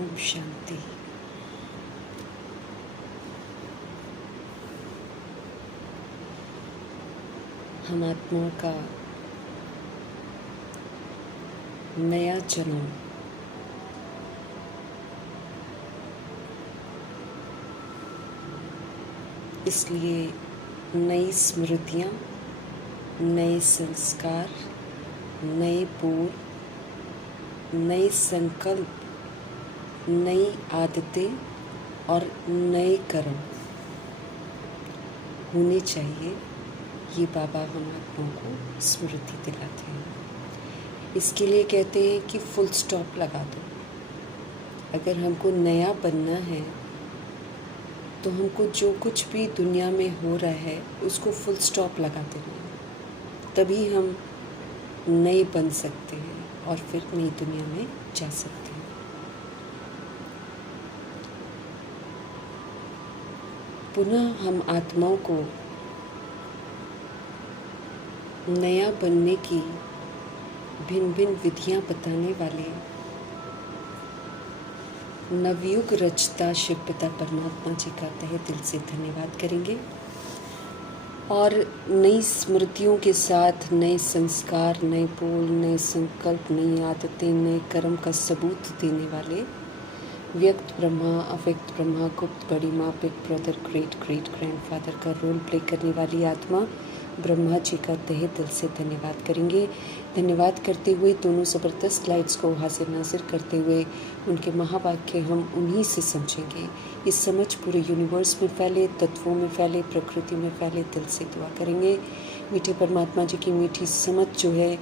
ओम शांति। हम आत्माओं का नया जन्म इसलिए नई स्मृतियाँ, नए संस्कार, नए बोल, नए संकल्प, नई आदतें और नए कर्म होने चाहिए। ये बाबा हम आत्माओं को स्मृति दिलाते हैं। इसके लिए कहते हैं कि फुल स्टॉप लगा दो। अगर हमको नया बनना है तो हमको जो कुछ भी दुनिया में हो रहा है उसको फुल स्टॉप लगा देना, तभी हम नए बन सकते हैं और फिर नई दुनिया में जा सकते हैं। पुनः हम आत्माओं को नया बनने की भिन्न भिन्न विधियां बताने वाले नवयुग रचता शिव पिता परमात्मा जी का तहे दिल से धन्यवाद करेंगे और नई स्मृतियों के साथ नए संस्कार, नए बोल, नए संकल्प, नई आदतें, नए कर्म का सबूत देने वाले व्यक्त ब्रह्मा, अव्यक्त ब्रह्मा, गुप्त बड़ी माँ, big brother, great great grandfather का रोल प्ले करने वाली आत्मा ब्रह्मा जी का तहे दिल से धन्यवाद करेंगे। धन्यवाद करते हुए दोनों ज़बरदस्त लाइट्स को हाजिर नाजिर करते हुए उनके महावाक्य हम उन्हीं से समझेंगे। ये समझ पूरे यूनिवर्स में फैले, तत्वों में फैले, प्रकृति में फैले। दिल से दुआ करेंगे मीठे परमात्मा जी की मीठी समझ जो है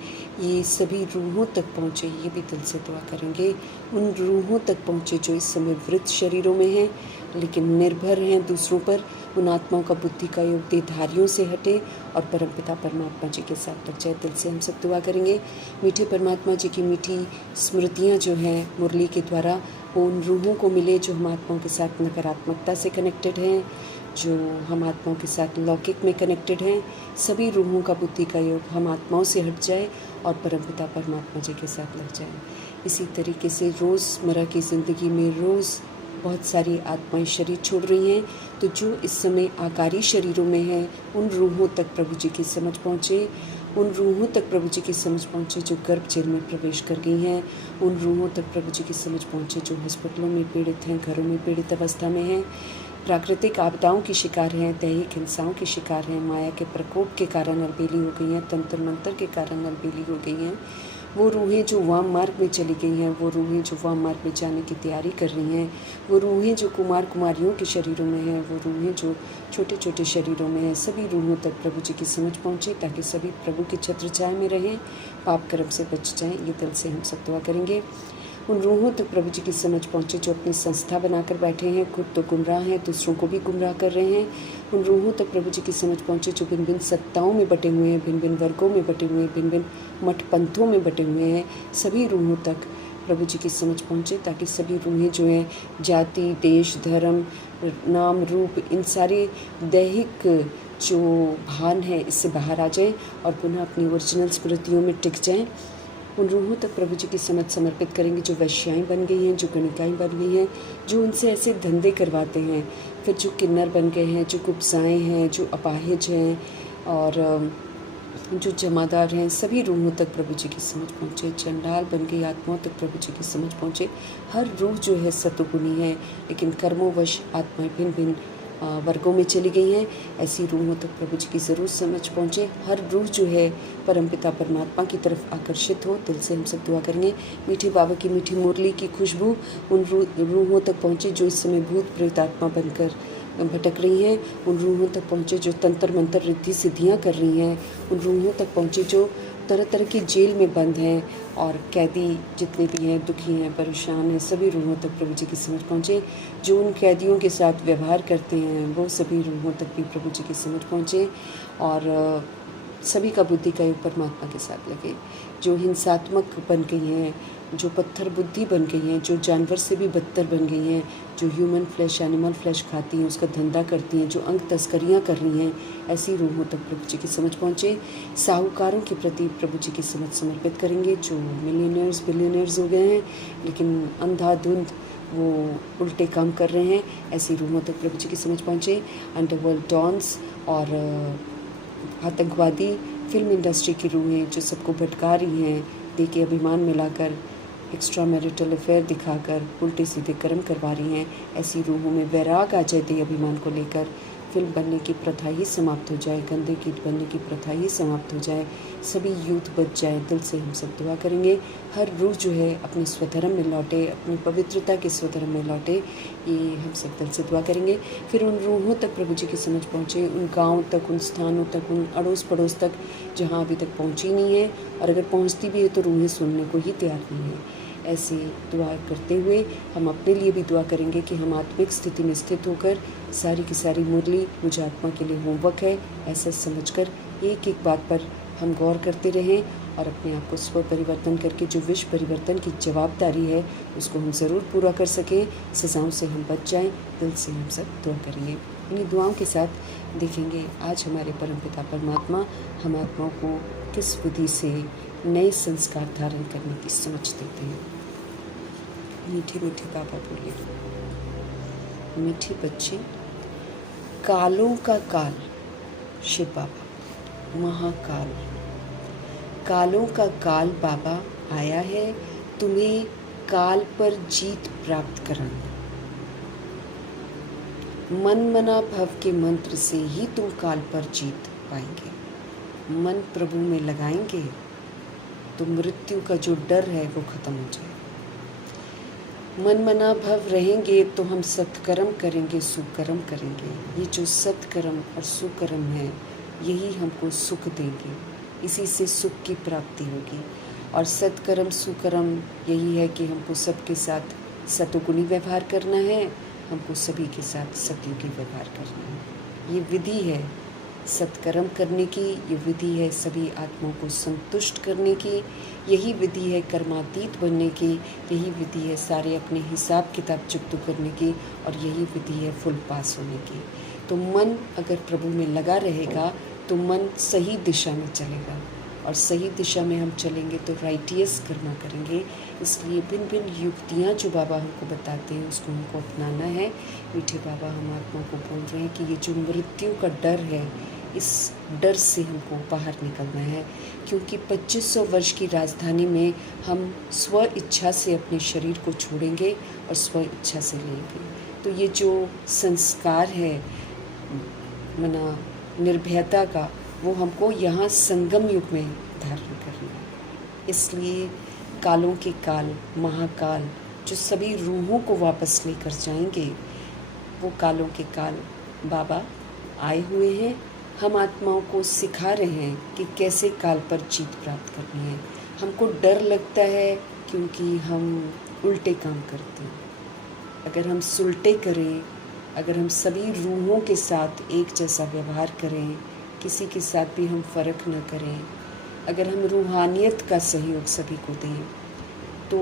ये सभी रूहों तक पहुँचे, ये भी दिल से दुआ करेंगे। उन रूहों तक पहुँचे जो इस समय वृद्ध शरीरों में हैं लेकिन निर्भर हैं दूसरों पर। उन आत्माओं का बुद्धि का योग देहधारियों से हटे और परमपिता परमात्मा जी के साथ लग जाए। दिल से हम सब दुआ करेंगे मीठे परमात्मा जी की मीठी स्मृतियाँ जो हैं मुरली के द्वारा वो उन रूहों को मिले जो हम आत्माओं के साथ नकारात्मकता से कनेक्टेड हैं, जो हम आत्माओं के साथ लौकिक में कनेक्टेड हैं। सभी रूहों का बुद्धि का योग हम आत्माओं से हट जाए और परमपिता परमात्मा जी के साथ लग जाए। इसी तरीके से रोज़मर्रा की ज़िंदगी में रोज़ बहुत सारी आत्माएं शरीर छोड़ रही हैं, तो जो इस समय आकारी शरीरों में हैं उन रूहों तक प्रभु जी की समझ पहुँचे, उन रूहों तक प्रभु जी की समझ पहुँचे जो गर्भ जेल में प्रवेश कर गई हैं, उन रूहों तक प्रभु जी की समझ पहुँचे जो हॉस्पिटलों में पीड़ित हैं, घरों में पीड़ित अवस्था में हैं, प्राकृतिक आपदाओं की शिकार हैं, दैहिक हिंसाओं की शिकार हैं, माया के प्रकोप के कारण अलबेली हो गई हैं, तंत्र मंत्र के कारण अलबेली हो गई हैं। वो रूहें जो वाम मार्ग में चली गई हैं, वो रूहें जो वाम मार्ग में जाने की तैयारी कर रही हैं, वो रूहें जो कुमार कुमारियों के शरीरों में हैं, वो रूहें जो छोटे छोटे शरीरों में हैं, सभी रूहों तक प्रभु जी की समझ पहुँचे ताकि सभी प्रभु की छत्र छाया में रहें, पाप कर्म से बच जाएं। ये दिल से हम सब दुआ करेंगे। उन रूहों तक प्रभु जी की समझ पहुँचे जो अपनी संस्था बनाकर बैठे हैं, खुद तो गुमराह हैं, दूसरों को भी गुमराह कर रहे हैं। उन रूहों तक प्रभु जी की समझ पहुँचे जो भिन्न भिन्न सत्ताओं में बटे हुए हैं, भिन्न भिन्न वर्गों में बटे हुए हैं, भिन्न भिन्न मठ पंथों में बटे हुए हैं। सभी रूहों तक प्रभु जी की समझ पहुँचे ताकि सभी रूहें जो हैं जाति, देश, धर्म, नाम, रूप, इन सारे दैहिक जो भान है इससे बाहर आ जाएं और पुनः अपनी ओरिजिनल स्मृतियों में टिक जाएं। उन रूहों तक प्रभु जी की समझ समर्पित करेंगे जो वैश्याएँ बन गई हैं, जो गणिकाएँ बन गई हैं, जो उनसे ऐसे धंधे करवाते हैं, फिर जो किन्नर बन गए हैं, जो कुब्ज़ाएँ हैं, जो अपाहिज हैं और जो जमादार हैं, सभी रूहों तक प्रभु जी की समझ पहुँचे। चंडाल बन गई आत्माओं तक प्रभु जी की समझ पहुँचे। हर रूह जो है सतुगुणी है लेकिन कर्मोवश आत्माएँ भिन्न भिन्न वर्गों में चली गई हैं, ऐसी रूहों तक प्रभु जी की ज़रूर समझ पहुँचे। हर रूह जो है परमपिता परमात्मा की तरफ आकर्षित हो। दिल से हम सब दुआ करेंगे मीठी बाबा की मीठी मुरली की खुशबू उन रूहों तक पहुँचे जो इस समय भूत प्रेत आत्मा बनकर भटक रही हैं, उन रूहों तक पहुँचे जो तंत्र मंत्र रिद्धि सिद्धियाँ कर रही हैं, उन रूहों तक पहुँचे जो तरह तरह की जेल में बंद हैं और कैदी जितने भी हैं, दुखी हैं, परेशान हैं, सभी रूहों तक प्रभु जी की समझ पहुँचे। जो उन कैदियों के साथ व्यवहार करते हैं वो सभी रूहों तक भी प्रभु जी की समझ पहुँचे और सभी का बुद्धि का योग परमात्मा के साथ लगे। जो हिंसात्मक बन गई हैं, जो पत्थर बुद्धि बन गई हैं, जो जानवर से भी बदतर बन गई हैं, जो ह्यूमन फ्लैश, एनिमल फ्लैश खाती हैं, उसका धंधा करती हैं, जो अंग तस्करियाँ कर रही हैं, ऐसी रूहों तक प्रभु जी की समझ पहुँचे। साहूकारों के प्रति प्रभु जी की समझ समर्पित करेंगे जो मिलियनर्स बिलियनर्स हो गए हैं लेकिन अंधाधुंध वो उल्टे काम कर रहे हैं, ऐसी रूहों तक प्रभु जी की समझ पहुँचे। अंडरवर्ल्ड डॉन्स और आतंकवादी फिल्म इंडस्ट्री की रूहें जो सबको भटका रही हैं, दे के अभिमान मिलाकर एक्स्ट्रा मैरिटल अफेयर दिखाकर उल्टे सीधे कर्म करवा रही हैं, ऐसी रूहों में वैराग आ जाए दे अभिमान को लेकर, फिल्म बनने की प्रथा ही समाप्त हो जाए, गंदे कीट बनने की प्रथा ही समाप्त हो जाए, सभी यूथ बच जाए। दिल से हम सब दुआ करेंगे, हर रूह जो है अपने स्वधर्म में लौटे, अपनी पवित्रता के स्वधर्म में लौटे, ये हम सब दिल से दुआ करेंगे। फिर उन रूहों तक प्रभु जी की समझ पहुँचे, उन गाँव तक, उन स्थानों तक, उन अड़ोस पड़ोस तक जहाँ अभी तक पहुँची नहीं है, और अगर पहुँचती भी है तो रूहें सुनने को ही तैयार नहीं है। ऐसे दुआ करते हुए हम अपने लिए भी दुआ करेंगे कि हम आत्मिक स्थिति में स्थित होकर सारी की सारी मुरली मुझे आत्मा के लिए होमवर्क है ऐसा समझकर एक एक बात पर हम गौर करते रहें, और अपने आप को स्व परिवर्तन करके जो विश्व परिवर्तन की जवाबदारी है उसको हम ज़रूर पूरा कर सकें, सज़ाओं से हम बच जाएं। दिल से हम सब दुआ करेंगे। इन्हीं दुआओं के साथ देखेंगे आज हमारे परमपिता परमात्मा हम आत्माओं को किस विधि से नए संस्कार धारण करने की समझ देते हैं। मीठे मीठे बाबा बोले, मीठे बच्चे, कालों का काल शिव बाबा महाकाल, कालों का काल बाबा आया है तुम्हें काल पर जीत प्राप्त कराने। मन मना भव के मंत्र से ही तुम काल पर जीत पाएंगे। मन प्रभु में लगाएंगे तो मृत्यु का जो डर है वो खत्म हो जाए। मन मना भव रहेंगे तो हम सत्कर्म करेंगे, सुकर्म करेंगे। ये जो सत्कर्म और सुकर्म है यही हमको सुख देंगे, इसी से सुख की प्राप्ति होगी। और सत्कर्म सुकर्म यही है कि हमको सबके साथ सतोगुणी व्यवहार करना है, हमको सभी के साथ सतयुगी व्यवहार करना है। ये विधि है सत्कर्म करने की, ये विधि है सभी आत्माओं को संतुष्ट करने की, यही विधि है कर्मातीत बनने की, यही विधि है सारे अपने हिसाब किताब चुकता करने की, और यही विधि है फुल पास होने की। तो मन अगर प्रभु में लगा रहेगा तो मन सही दिशा में चलेगा, और सही दिशा में हम चलेंगे तो राइटियस कर्म करेंगे। इसलिए भिन्न भिन्न युक्तियाँ जो बाबा हमको बताते हैं उसको हमको अपनाना है। मीठे बाबा हम आत्मा को बोल रहे हैं कि ये जो मृत्यु का डर है, इस डर से हमको बाहर निकलना है, क्योंकि 2500 वर्ष की राजधानी में हम स्व इच्छा से अपने शरीर को छोड़ेंगे और स्व इच्छा से लेंगे। तो ये जो संस्कार है मना निर्भयता का, वो हमको यहाँ संगम युग में धारण करना है। इसलिए कालों के काल महाकाल जो सभी रूहों को वापस लेकर जाएंगे, वो कालों के काल बाबा आए हुए हैं। हम आत्माओं को सिखा रहे हैं कि कैसे काल पर जीत प्राप्त करनी है। हमको डर लगता है क्योंकि हम उल्टे काम करते हैं। अगर हम सुलटे करें, अगर हम सभी रूहों के साथ एक जैसा व्यवहार करें, किसी के साथ भी हम फ़र्क न करें, अगर हम रूहानियत का सहयोग सभी को दें, तो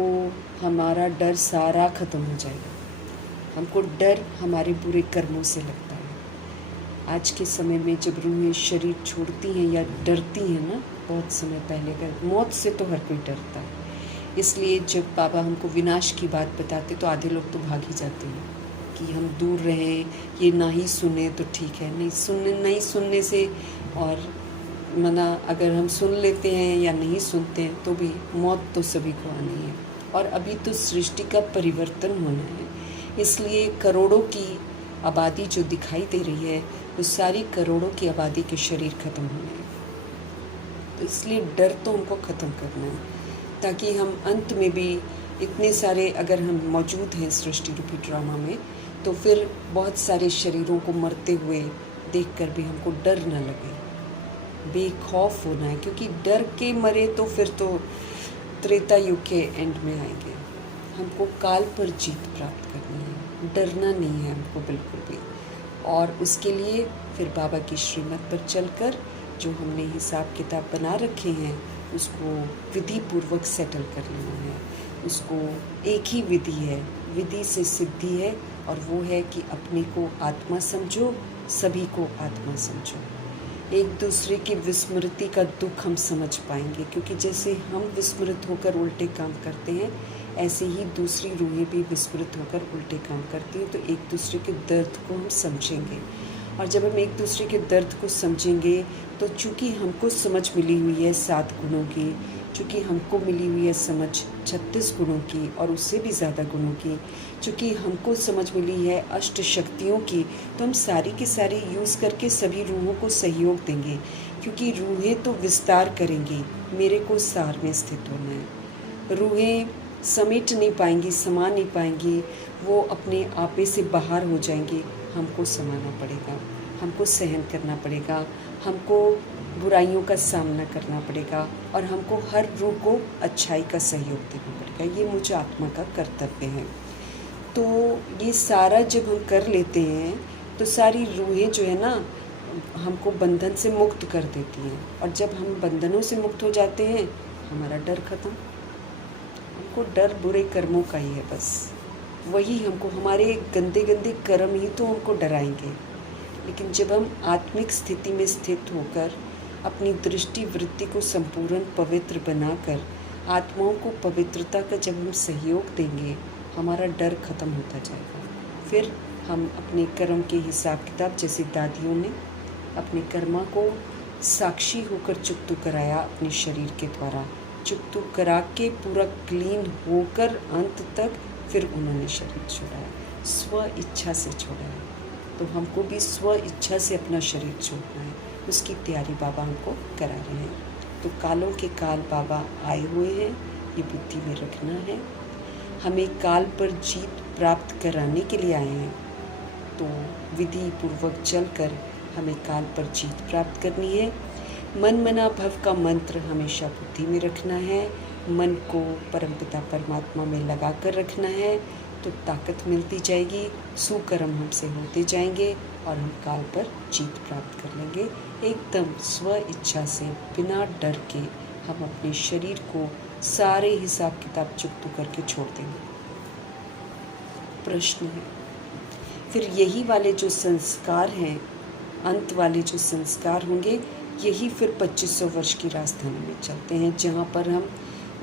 हमारा डर सारा ख़त्म हो जाएगा। हमको डर हमारे बुरे कर्मों से लगता है। आज के समय में जब रूहें शरीर छोड़ती हैं या डरती हैं ना, बहुत समय पहले का मौत से तो हर कोई डरता है। इसलिए जब बाबा हमको विनाश की बात बताते तो आधे लोग तो भाग ही जाते हैं कि हम दूर रहें, ये ना ही सुने तो ठीक है। नहीं सुनने से, और मना अगर हम सुन लेते हैं या नहीं सुनते हैं तो भी मौत तो सभी को आनी है। और अभी तो सृष्टि का परिवर्तन होना है, इसलिए करोड़ों की आबादी जो दिखाई दे रही है वो सारी करोड़ों की आबादी के शरीर ख़त्म होने हैं। तो इसलिए डर तो हमको ख़त्म करना है, ताकि हम अंत में भी इतने सारे अगर हम मौजूद हैं सृष्टि रूपी ड्रामा में, तो फिर बहुत सारे शरीरों को मरते हुए देखकर भी हमको डर न लगे, बेखौफ होना है। क्योंकि डर के मरे तो फिर तो त्रेता युग के एंड में आएंगे। हमको काल पर जीत प्राप्त करनी है, डरना नहीं है हमको बिल्कुल भी। और उसके लिए फिर बाबा की श्रीमत पर चलकर जो हमने हिसाब किताब बना रखे हैं उसको विधि पूर्वक सेटल कर लेना है। उसको एक ही विधि है, विधि से सिद्धि है, और वो है कि अपने को आत्मा समझो, सभी को आत्मा समझो। एक दूसरे की विस्मृति का दुख हम समझ पाएंगे, क्योंकि जैसे हम विस्मृत होकर उल्टे काम करते हैं, ऐसे ही दूसरी रूहें भी विस्मृत होकर उल्टे काम करती हैं। तो एक दूसरे के दर्द को हम समझेंगे, और जब हम एक दूसरे के दर्द को समझेंगे तो चूँकि हमको समझ मिली हुई है 7 गुणों की, चूँकि हमको मिली हुई है समझ 36 गुणों की और उससे भी ज़्यादा गुणों की, चूँकि हमको समझ मिली है अष्ट शक्तियों की, तो हम सारी की सारी यूज़ करके सभी रूहों को सहयोग देंगे, क्योंकि रूहें तो विस्तार करेंगी, मेरे को सार में स्थित होना है। रूहें समेट नहीं पाएंगी, समा नहीं पाएंगी, वो अपने आपे से बाहर हो जाएंगी। हमको समाना पड़ेगा, हमको सहन करना पड़ेगा, हमको बुराइयों का सामना करना पड़ेगा, और हमको हर रूह को अच्छाई का सहयोग देना पड़ेगा। ये मुझे आत्मा का कर्तव्य है। तो ये सारा जब हम कर लेते हैं तो सारी रूहें जो है ना हमको बंधन से मुक्त कर देती हैं, और जब हम बंधनों से मुक्त हो जाते हैं हमारा डर खत्म। हमको डर बुरे कर्मों का ही है, बस वही हमको, हमारे गंदे गंदे कर्म ही तो हमको डराएंगे। लेकिन जब हम आत्मिक स्थिति में स्थित होकर अपनी दृष्टि वृत्ति को संपूर्ण पवित्र बनाकर आत्माओं को पवित्रता का जब हम सहयोग देंगे, हमारा डर खत्म होता जाएगा। फिर हम अपने कर्म के हिसाब किताब, जैसे दादियों ने अपने कर्मा को साक्षी होकर चुकतू कराया अपने शरीर के द्वारा, चुकतू करा के पूरा क्लीन होकर अंत तक फिर उन्होंने शरीर छोड़ा है, स्व इच्छा से छोड़ा है। तो हमको भी स्व इच्छा से अपना शरीर छोड़ना है, उसकी तैयारी बाबा हमको करा रहे हैं। तो कालों के काल बाबा आए हुए हैं, ये बुद्धि में रखना है। हमें काल पर जीत प्राप्त कराने के लिए आए हैं, तो विधि पूर्वक चलकर हमें काल पर जीत प्राप्त करनी है। मन मना भव का मंत्र हमेशा बुद्धि में रखना है, मन को परमपिता परमात्मा में लगा कर रखना है, तो ताकत मिलती जाएगी, सुकर्म हमसे होते जाएंगे और हम काल पर जीत प्राप्त कर लेंगे। एकदम स्व इच्छा से बिना डर के हम अपने शरीर को सारे हिसाब किताब चुकतू करके छोड़ देंगे। प्रश्न है, फिर यही वाले जो संस्कार हैं, अंत वाले जो संस्कार होंगे, यही फिर 2500 वर्ष की राजधानी में चलते हैं, जहाँ पर हम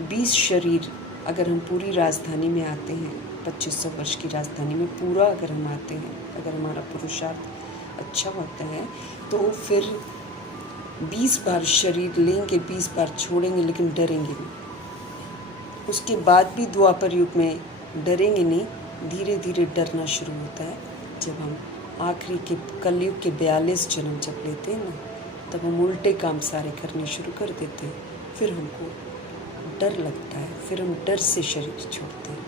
20 शरीर, अगर हम पूरी राजधानी में आते हैं, 2500 वर्ष की राजधानी में पूरा अगर हम आते हैं, अगर हमारा पुरुषार्थ अच्छा होता है, तो फिर 20 बार शरीर लेंगे, 20 बार छोड़ेंगे, लेकिन डरेंगे नहीं। उसके बाद भी द्वापर युग में डरेंगे नहीं, धीरे धीरे डरना शुरू होता है। जब हम आखिरी के कलयुग के 42 जन्म जब लेते हैं ना, तब हम उल्टे काम सारे करने शुरू कर देते हैं, फिर हमको डर लगता है, फिर हम डर से शरीर छोड़ते हैं,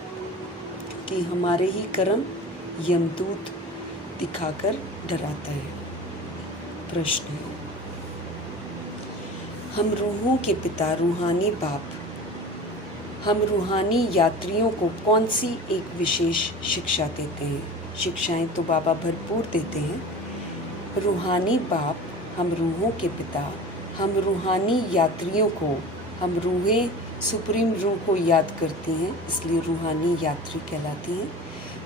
क्योंकि हमारे ही कर्म यमदूत दिखाकर डराता है। प्रश्न है, हम रूहों के पिता, रूहानी बाप, हम रूहानी यात्रियों को कौन सी एक विशेष शिक्षा देते हैं? शिक्षाएं तो बाबा भरपूर देते हैं। रूहानी बाप, हम रूहों के पिता, हम रूहानी यात्रियों को, हम रूहें सुप्रीम रूह को याद करती हैं, इसलिए रूहानी यात्री कहलाती हैं।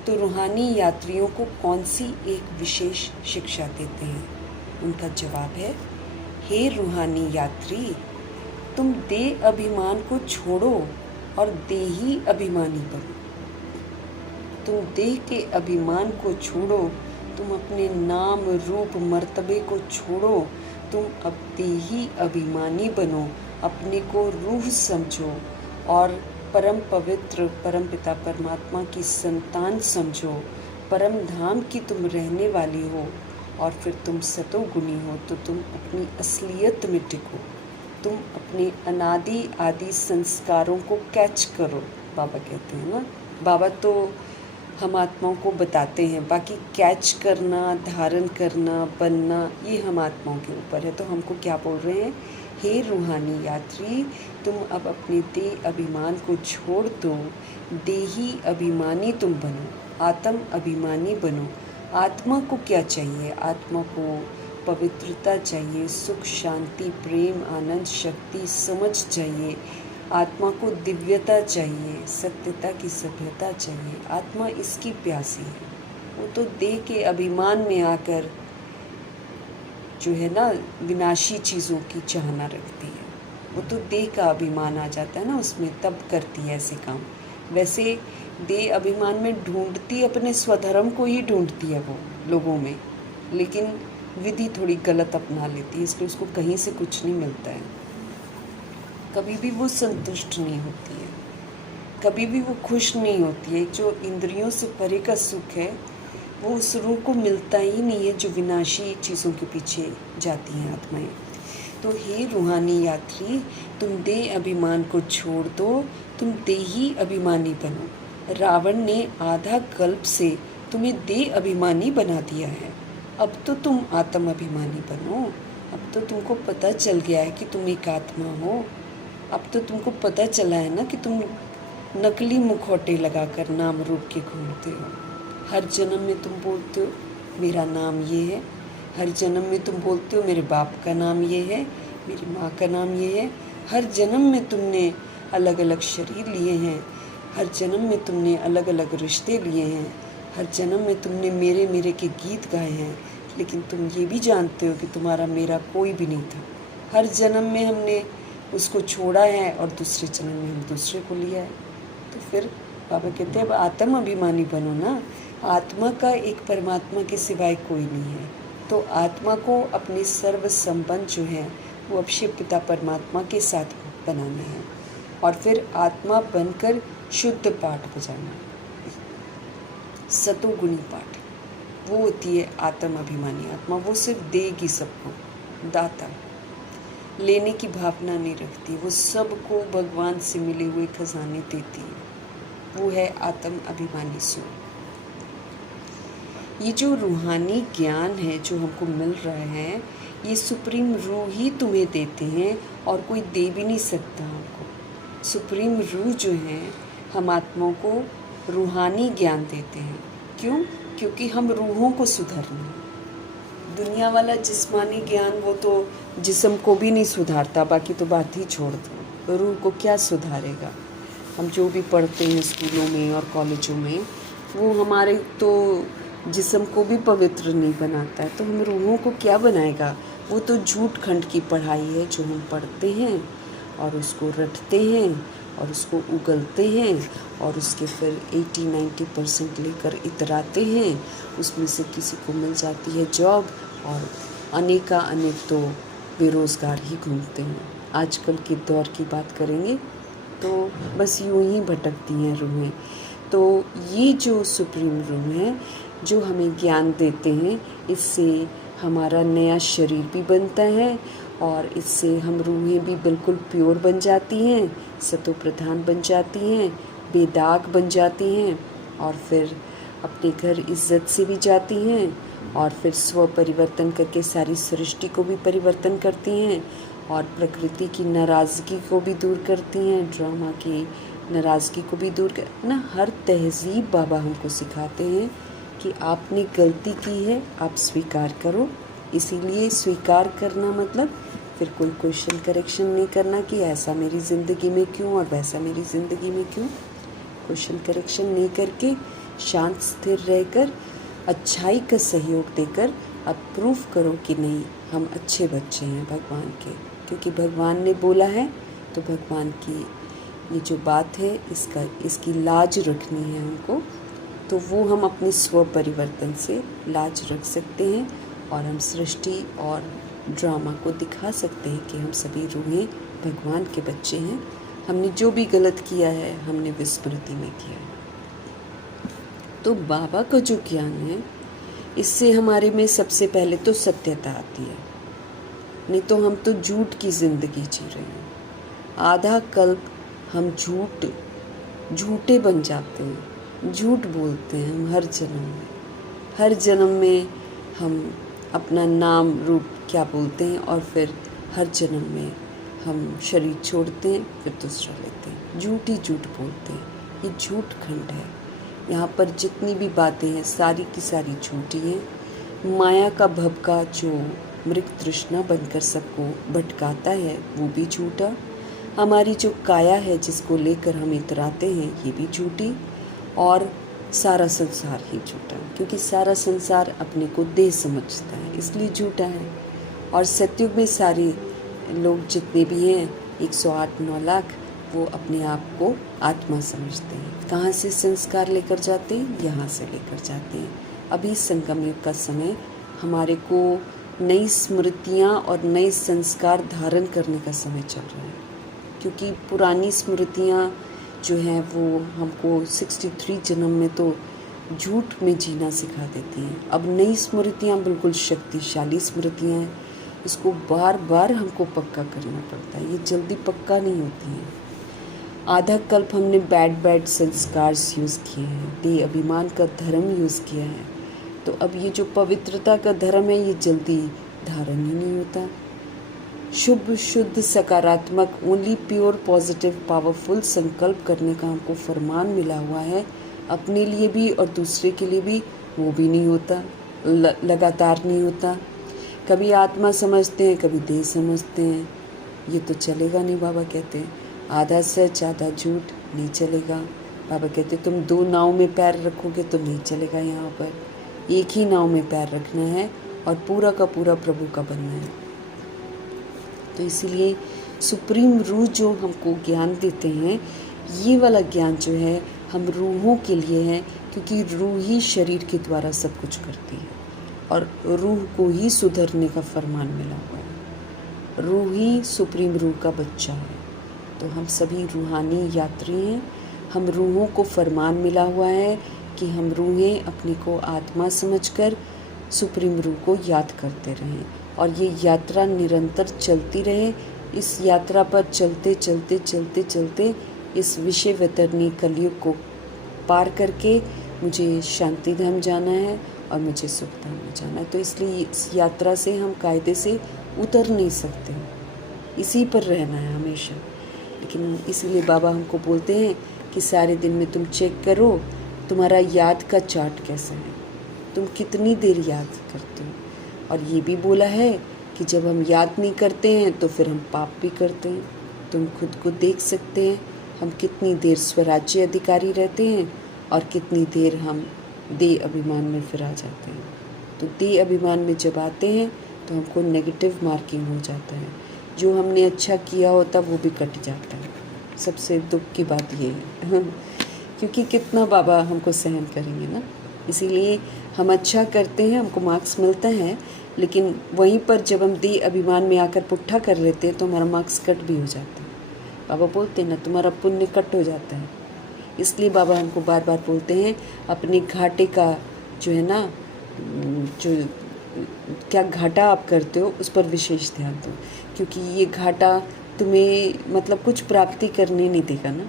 तो रूहानी यात्रियों को कौन सी एक विशेष शिक्षा देते हैं? उनका जवाब है, हे रूहानी यात्री, तुम देह अभिमान को छोड़ो और देही अभिमानी बनो। तुम देह के अभिमान को छोड़ो, तुम अपने नाम रूप मर्तबे को छोड़ो, तुम अब देही अभिमानी बनो, अपने को रूह समझो और परम पवित्र परम पिता परमात्मा की संतान समझो, परम धाम की तुम रहने वाली हो, और फिर तुम सतोगुणी हो, तो तुम अपनी असलियत में टिको, तुम अपने अनादि आदि संस्कारों को कैच करो। बाबा कहते हैं ना, बाबा तो हम आत्माओं को बताते हैं, बाकी कैच करना, धारण करना, बनना, ये हम आत्माओं के ऊपर है। तो हमको क्या बोल रहे हैं, हे रूहानी यात्री, तुम अब अपने देह अभिमान को छोड़ दो, देही अभिमानी तुम बनो, आत्म अभिमानी बनो। आत्मा को क्या चाहिए? आत्मा को पवित्रता चाहिए, सुख शांति प्रेम आनंद शक्ति समझ चाहिए, आत्मा को दिव्यता चाहिए, सत्यता की सभ्यता चाहिए। आत्मा इसकी प्यासी है। वो तो देह के अभिमान में आकर जो है ना विनाशी चीज़ों की चाहना रखती है, वो तो देह का अभिमान आ जाता है ना उसमें, तब करती है ऐसे काम। वैसे देह अभिमान में ढूंढती अपने स्वधर्म को ही ढूंढती है वो लोगों में, लेकिन विधि थोड़ी गलत अपना लेती है, इसलिए उसको कहीं से कुछ नहीं मिलता है। कभी भी वो संतुष्ट नहीं होती है, कभी भी वो खुश नहीं होती है। जो इंद्रियों से परे का सुख है वो उस रूह को मिलता ही नहीं है जो विनाशी चीज़ों के पीछे जाती हैं आत्माएं। तो हे रूहानी यात्री, तुम देह अभिमान को छोड़ दो, तुम देही अभिमानी बनो। रावण ने आधा कल्प से तुम्हें देह अभिमानी बना दिया है, अब तो तुम आत्म अभिमानी बनो। अब तो तुमको पता चल गया है कि तुम एक आत्मा हो। अब तो तुमको पता चला है ना कि तुम नकली मुखौटे लगाकर नाम रूप के घूमते हो। हर जन्म में तुम बोलते हो मेरा नाम ये है, हर जन्म में तुम बोलते हो मेरे बाप का नाम ये है, मेरी माँ का नाम ये है। हर जन्म में तुमने अलग अलग शरीर लिए हैं, हर जन्म में तुमने अलग अलग रिश्ते लिए हैं, हर जन्म में तुमने मेरे मेरे के गीत गाए हैं, लेकिन तुम ये भी जानते हो कि तुम्हारा मेरा कोई भी नहीं था। हर जन्म में हमने उसको छोड़ा है और दूसरे जन्म में हम दूसरे को लिया है। तो फिर बाबा कहते हैं अब आत्म अभिमानी बनो ना। आत्मा का एक परमात्मा के सिवाय कोई नहीं है, तो आत्मा को अपने सर्व संबंध जो है वो अक्षय पिता परमात्मा के साथ बनाने हैं, और फिर आत्मा बनकर शुद्ध पाठ बजाना, सतोगुणी पाठ, वो होती है आत्म अभिमानी आत्मा। वो सिर्फ देगी सबको, दाता, लेने की भावना नहीं रखती, वो सबको भगवान से मिले हुए खजाने देती है। वो है आत्म अभिमानी सोल। ये जो रूहानी ज्ञान है जो हमको मिल रहा है, ये सुप्रीम रूह ही तुम्हें देते हैं और कोई दे भी नहीं सकता हमको। सुप्रीम रूह जो है हम आत्माओं को रूहानी ज्ञान देते हैं। क्यों? क्योंकि हम रूहों को सुधारना है। दुनिया वाला जिस्मानी ज्ञान वो तो जिस्म को भी नहीं सुधारता, बाकी तो बात ही छोड़ दो, रूह को क्या सुधारेगा। हम जो भी पढ़ते हैं स्कूलों में और कॉलेजों में, वो हमारे तो जिस्म को भी पवित्र नहीं बनाता है, तो हम रूहों को क्या बनाएगा। वो तो झूठ खंड की पढ़ाई है जो हम पढ़ते हैं और उसको रटते हैं और उसको उगलते हैं और उसके फिर 80-90% लेकर इतराते हैं। उसमें से किसी को मिल जाती है जॉब और अनेक तो बेरोज़गार ही घूमते हैं। आजकल के दौर की बात करेंगे तो बस यूं ही भटकती हैं रूहें। तो ये जो सुप्रीम रूह है जो हमें ज्ञान देते हैं, इससे हमारा नया शरीर भी बनता है और इससे हम रूहें भी बिल्कुल प्योर बन जाती हैं, सतो प्रधान बन जाती हैं, बेदाग बन जाती हैं और फिर अपने घर इज्जत से भी जाती हैं और फिर स्व परिवर्तन करके सारी सृष्टि को भी परिवर्तन करती हैं और प्रकृति की नाराज़गी को भी दूर करती हैं, ड्रामा की नाराज़गी को भी दूर कर ना। हर तहज़ीब बाबा हमको सिखाते हैं कि आपने गलती की है, आप स्वीकार करो। इसीलिए स्वीकार करना मतलब फिर कोई क्वेश्चन करेक्शन नहीं करना कि ऐसा मेरी ज़िंदगी में क्यों और वैसा मेरी ज़िंदगी में क्यों। क्वेश्चन करेक्शन नहीं करके शांत स्थिर रहकर अच्छाई का सहयोग देकर अब प्रूफ करो कि नहीं, हम अच्छे बच्चे हैं भगवान के, क्योंकि भगवान ने बोला है। तो भगवान की ये जो बात है इसकी लाज रखनी है हमको, तो वो हम अपने स्व परिवर्तन से लाज रख सकते हैं और हम सृष्टि और ड्रामा को दिखा सकते हैं कि हम सभी रूहें भगवान के बच्चे हैं। हमने जो भी गलत किया है हमने विस्मृति में किया है। तो बाबा का जो ज्ञान है इससे हमारे में सबसे पहले तो सत्यता आती है, नहीं तो हम तो झूठ की ज़िंदगी जी रहे हैं। आधा कल्प हम झूठे बन जाते हैं, झूठ बोलते हैं हम हर जन्म में हम अपना नाम रूप क्या बोलते हैं और फिर हर जन्म में हम शरीर छोड़ते हैं फिर दूसरा लेते हैं, झूठ बोलते हैं। ये झूठ खंड है। यहाँ पर जितनी भी बातें हैं सारी की सारी झूठी हैं। माया का भभका जो मृग तृष्णा बनकर सबको भटकाता है वो भी झूठा। हमारी जो काया है जिसको लेकर हम इतराते हैं ये भी झूठी, और सारा संसार ही झूठा, क्योंकि सारा संसार अपने को देह समझता है इसलिए झूठा है। और सतयुग में सारे लोग जितने भी हैं 108-9 लाख वो अपने आप को आत्मा समझते हैं। कहाँ से संस्कार लेकर जाते हैं? यहाँ से लेकर जाते हैं। अभी संगम युग का समय हमारे को नई स्मृतियाँ और नए संस्कार धारण करने का समय चल रहा है, क्योंकि पुरानी स्मृतियाँ जो हैं वो हमको 63 जन्म में तो झूठ में जीना सिखा देती हैं। अब नई स्मृतियाँ बिल्कुल शक्तिशाली स्मृतियाँ हैं, इसको बार बार हमको पक्का करना पड़ता है, ये जल्दी पक्का नहीं होती है। आधा कल्प हमने बैड संस्कार यूज़ किए हैं, देह अभिमान का धर्म यूज़ किया है, तो अब ये जो पवित्रता का धर्म है ये जल्दी धारण ही नहीं होता। शुभ शुद्ध सकारात्मक ओनली प्योर पॉजिटिव पावरफुल संकल्प करने का हमको फरमान मिला हुआ है, अपने लिए भी और दूसरे के लिए भी, वो भी नहीं होता, लगातार नहीं होता। कभी आत्मा समझते हैं, कभी देह समझते हैं, ये तो चलेगा नहीं। बाबा कहते हैं आधा सच आधा झूठ नहीं चलेगा। बाबा कहते तुम दो नाव में पैर रखोगे तो नहीं चलेगा, यहाँ पर एक ही नाव में पैर रखना है और पूरा का पूरा प्रभु का बनना है। तो इसीलिए सुप्रीम रूह जो हमको ज्ञान देते हैं, ये वाला ज्ञान जो है हम रूहों के लिए है, क्योंकि रूह ही शरीर के द्वारा सब कुछ करती है और रूह को ही सुधरने का फरमान मिला हुआ है। रूह ही सुप्रीम रूह का बच्चा है, तो हम सभी रूहानी यात्री हैं। हम रूहों को फरमान मिला हुआ है कि हम रूहें अपने को आत्मा समझकर सुप्रीम रूह को याद करते रहें और ये यात्रा निरंतर चलती रहे। इस यात्रा पर चलते चलते चलते चलते इस विषय वितरणी कलयुग को पार करके मुझे शांति धाम जाना है और मुझे सुख धाम में जाना है। तो इसलिए इस यात्रा से हम कायदे से उतर नहीं सकते, इसी पर रहना है हमेशा। लेकिन इसीलिए बाबा हमको बोलते हैं कि सारे दिन में तुम चेक करो तुम्हारा याद का चार्ट कैसा है, तुम कितनी देर याद करते हो। और ये भी बोला है कि जब हम याद नहीं करते हैं तो फिर हम पाप भी करते हैं। तुम खुद को देख सकते हैं हम कितनी देर स्वराज्य अधिकारी रहते हैं और कितनी देर हम देह अभिमान में फिर आ जाते हैं। तो देह अभिमान में जब आते हैं तो हमको नेगेटिव मार्किंग हो जाता है, जो हमने अच्छा किया होता वो भी कट जाता है। सबसे दुख की बात ये है क्योंकि कितना बाबा हमको सहन करेंगे ना। इसीलिए हम अच्छा करते हैं, हमको मार्क्स मिलता है, लेकिन वहीं पर जब हम देह अभिमान में आकर पुट्ठा कर लेते हैं तो हमारा मार्क्स कट भी हो जाता है। बाबा बोलते हैं ना तुम्हारा पुण्य कट हो जाता है। इसलिए बाबा हमको बार बार बोलते हैं अपने घाटे का जो है ना, जो क्या घाटा आप करते हो उस पर विशेष ध्यान दो, क्योंकि ये घाटा तुम्हें मतलब कुछ प्राप्ति करने नहीं देगा ना।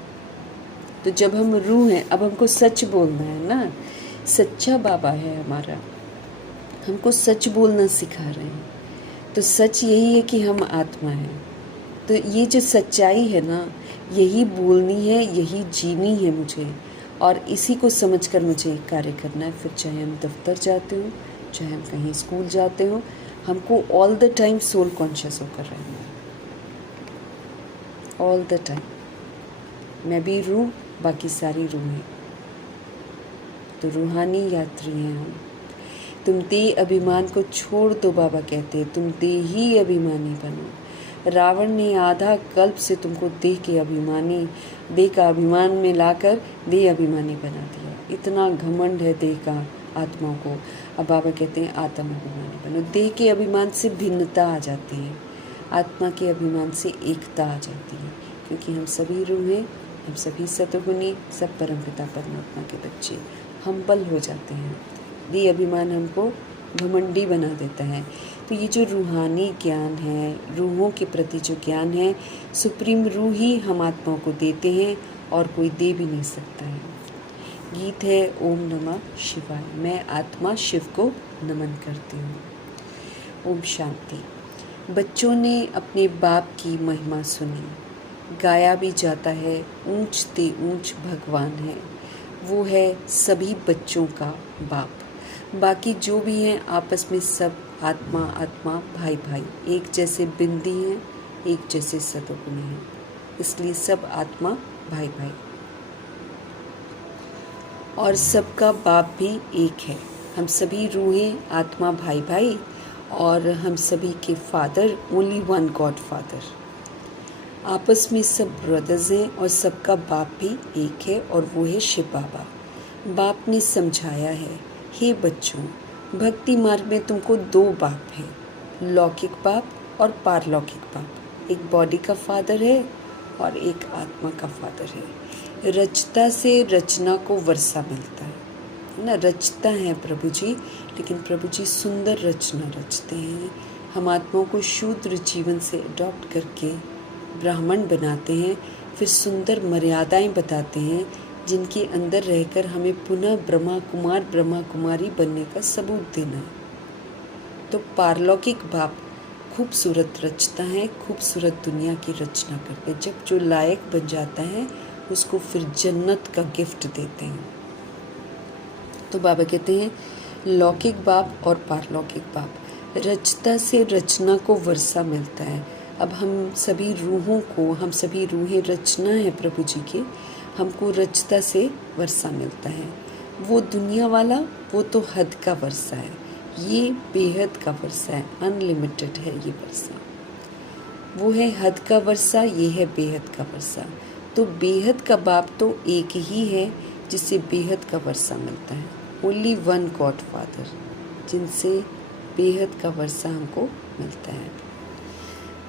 तो जब हम रूह हैं, अब हमको सच बोलना है ना, सच्चा बाबा है हमारा, हमको सच बोलना सिखा रहे हैं। तो सच यही है कि हम आत्मा हैं। तो ये जो सच्चाई है ना, यही बोलनी है, यही जीनी है मुझे, और इसी को समझकर मुझे कार्य करना है। फिर चाहे हम दफ्तर जाते हो, चाहे हम कहीं स्कूल जाते हो, हमको all the time soul conscious होकर रहना है, ऑल द टाइम। मैं भी रूह, बाकी सारी रूह हैं। तो रूहानी यात्री हैं हम। तुम देह अभिमान को छोड़ दो, बाबा कहते हैं तुम देह ही अभिमानी बनो। रावण ने आधा कल्प से तुमको देह के अभिमानी, देह का अभिमान में लाकर देह अभिमानी बना दिया। इतना घमंड है देह का आत्माओं को। अब बाबा कहते हैं आत्म अभिमानी बनो। देह के अभिमान से भिन्नता आ जाती है, आत्मा के अभिमान से एकता आ जाती है, क्योंकि हम सभी रूह हैं, हम सभी सतगुणी, सब परमपिता परमात्मा के बच्चे। हम्बल हो जाते हैं। देह अभिमान हमको घमंडी बना देता है। तो ये जो रूहानी ज्ञान है, रूहों के प्रति जो ज्ञान है, सुप्रीम रूह ही हम आत्माओं को देते हैं और कोई दे भी नहीं सकता है। गीत है ओम नमः शिवाय, मैं आत्मा शिव को नमन करती हूँ। ओम शांति। बच्चों ने अपने बाप की महिमा सुनी, गाया भी जाता है ऊंच ते ऊंच भगवान है, वो है सभी बच्चों का बाप। बाकी जो भी हैं आपस में सब आत्मा आत्मा, भाई भाई, एक जैसे बिंदी हैं, एक जैसे सतगुणी हैं, इसलिए सब आत्मा भाई भाई। और सबका बाप भी एक है। हम सभी रूहें आत्मा भाई भाई, और हम सभी के father only one God father. आपस में सब ब्रदर्स हैं और सबका बाप भी एक है और वो है शिव बाबा। बाप ने समझाया है, हे बच्चों, भक्ति मार्ग में तुमको दो बाप है, लौकिक बाप और पारलौकिक बाप। एक बॉडी का फादर है और एक आत्मा का फादर है। रचता से रचना को वर्षा मिलता है ना। रचता है प्रभु जी, लेकिन प्रभु जी सुंदर रचना रचते हैं। हम आत्माओं को शूद्र जीवन से अडॉप्ट करके ब्राह्मण बनाते हैं, फिर सुंदर मर्यादाएं बताते हैं जिनके अंदर रहकर हमें पुनः ब्रह्मा कुमार ब्रह्मा कुमारी बनने का सबूत देना है। तो पारलौकिक बाप खूबसूरत रचता है, खूबसूरत दुनिया की रचना करके जब जो लायक बन जाता है उसको फिर जन्नत का गिफ्ट देते हैं। तो बाबा कहते हैं लौकिक बाप और पारलौकिक बाप, रचता से रचना को वर्षा मिलता है। अब हम सभी रूहों को, हम सभी रूहें रचना है प्रभु जी के, हमको रचता से वर्षा मिलता है। वो दुनिया वाला वो तो हद का वर्षा है, ये बेहद का वर्षा है, अनलिमिटेड है ये वर्षा। वो है हद का वर्षा, ये है बेहद का वर्षा। तो बेहद का बाप तो एक ही है जिससे बेहद का वर्षा मिलता है। ओनली वन गॉड फादर, जिनसे बेहद का वर्षा हमको मिलता है।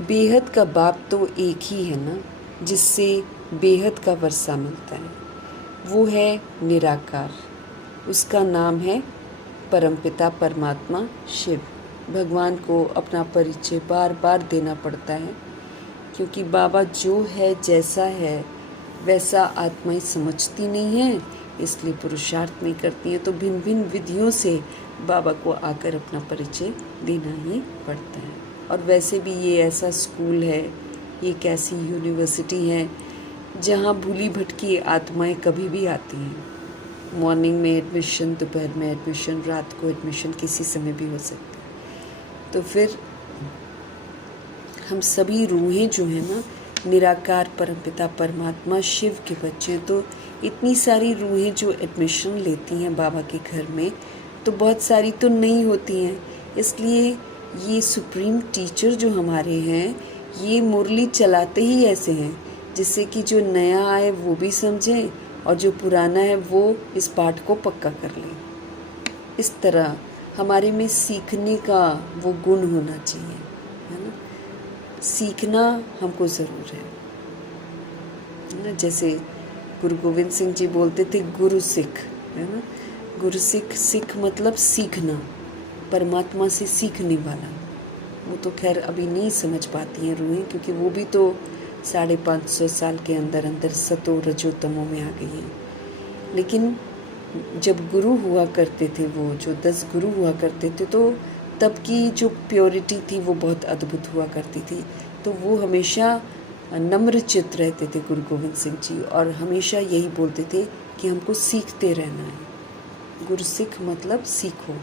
बेहद का बाप तो एक ही है ना, जिससे बेहद का वर्षा मिलता है। वो है निराकार, उसका नाम है परमपिता परमात्मा शिव। भगवान को अपना परिचय बार बार देना पड़ता है, क्योंकि बाबा जो है जैसा है वैसा आत्माएं समझती नहीं है, इसलिए पुरुषार्थ नहीं करती हैं। तो भिन्न भिन्न विधियों से बाबा को आकर अपना परिचय देना ही पड़ता है। और वैसे भी ये ऐसा स्कूल है, ये एक ऐसी यूनिवर्सिटी है जहाँ भूली भटकी आत्माएं कभी भी आती हैं। मॉर्निंग में एडमिशन, दोपहर में एडमिशन, रात को एडमिशन, किसी समय भी हो सकता है। तो फिर हम सभी रूहें जो हैं ना, निराकार परमपिता परमात्मा शिव के बच्चे, तो इतनी सारी रूहें जो एडमिशन लेती हैं बाबा के घर में, तो बहुत सारी तो नहीं होती हैं। इसलिए ये सुप्रीम टीचर जो हमारे हैं, ये मुरली चलाते ही ऐसे हैं जिससे कि जो नया आए वो भी समझे और जो पुराना है वो इस पाठ को पक्का कर ले। इस तरह हमारे में सीखने का वो गुण होना चाहिए, है ना। सीखना हमको ज़रूर है ना। जैसे गुरु गोविंद सिंह जी बोलते थे गुरु सिख, है ना। गुरु सिख, सिख मतलब सीखना, परमात्मा से सीखने वाला। वो तो खैर अभी नहीं समझ पाती हैं रूहें, क्योंकि वो भी तो 550 साल के अंदर अंदर सतो रजो तमो में आ गई हैं। लेकिन जब गुरु हुआ करते थे, वो जो 10 गुरु हुआ करते थे, तो तब की जो प्योरिटी थी वो बहुत अद्भुत हुआ करती थी। तो वो हमेशा नम्र चित्त रहते थे गुरु गोविंद सिंह जी, और हमेशा यही बोलते थे कि हमको सीखते रहना है। गुरु सिख मतलब सीखो।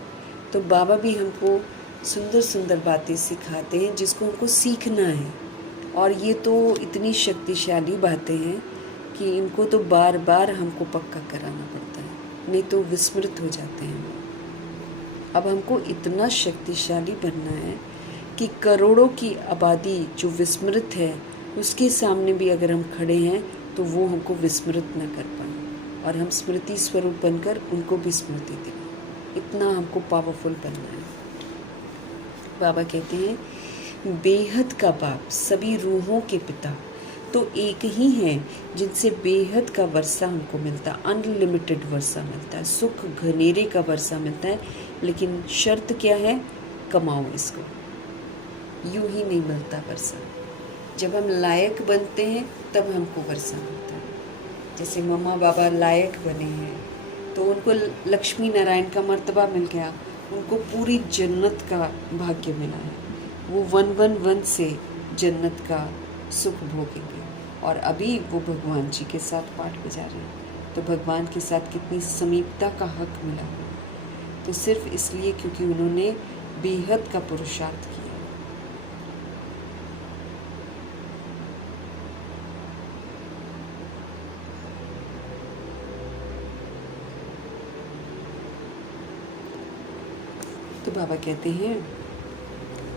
तो बाबा भी हमको सुंदर सुंदर बातें सिखाते हैं जिसको हमको सीखना है। और ये तो इतनी शक्तिशाली बातें हैं कि इनको तो बार बार हमको पक्का कराना पड़ता है, नहीं तो विस्मृत हो जाते हैं। अब हमको इतना शक्तिशाली बनना है कि करोड़ों की आबादी जो विस्मृत है उसके सामने भी अगर हम खड़े हैं तो वो हमको विस्मृत न कर पाए, और हम स्मृति स्वरूप बनकर उनको भी स्मृति दें। इतना हमको पावरफुल बनना है। बाबा कहते हैं बेहद का बाप, सभी रूहों के पिता तो एक ही हैं जिनसे बेहद का वर्षा हमको मिलता है, अनलिमिटेड वर्षा मिलता है, सुख घनेरे का वर्षा मिलता है। लेकिन शर्त क्या है? कमाओ इसको, यूं ही नहीं मिलता वर्षा। जब हम लायक बनते हैं तब हमको वर्षा मिलता है। जैसे मम्मा बाबा लायक बने हैं तो उनको लक्ष्मी नारायण का मर्तबा मिल गया, उनको पूरी जन्नत का भाग्य मिला है। वो 111 से जन्नत का सुख भोगेंगे, और अभी वो भगवान जी के साथ पाठ बजा रहे हैं। तो भगवान के साथ कितनी समीपता का हक मिला है, तो सिर्फ इसलिए क्योंकि उन्होंने बेहद का पुरुषार्थ किया। तो बाबा कहते हैं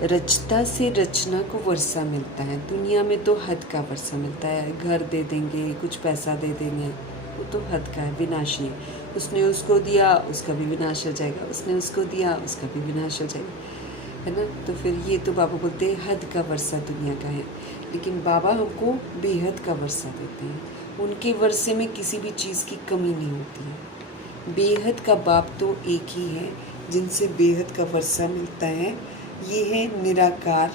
रचता से रचना को वर्षा मिलता है। दुनिया में तो हद का वर्षा मिलता है, घर दे देंगे, कुछ पैसा दे देंगे, वो तो हद का है, विनाशी है। उसने उसको दिया, उसका भी विनाश हो जाएगा, उसने उसको दिया, उसका भी विनाश हो जाएगा, है ना। तो फिर ये तो बाबा बोलते हैं हद का वर्षा दुनिया का है, लेकिन बाबा हमको बेहद का वर्षा देते हैं। उनके वर्षे में किसी भी चीज़ की कमी नहीं होती है। बेहद का बाप तो एक ही है जिनसे बेहद का वर्षा मिलता है, ये है निराकार,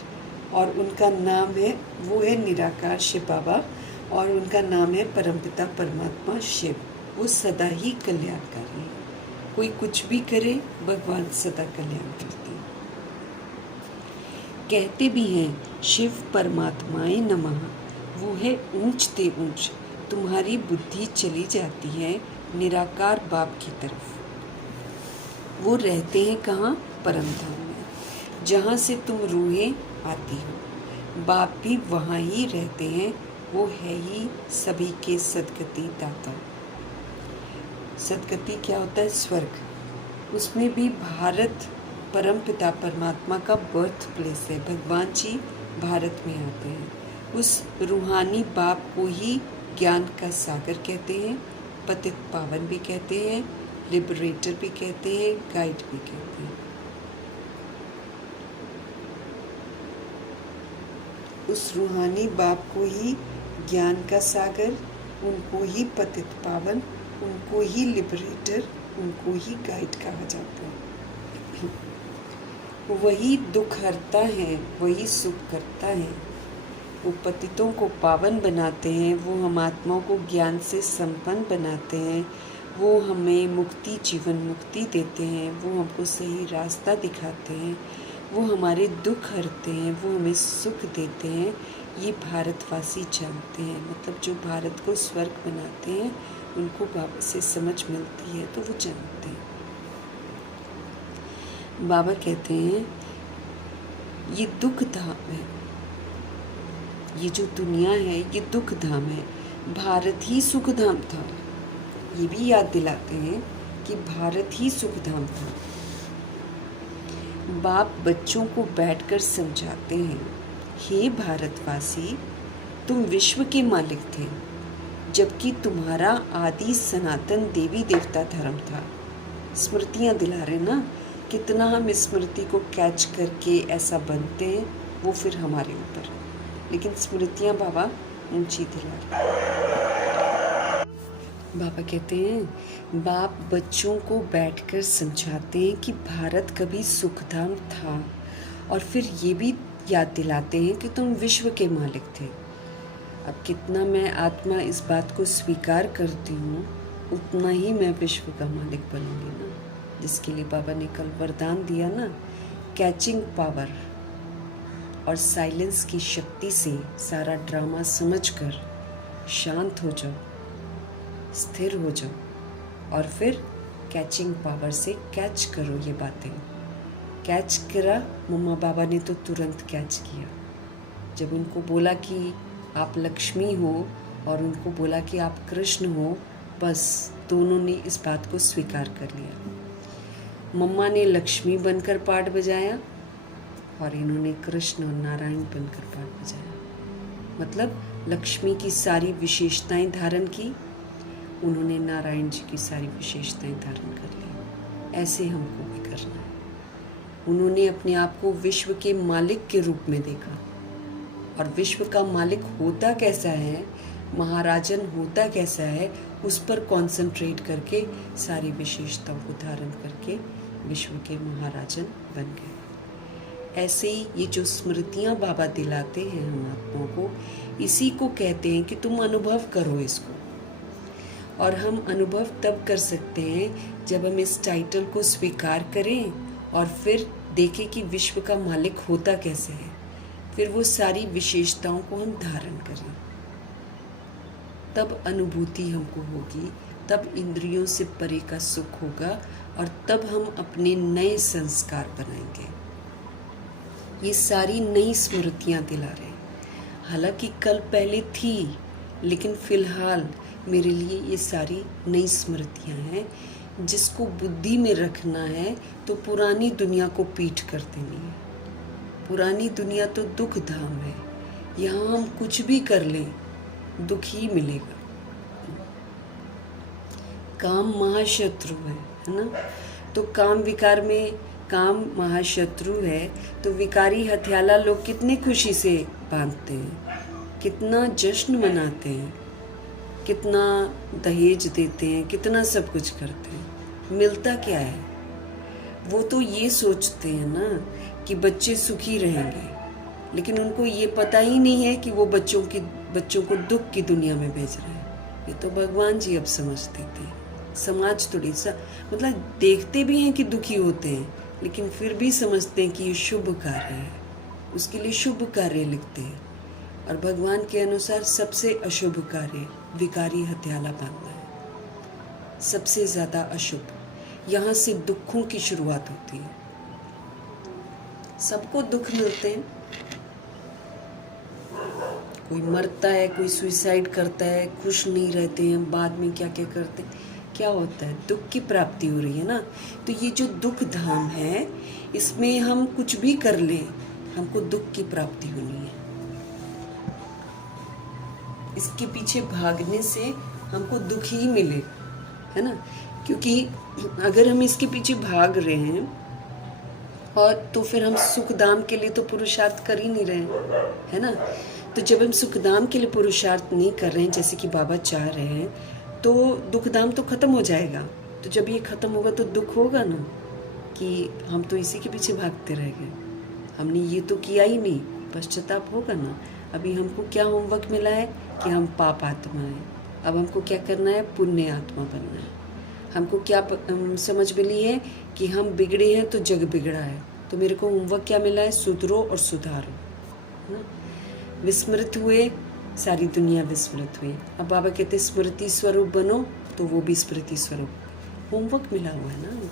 और उनका नाम है, वो है निराकार शिव बाबा, और उनका नाम है परमपिता परमात्मा शिव। वो सदा ही कल्याणकारी है, कोई कुछ भी करे भगवान सदा कल्याण करते हैं। कहते भी हैं शिव परमात्माए नमः, वो है ऊंच ते ऊंच। तुम्हारी बुद्धि चली जाती है निराकार बाप की तरफ। वो रहते हैं कहाँ? परम धाम में, जहाँ से तुम रूहें आती हो। बाप भी वहाँ ही रहते हैं, वो है ही सभी के सदगति दाता। सदगति क्या होता है? स्वर्ग। उसमें भी भारत परम पिता परमात्मा का बर्थ प्लेस है। भगवान जी भारत में आते हैं। उस रूहानी बाप को ही ज्ञान का सागर कहते हैं, पतित पावन भी कहते हैं, लिबरेटर भी कहते हैं, गाइड भी कहते हैं। उस रूहानी बाप को ही ज्ञान का सागर, उनको ही पतित पावन, उनको ही लिबरेटर, उनको ही गाइड कहा जाता है। वही दुख हरता है, वही सुख करता है। वो पतितों को पावन बनाते हैं, वो हम आत्माओं को ज्ञान से संपन्न बनाते हैं, वो हमें मुक्ति, जीवन मुक्ति देते हैं, वो हमको सही रास्ता दिखाते हैं, वो हमारे दुख हरते हैं, वो हमें सुख देते हैं। ये भारतवासी जानते हैं, मतलब जो भारत को स्वर्ग बनाते हैं, उनको बाबा से समझ मिलती है तो वो जानते हैं। बाबा कहते हैं ये दुख धाम है, ये जो दुनिया है ये दुख धाम है, भारत ही सुख धाम था। ये भी याद दिलाते हैं कि भारत ही सुख धाम था। बाप बच्चों को बैठकर समझाते हैं, हे भारतवासी, तुम विश्व के मालिक थे, जबकि तुम्हारा आदि सनातन देवी देवता धर्म था। स्मृतियाँ दिला रहे ना, कितना हम स्मृति को कैच करके ऐसा बनते हैं, वो फिर हमारे ऊपर है, लेकिन स्मृतियाँ बाबा ऊंची दिला रहे। बाबा कहते हैं बाप बच्चों को बैठकर समझाते हैं कि भारत कभी सुखधाम था, और फिर ये भी याद दिलाते हैं कि तुम विश्व के मालिक थे। अब कितना मैं आत्मा इस बात को स्वीकार करती हूँ, उतना ही मैं विश्व का मालिक बनूंगी ना, जिसके लिए बाबा ने कल वरदान दिया ना, कैचिंग पावर और साइलेंस की शक्ति से सारा ड्रामा समझकर शांत हो जाओ, स्थिर हो जाओ, और फिर कैचिंग पावर से कैच करो ये बातें। कैच करा मम्मा बाबा ने तो तुरंत कैच किया। जब उनको बोला कि आप लक्ष्मी हो और उनको बोला कि आप कृष्ण हो, बस दोनों ने इस बात को स्वीकार कर लिया। मम्मा ने लक्ष्मी बनकर पाठ बजाया और इन्होंने कृष्ण और नारायण बनकर पाठ बजाया। मतलब लक्ष्मी की सारी विशेषताएं धारण की, उन्होंने नारायण जी की सारी विशेषताएं धारण कर ली। ऐसे हमको भी करना है। उन्होंने अपने आप को विश्व के मालिक के रूप में देखा, और विश्व का मालिक होता कैसा है, महाराजन होता कैसा है, उस पर कंसंट्रेट करके सारी विशेषताओं को धारण करके विश्व के महाराजन बन गए। ऐसे ही ये जो स्मृतियाँ बाबा दिलाते हैं हम आत्माओं को, इसी को कहते हैं कि तुम अनुभव करो इसको। और हम अनुभव तब कर सकते हैं जब हम इस टाइटल को स्वीकार करें और फिर देखें कि विश्व का मालिक होता कैसे है, फिर वो सारी विशेषताओं को हम धारण करें। तब अनुभूति हमको होगी, तब इंद्रियों से परे का सुख होगा, और तब हम अपने नए संस्कार बनाएंगे। ये सारी नई स्मृतियाँ दिला रहे हैं। हालांकि कल पहले थी, लेकिन फिलहाल मेरे लिए ये सारी नई स्मृतियाँ हैं, जिसको बुद्धि में रखना है तो पुरानी दुनिया को पीठ कर देनी है। पुरानी दुनिया तो दुख धाम है, यहाँ हम कुछ भी कर लें दुख ही मिलेगा। काम महाशत्रु है ना। तो काम विकार में काम महाशत्रु है, तो विकारी हथियाला लोग कितनी खुशी से बांधते हैं, कितना जश्न मनाते हैं, कितना दहेज देते हैं, कितना सब कुछ करते हैं। मिलता क्या है? वो तो ये सोचते हैं ना कि बच्चे सुखी रहेंगे, लेकिन उनको ये पता ही नहीं है कि वो बच्चों को दुख की दुनिया में भेज रहे हैं। ये तो भगवान जी अब समझते थे। समाज थोड़ी सा मतलब देखते भी हैं कि दुखी होते हैं, लेकिन फिर भी समझते हैं कि ये शुभ कार्य है, उसके लिए शुभ कार्य लिखते हैं। और भगवान के अनुसार सबसे अशुभ कार्य विकारी हथियाला बांधना है, सबसे ज़्यादा अशुभ। यहाँ से दुखों की शुरुआत होती है। सबको दुख मिलते हैं, कोई मरता है, कोई सुसाइड करता है, खुश नहीं रहते हैं, बाद में क्या क्या करते हैं, क्या होता है? दुख की प्राप्ति हो रही है ना। तो ये जो दुख धाम है, इसमें हम कुछ भी कर लें हमको दुख की प्राप्ति होनी है। इसके पीछे भागने से हमको दुख ही मिले, है ना। क्योंकि अगर हम इसके पीछे भाग रहे हैं और तो फिर हम सुखधाम के लिए तो पुरुषार्थ कर ही नहीं रहे हैं, है ना। तो जब हम सुखधाम के लिए पुरुषार्थ नहीं कर रहे हैं जैसे कि बाबा चाह रहे हैं, तो दुखधाम तो खत्म हो जाएगा। तो जब ये खत्म होगा तो दुख होगा ना कि हम तो इसी के पीछे भागते रह गए, हमने ये तो किया ही नहीं। पश्चाताप होगा ना। अभी हमको क्या होमवर्क मिला है कि हम पाप आत्मा हैं, अब हमको क्या करना है? पुण्य आत्मा बनना है। हमको क्या समझ मिली है कि हम बिगड़े हैं तो जग बिगड़ा है, तो मेरे को होमवर्क क्या मिला है? सुधरो और सुधारो, है ना। विस्मृत हुए, सारी दुनिया विस्मृत हुई। अब बाबा कहते स्मृति स्वरूप बनो, तो वो भी स्मृति स्वरूप होमवर्क मिला हुआ है ना।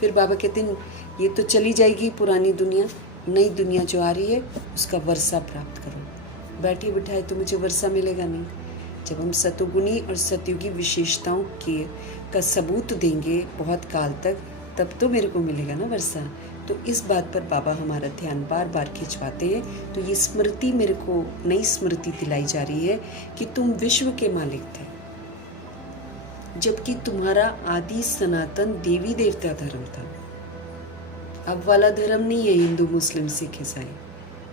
फिर बाबा कहते हैं ये तो चली जाएगी पुरानी दुनिया, नई दुनिया जो आ रही है उसका वर्षा प्राप्त करो। बैठे बिठाए तो मुझे वर्षा मिलेगा नहीं। जब हम सतोगुणी और सतयुगी विशेषताओं का सबूत देंगे बहुत काल तक, तब तो मेरे को मिलेगा ना वर्षा। तो इस बात पर बाबा हमारा ध्यान बार बार खिंचवाते हैं। तो ये स्मृति मेरे को नई स्मृति दिलाई जा रही है कि तुम विश्व के मालिक थे, जबकि तुम्हारा आदि सनातन देवी देवता धर्म था। अब वाला धर्म नहीं है हिंदू मुस्लिम सिख ईसाई।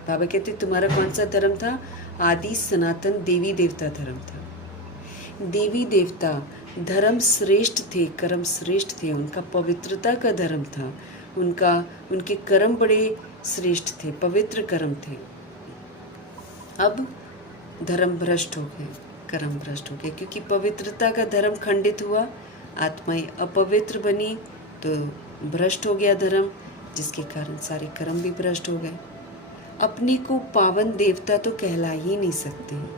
बाबा कहते तुम्हारा कौन सा धर्म था? आदि सनातन देवी देवता धर्म था। देवी देवता धर्म श्रेष्ठ थे, कर्म श्रेष्ठ थे, उनका पवित्रता का धर्म था, उनके कर्म बड़े श्रेष्ठ थे, पवित्र कर्म थे। अब धर्म भ्रष्ट हो गए, कर्म भ्रष्ट हो गए, क्योंकि पवित्रता का धर्म खंडित हुआ, आत्माएं अपवित्र बनी, तो भ्रष्ट हो गया धर्म, जिसके कारण सारे कर्म भी भ्रष्ट हो गए। अपने को पावन देवता तो कहला ही नहीं सकते हैं।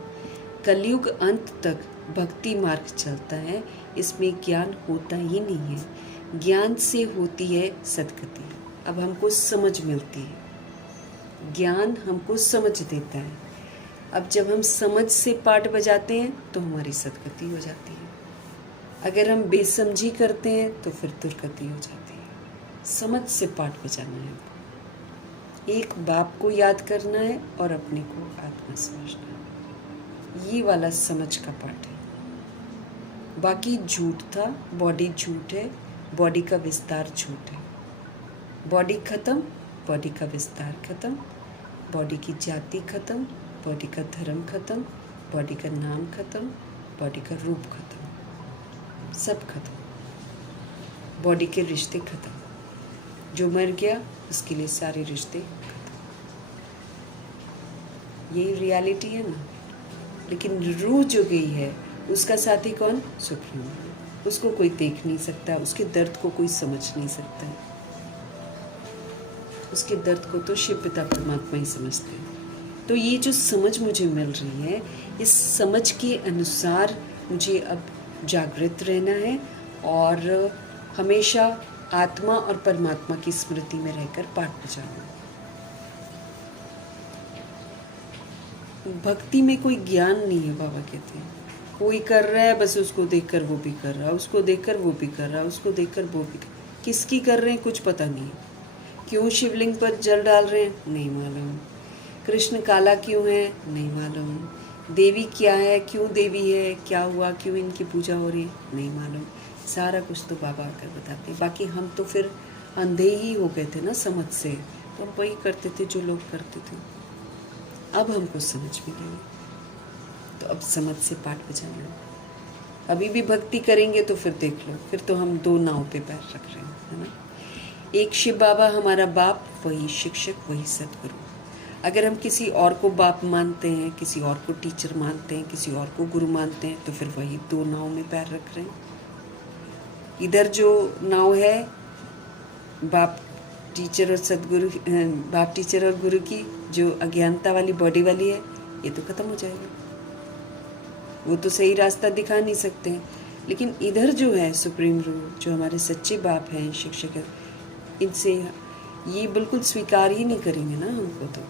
कलयुग अंत तक भक्ति मार्ग चलता है, इसमें ज्ञान होता ही नहीं है। ज्ञान से होती है सद्गति। अब हमको समझ मिलती है, ज्ञान हमको समझ देता है। अब जब हम समझ से पाठ बजाते हैं तो हमारी सद्गति हो जाती है। अगर हम बेसमझी करते हैं तो फिर दुर्गति हो जाती है। समझ से पाठ बजाना है, एक बाप को याद करना है और अपने को आत्मा समझना है। ये वाला समझ का पाठ है। बाकी झूठ था, बॉडी झूठ है, बॉडी का विस्तार झूठ है। बॉडी खत्म, बॉडी का विस्तार खत्म, बॉडी की जाति खत्म, बॉडी का धर्म खत्म, बॉडी का नाम खत्म, बॉडी का रूप खत्म, सब खत्म। बॉडी के रिश्ते खत्म, जो मर गया उसके लिए सारे रिश्ते खत्म। यही रियलिटी है ना। लेकिन रूह जो गई है उसका साथी कौन? सुखी हूँ। उसको कोई देख नहीं सकता, उसके दर्द को कोई समझ नहीं सकता। उसके दर्द को तो शिव पिता परमात्मा ही समझते हैं। तो ये जो समझ मुझे मिल रही है, इस समझ के अनुसार मुझे अब जागृत रहना है और हमेशा आत्मा और परमात्मा की स्मृति में रहकर पाठ बजाना। भक्ति में कोई ज्ञान नहीं है, बाबा कहते हैं। कोई कर रहा है बस उसको देखकर वो भी कर रहा है, उसको देखकर वो भी कर रहा है, उसको देखकर वो भी किसकी कर रहे हैं कुछ पता नहीं है। क्यों शिवलिंग पर जल डाल रहे हैं, नहीं मालूम। कृष्ण काला क्यों है, नहीं मालूम। देवी क्या है, क्यों देवी है, क्या हुआ, क्यों इनकी पूजा हो रही है, नहीं मालूम। सारा कुछ तो बाबा आकर बताते हैं। बाकी हम तो फिर अंधे ही हो गए थे ना समझ से, तो हम वही करते थे जो लोग करते थे। अब हमको समझ में गई, तो अब समझ से पाठ बजाना। अभी भी भक्ति करेंगे तो फिर देख लो, फिर तो हम दो नाव पे पैर रख रहे हैं, है ना। एक शिव बाबा हमारा बाप, वही शिक्षक, वही सदगुरु। अगर हम किसी और को बाप मानते हैं, किसी और को टीचर मानते हैं, किसी और को गुरु मानते हैं, तो फिर वही दो नाव में पैर रख रहे हैं। इधर जो नाव है बाप टीचर और सदगुरु, बाप टीचर और गुरु की, जो अज्ञानता वाली बॉडी वाली है, ये तो खत्म हो जाएगा। वो तो सही रास्ता दिखा नहीं सकते हैं। लेकिन इधर जो है सुप्रीम रूल, जो हमारे सच्चे बाप हैं, शिक्षक हैं, इनसे ये बिल्कुल स्वीकार ही नहीं करेंगे ना हमको। तो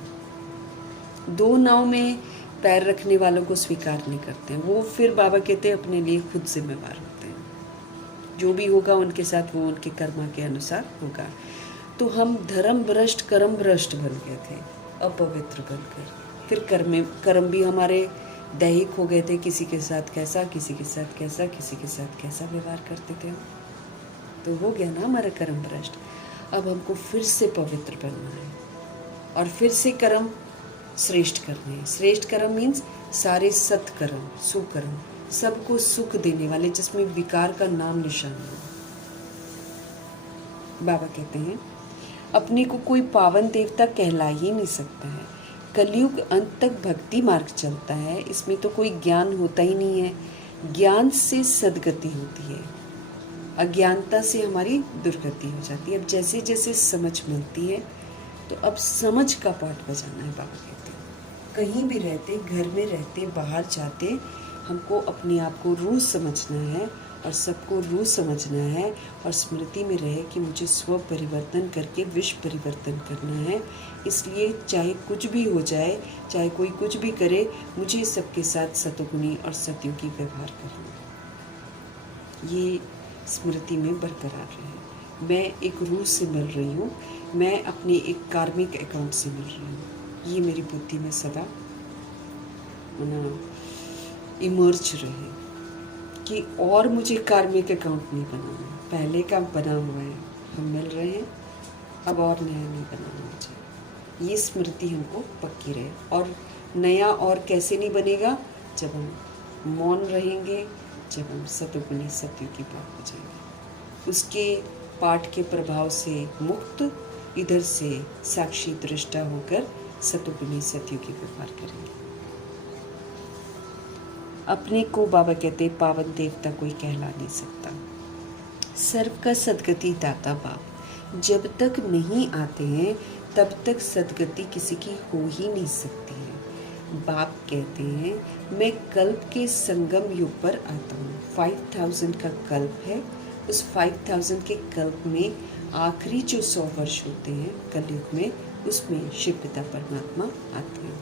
दो नाव में पैर रखने वालों को स्वीकार नहीं करते हैं। वो फिर बाबा कहते हैं अपने लिए खुद जिम्मेवार होते हैं। जो भी होगा उनके साथ, वो उनके कर्मा के अनुसार होगा। तो हम धर्म भ्रष्ट कर्म भ्रष्ट बन गए थे, अपवित्र बनकर। फिर कर्म भी हमारे दैहिक हो गए थे। किसी के साथ कैसा, किसी के साथ कैसा, किसी के साथ कैसा व्यवहार करते थे हम। तो हो गया ना हमारा कर्म भ्रष्ट। अब हमको फिर से पवित्र बनना है और फिर से कर्म श्रेष्ठ करने हैं। श्रेष्ठ कर्म मीन्स सारे सत्कर्म, सुकर्म, सबको सुख देने वाले, जिसमें विकार का नाम निशान हो। बाबा कहते हैं अपने को कोई पावन देवता कहला ही नहीं सकता है। कलयुग अंत तक भक्ति मार्ग चलता है, इसमें तो कोई ज्ञान होता ही नहीं है। ज्ञान से सद्गति होती है, अज्ञानता से हमारी दुर्गति हो जाती है। अब जैसे जैसे समझ मिलती है, तो अब समझ का पाठ बजाना है। बाबा कहते हैं कहीं भी रहते, घर में रहते, बाहर जाते, हमको अपने आप को रूह समझना है और सबको रूह समझना है, और स्मृति में रहे कि मुझे स्व परिवर्तन करके विश्व परिवर्तन करना है। इसलिए चाहे कुछ भी हो जाए, चाहे कोई कुछ भी करे, मुझे सबके साथ सतगुणी और सतयुगी व्यवहार करना है। ये स्मृति में बरकरार रहे। मैं एक रूह से मिल रही हूँ, मैं अपने एक कार्मिक अकाउंट से मिल रही हूँ। ये मेरी बुद्धि में सदा इमर्ज रहे कि और मुझे कार्मिक अकाउंट नहीं बनाना। पहले का बना हुआ है, हम मिल रहे हैं, अब और नया नहीं बनाना मुझे। ये स्मृति हमको पक्की रहे। और नया और कैसे नहीं बनेगा, जब हम मौन रहेंगे, जब हम सतगुणी सत्य की बात बजाएंगे, उसके पाठ के प्रभाव से मुक्त, इधर से साक्षी दृष्टा होकर सतगुणी सत्य की व्यवहार करेंगे। अपने को बाबा कहते पावन देवता कोई कहला नहीं सकता। सर्व का सदगति दाता बाप जब तक नहीं आते हैं, तब तक सदगति किसी की हो ही नहीं सकती है। बाप कहते हैं मैं कल्प के संगम युग पर आता हूँ। 5000 का कल्प है, उस 5000 के कल्प में आखिरी जो 100 वर्ष होते हैं कलयुग में, उसमें शिव पिता परमात्मा आते हैं।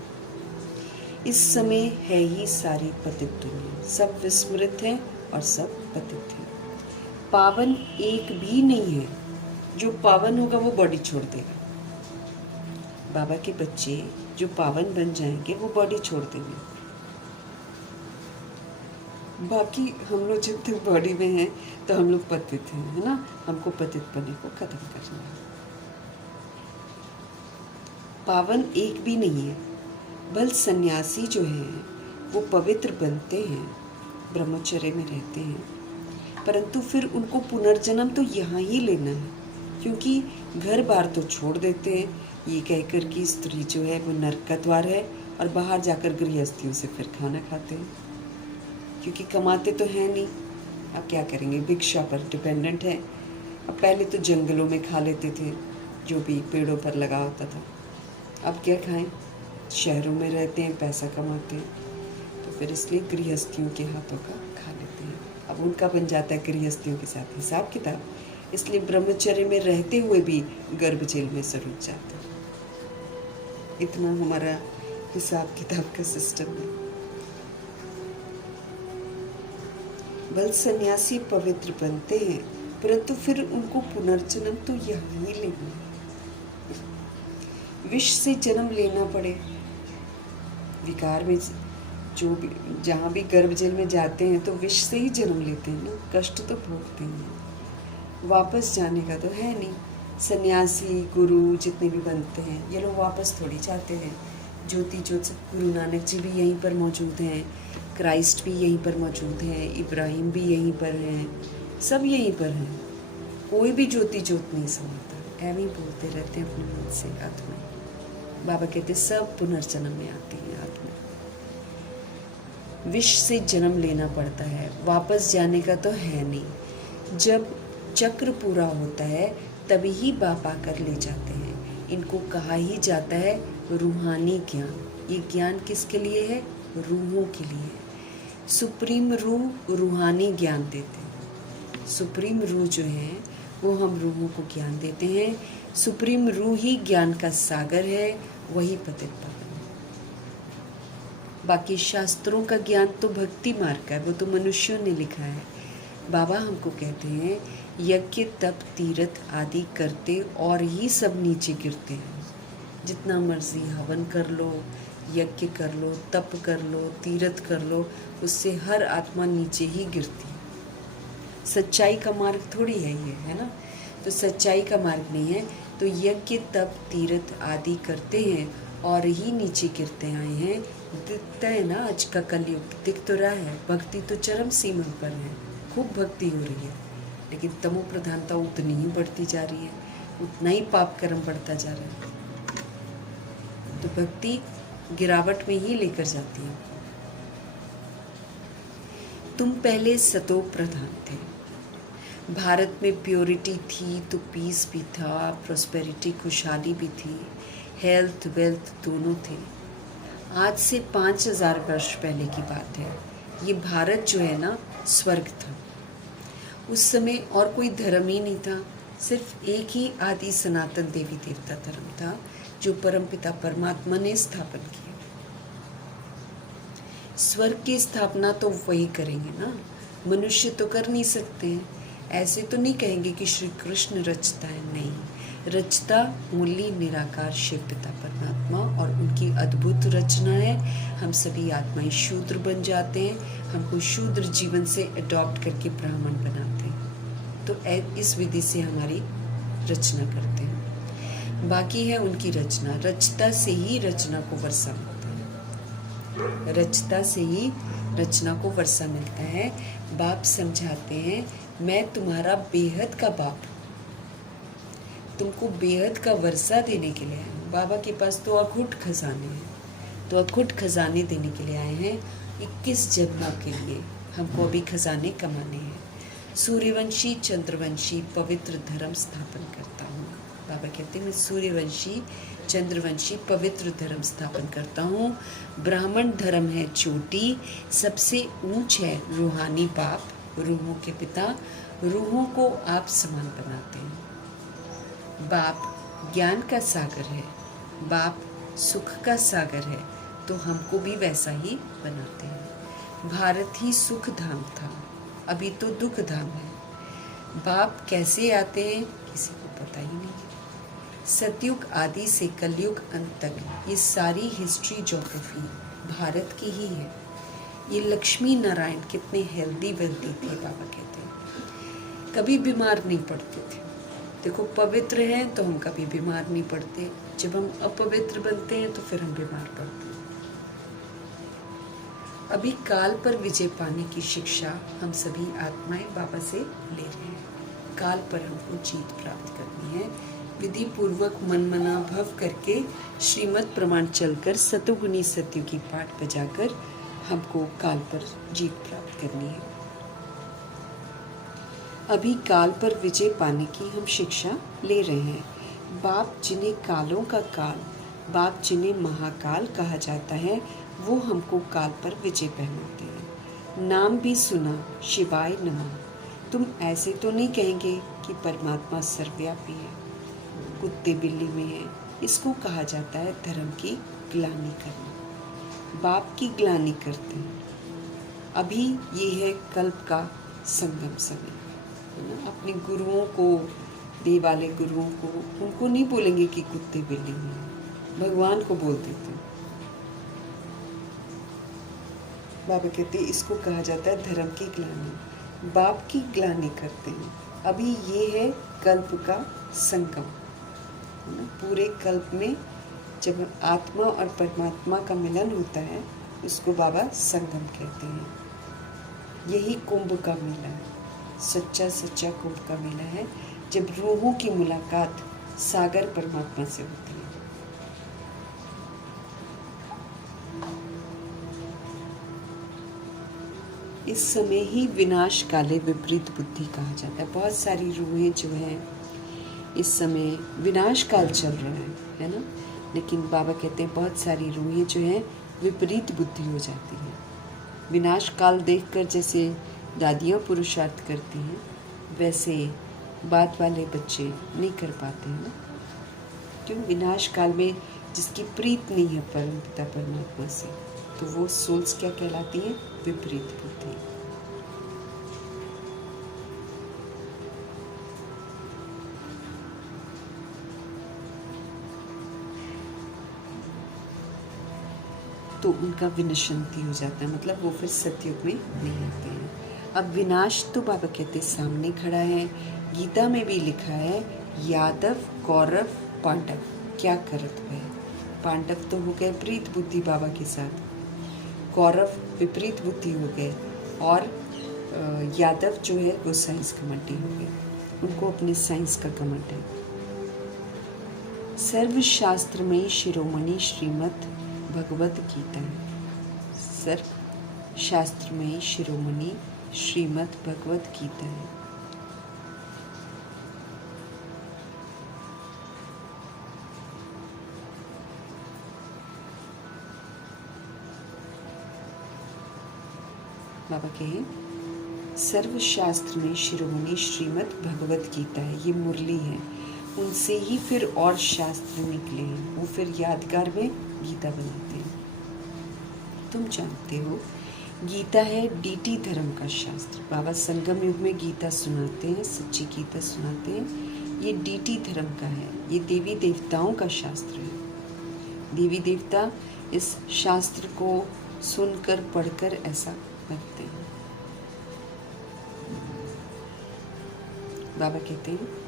इस समय है ही सारी पतित दुनिया, सब विस्मृत है और सब पतित है। पावन एक भी नहीं है। जो पावन होगा वो बॉडी छोड़ देगा। बाबा के बच्चे जो पावन बन जाएंगे वो बॉडी छोड़ देंगे। बाकी हम लोग जब तक बॉडी में हैं तो हम लोग पतित हैं, है ना। हमको पतित पने को खत्म करना है। पावन एक भी नहीं है। बल सन्यासी जो हैं वो पवित्र बनते हैं, ब्रह्मचर्य में रहते हैं, परंतु फिर उनको पुनर्जन्म तो यहाँ ही लेना है, क्योंकि घर बार तो छोड़ देते हैं ये कहकर कि स्त्री जो है वो नरक का द्वार है, और बाहर जाकर गृहस्थियों से फिर खाना खाते हैं, क्योंकि कमाते तो हैं नहीं। अब क्या करेंगे, भिक्षा पर डिपेंडेंट है। अब पहले तो जंगलों में खा लेते थे जो भी पेड़ों पर लगा होता था, अब क्या खाएं, शहरों में रहते हैं, पैसा कमाते हैं, तो फिर इसलिए गृहस्थियों के हाथों का खा लेते हैं। अब उनका बन जाता है गृहस्थियों के साथ हिसाब किताब, इसलिए ब्रह्मचर्य में रहते हुए भी गर्भ जेल में जरूर जाते हैं। इतना हमारा हिसाब किताब का सिस्टम है। बल सन्यासी पवित्र बनते हैं, परंतु फिर उनको पुनर्जन्म तो यहाँ ही लेना है। विष से जन्म लेना पड़े, विकार में जो भी जहाँ भी गर्भ जल में जाते हैं तो विष से ही जन्म लेते हैं ना, कष्ट तो भोगते हैं। वापस जाने का तो है नहीं। सन्यासी गुरु जितने भी बनते हैं ये लोग वापस थोड़ी जाते हैं। ज्योति ज्योत गुरु नानक जी भी यहीं पर मौजूद हैं, क्राइस्ट भी यहीं पर मौजूद हैं, इब्राहिम भी यहीं पर हैं, सब यहीं पर हैं। कोई भी ज्योति ज्योत नहीं समाता, ऐਵੇਂ ही बोलते रहते हैं अपने मन से आत्मा। बाबा कहते सब पुनर्जन्म में आती है आत्मा। विष से जन्म लेना पड़ता है, वापस जाने का तो है नहीं। जब चक्र पूरा होता है तभी ही बाप आकर ले जाते हैं। इनको कहा ही जाता है रूहानी ज्ञान। ये ज्ञान किसके लिए है? रूहों के लिए। सुप्रीम रूह रूहानी ज्ञान देते हैं। सुप्रीम रूह जो है वो हम रूहों को ज्ञान देते हैं। सुप्रीम रूह ही ज्ञान का सागर है, वही पतित पावन है। बाकी शास्त्रों का ज्ञान तो भक्ति मार्ग का है, वो तो मनुष्यों ने लिखा है। बाबा हमको कहते हैं यज्ञ तप तीर्थ आदि करते और ही सब नीचे गिरते हैं। जितना मर्जी हवन कर लो, यज्ञ कर लो, तप कर लो, तीर्थ कर लो, उससे हर आत्मा नीचे ही गिरती है। सच्चाई का मार्ग थोड़ी है ये, है ना। तो सच्चाई का मार्ग नहीं है। तो यज्ञ तप तीर्थ आदि करते हैं और ही नीचे गिरते आए हैं। दिखता है ना आज का कलयुग, दिख तो रहा है। भक्ति तो चरम सीमा पर है, खूब भक्ति हो रही है, लेकिन तमो प्रधानता उतनी ही बढ़ती जा रही है, उतना ही पाप कर्म बढ़ता जा रहा है। तो भक्ति गिरावट में ही लेकर जाती है। तुम पहले सतो प्रधान थे। भारत में प्योरिटी थी तो पीस भी था, प्रोस्पेरिटी खुशहाली भी थी, हेल्थ वेल्थ दोनों थे। आज से 5000 वर्ष पहले की बात है। ये भारत जो है ना स्वर्ग था। उस समय और कोई धर्म ही नहीं था, सिर्फ एक ही आदि सनातन देवी देवता धर्म था जो परमपिता परमात्मा ने स्थापन किया। स्वर्ग की स्थापना तो वही करेंगे ना, मनुष्य तो कर नहीं सकते हैं। ऐसे तो नहीं कहेंगे कि श्री कृष्ण रचता है, नहीं, रचता मूली निराकार शिव पिता परमात्मा और उनकी अद्भुत रचना है। हम सभी आत्माएं शूद्र बन जाते हैं, हमको शूद्र जीवन से अडॉप्ट करके ब्राह्मण बनाते हैं। तो इस विधि से हमारी रचना करते हैं। बाकी है उनकी रचना, रचता से ही रचना को वर्षा मिलता है, रचता से ही रचना को वर्षा मिलता है। बाप समझाते हैं मैं तुम्हारा बेहद का बाप, तुमको बेहद का वर्षा देने के लिए आए हूँ। बाबा के पास तो अखुट खजाने हैं, तो अखुट खजाने देने के लिए आए हैं। 21 जन्मों के लिए हमको अभी खजाने कमाने हैं। सूर्यवंशी चंद्रवंशी पवित्र धर्म स्थापन करता हूँ। बाबा कहते हैं मैं सूर्यवंशी चंद्रवंशी पवित्र धर्म स्थापन करता हूँ। ब्राह्मण धर्म है चोटी, सबसे ऊंच है रूहानी बाप, रूहों के पिता, रूहों को आप समान बनाते हैं। बाप ज्ञान का सागर है, बाप सुख का सागर है, तो हमको भी वैसा ही बनाते हैं। भारत ही सुख धाम था, अभी तो दुख धाम है। बाप कैसे आते हैं किसी को पता ही नहीं है। सतयुग आदि से कलयुग अंत तक ये सारी हिस्ट्री ज्योग्राफी भारत की ही है। ये लक्ष्मी नारायण कितने हेल्दी वेल्दी थे। बाबा कहते हैं कभी बीमार नहीं पड़ते थे। देखो पवित्र हैं तो हम कभी बीमार नहीं पड़ते, जब हम अपवित्र बनते हैं तो फिर हम बीमार पड़ते हैं। अभी काल पर विजय पाने की शिक्षा हम सभी आत्माएं बाबा से ले रहे हैं। काल पर हमको जीत प्राप्त करनी है। विधि पूर्वक मन मना भव करके श्रीमत प्रमाण चलकर सतुगुनी सत्युगी पाठ बजाकर हमको काल पर जीत प्राप्त करनी है। अभी काल पर विजय पाने की हम शिक्षा ले रहे हैं। बाप जिन्हें कालों का काल, बाप जिन्हें महाकाल कहा जाता है, वो हमको काल पर विजय पहनाते हैं। नाम भी सुना शिवाय नमः। तुम ऐसे तो नहीं कहेंगे कि परमात्मा सर्वव्यापी है, कुत्ते बिल्ली में है। इसको कहा जाता है धर्म की ग्लानि करना। बाप की ग्लानि करते हैं। अभी ये है कल्प का संगम समय, है ना। अपने गुरुओं को, दे वाले गुरुओं को, उनको नहीं बोलेंगे कि कुत्ते बिल्ली में, भगवान को बोल देते हैं। बाबा कहते हैं इसको कहा जाता है धर्म की ग्लानि। बाप की ग्लानि करते हैं। अभी ये है कल्प का संगम, है ना। पूरे कल्प में जब आत्मा और परमात्मा का मिलन होता है उसको बाबा संगम कहते हैं। यही कुंभ का मेला है, सच्चा सच्चा कुंभ का मेला है, जब रूहों की मुलाकात सागर परमात्मा से होती है। इस समय ही विनाश काले विपरीत बुद्धि कहा जाता है। बहुत सारी रूहें जो हैं इस समय विनाश काल चल रहा है ना। लेकिन बाबा कहते हैं बहुत सारी रूहें जो हैं विपरीत बुद्धि हो जाती हैं। विनाश काल देखकर जैसे दादियाँ पुरुषार्थ करती हैं वैसे बात वाले बच्चे नहीं कर पाते हैं ना। क्यों? विनाश काल में जिसकी प्रीत नहीं है परम पिता परमात्मा से, तो वो सोल्स क्या कहलाती हैं? विपरीत बुद्धि। तो उनका विनशंति हो जाता है, मतलब वो फिर सतयुग में नहीं आते हैं। अब विनाश तो बाबा कहते सामने खड़ा है। गीता में भी लिखा है यादव कौरव पांडव क्या करत है। पांडव तो हो गए प्रीत बुद्धि बाबा के साथ, कौरव विपरीत बुद्धि हो गए, और यादव जो है वो साइंस कमेंटी हो गए। उनको अपने साइंस का कमेंट है। सर्वशास्त्रमयी शिरोमणि श्रीमद् भगवद गीता है। सर्व शास्त्रमयी शिरोमणि श्रीमद् भगवद गीता है। बाबा कहे सर्वशास्त्र में शिरोमणि श्रीमद् भगवद गीता है। ये मुरली है, उनसे ही फिर और शास्त्र निकले हैं। वो फिर यादगार में गीता बनाते हैं। तुम जानते हो गीता है डीटी धर्म का शास्त्र। बाबा संगम युग में गीता सुनाते हैं, सच्ची गीता सुनाते हैं। ये डीटी धर्म का है, ये देवी देवताओं का शास्त्र है। देवी देवता इस शास्त्र को सुनकर पढ़कर ऐसा करते हैं। बाबा कहते हैं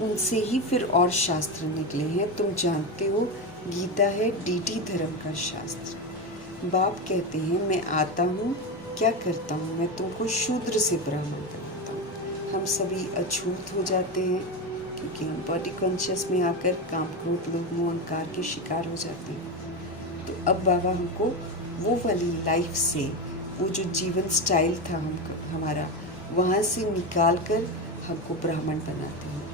उनसे ही फिर और शास्त्र निकले हैं। तुम जानते हो गीता है डीटी धर्म का शास्त्र। बाप कहते हैं मैं आता हूँ, क्या करता हूँ? मैं तुमको शूद्र से ब्राह्मण बनाता हूँ। हम सभी अछूत हो जाते हैं क्योंकि हम बॉडी कॉन्शियस में आकर काम क्रोध लोभ मोह अहंकार के शिकार हो जाते हैं। तो अब बाबा हमको वो वाली लाइफ से, वो जो जीवन स्टाइल था हमारा, वहाँ से निकाल कर हमको ब्राह्मण बनाते हैं।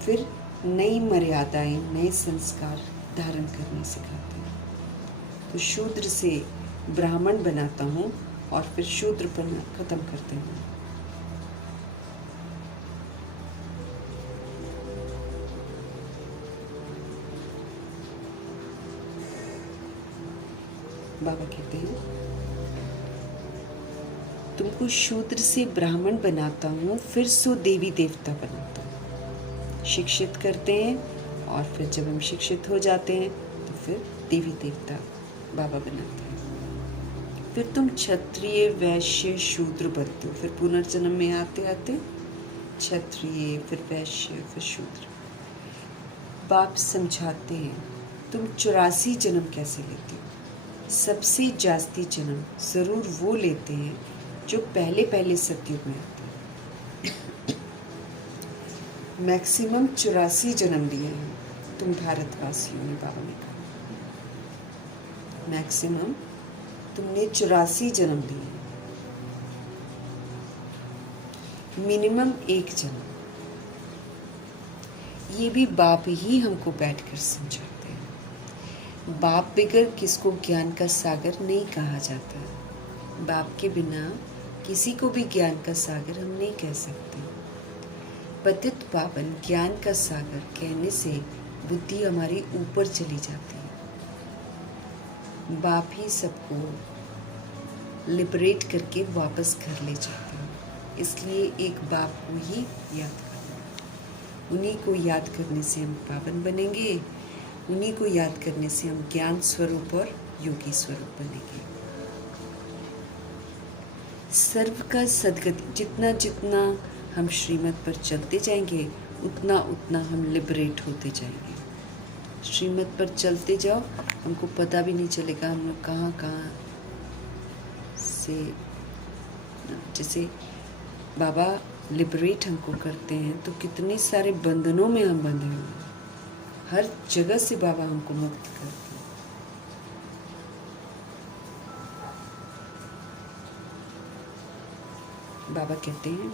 फिर नई मर्यादाएं, नए संस्कार धारण करने सिखाते हैं। तो शूद्र से ब्राह्मण बनाता हूँ और फिर शूद्रपना खत्म करते हैं। बाबा कहते हैं तुमको शूद्र से ब्राह्मण बनाता हूँ, फिर सो देवी देवता बनाता हूँ। शिक्षित करते हैं और फिर जब हम शिक्षित हो जाते हैं तो फिर देवी देवता बाबा बनाते हैं। फिर तुम क्षत्रिय वैश्य शूद्र बनते हो। फिर पुनर्जन्म में आते आते क्षत्रिय, फिर वैश्य, फिर शूद्र। बाप समझाते हैं तुम 84 जन्म कैसे लेते हो। सबसे जास्ती जन्म ज़रूर वो लेते हैं जो पहले पहले सतयुग में आते हैं। मैक्सिमम 84 जन्म लिए हैं तुम भारतवासियों ने, बाबा ने कहा। मैक्सिमम तुमने 84 जन्म लिए हैं, मिनिमम 1 जन्म। ये भी बाप ही हमको बैठकर समझाते हैं। बाप बगैर किसको ज्ञान का सागर नहीं कहा जाता। बाप के बिना किसी को भी ज्ञान का सागर हम नहीं कह सकते। पतित पावन ज्ञान का सागर कहने से बुद्धि हमारी ऊपर चली जाती है। बाप ही सबको लिबरेट करके वापस घर ले जाते हैं। इसलिए एक बाप को ही याद करना। उन्हीं को याद करने से हम पावन बनेंगे उन्हीं को याद करने से हम ज्ञान स्वरूप और योगी स्वरूप बनेंगे। सर्व का सद्गति, जितना जितना हम श्रीमत पर चलते जाएंगे उतना उतना हम लिबरेट होते जाएंगे। श्रीमत पर चलते जाओ, हमको पता भी नहीं चलेगा हम लोग कहाँ कहाँ से, जैसे बाबा लिबरेट हमको करते हैं तो कितने सारे बंधनों में हम बंधे हुए हैं। हर जगह से बाबा हमको मुक्त करते हैं। बाबा कहते हैं,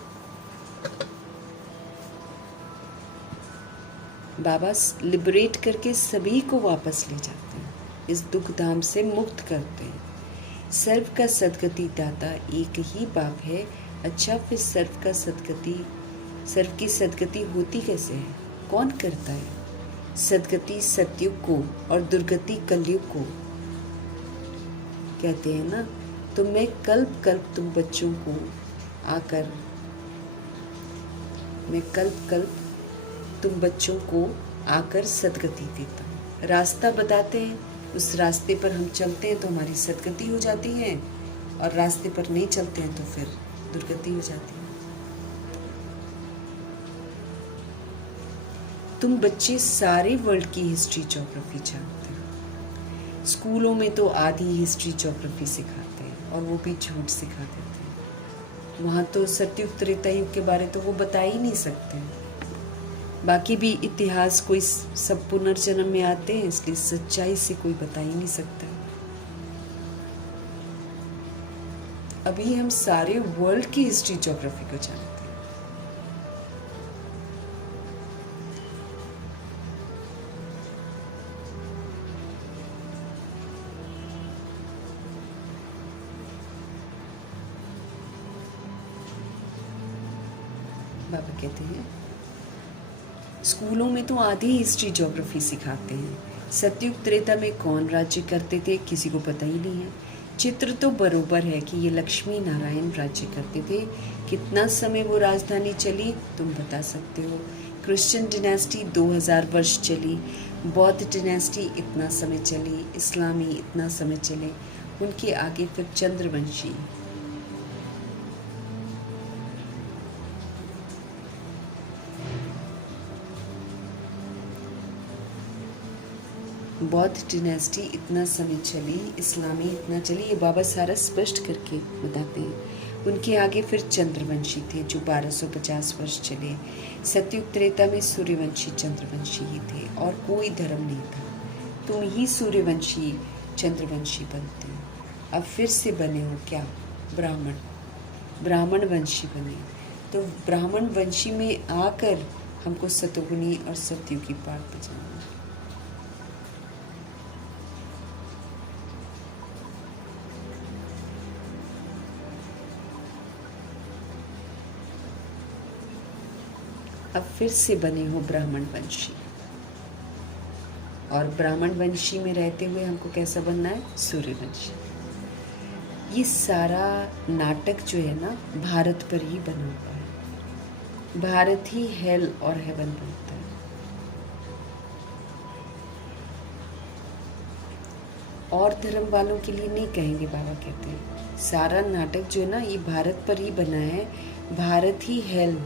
बाबा लिबरेट करके सभी को वापस ले जाते हैं, इस दुख धाम से मुक्त करते हैं। सर्व का सद्गति दाता एक ही बाप है। अच्छा, फिर सर्व की सद्गति होती कैसे है? कौन करता है? सद्गति सतयुग को और दुर्गति कलयुग को कहते हैं ना। तो मैं कल्प कल्प तुम बच्चों को आकर, मैं कल्प कल्प तुम बच्चों को आकर सद्गति देता हूँ। रास्ता बताते हैं, उस रास्ते पर हम चलते हैं तो हमारी सद्गति हो जाती है, और रास्ते पर नहीं चलते हैं तो फिर दुर्गति हो जाती है। तुम बच्चे सारे वर्ल्ड की हिस्ट्री ज्योग्राफी जानते हो। स्कूलों में तो आधी हिस्ट्री ज्योग्राफी सिखाते हैं और वो भी झूठ सिखा देते हैं। वहाँ तो सतयुग त्रेता युग के बारे तो वो बता ही नहीं सकते हैं। बाकी भी इतिहास कोई सब पुनर्जन्म में आते हैं, इसलिए सच्चाई से कोई बता ही नहीं सकता। अभी हम सारे वर्ल्ड की हिस्ट्री ज्योग्राफी को जानते हैं। बाबा कहते हैं, स्कूलों में तो आधी हिस्ट्री ज्योग्राफी सिखाते हैं। सतयुग त्रेता में कौन राज्य करते थे किसी को पता ही नहीं है। चित्र तो बरोबर है कि ये लक्ष्मी नारायण राज्य करते थे। कितना समय वो राजधानी चली तुम बता सकते हो? क्रिश्चियन डिनेस्टी 2000 वर्ष चली, बौद्ध डिनेस्टी इतना समय चली, इस्लामी इतना समय चले, उनके आगे फिर चंद्रवंशी। बौद्ध डिनेस्टी इतना समय चली, इस्लामी इतना चली, ये बाबा सारा स्पष्ट करके बताते हैं। उनके आगे फिर चंद्रवंशी थे जो 1250 वर्ष चले। सतयुग त्रेता में सूर्यवंशी चंद्रवंशी ही थे और कोई धर्म नहीं था। तुम ही सूर्यवंशी चंद्रवंशी बनते हो। अब फिर से बने हो क्या? ब्राह्मण वंशी बने। तो ब्राह्मण वंशी में आकर हमको सतोगुनी और सतयुगी पार बचाना। अब फिर से बने हो ब्राह्मण वंशी, और ब्राह्मण वंशी में रहते हुए हमको कैसा बनना है? सूर्यवंशी। ये सारा नाटक जो है ना भारत पर ही बना हुआ है। भारत ही हेल और हेवन बनता है। और धर्म वालों के लिए नहीं कहेंगे, बाबा कहते हैं सारा नाटक जो है ना ये भारत पर ही बना है। भारत ही हेल,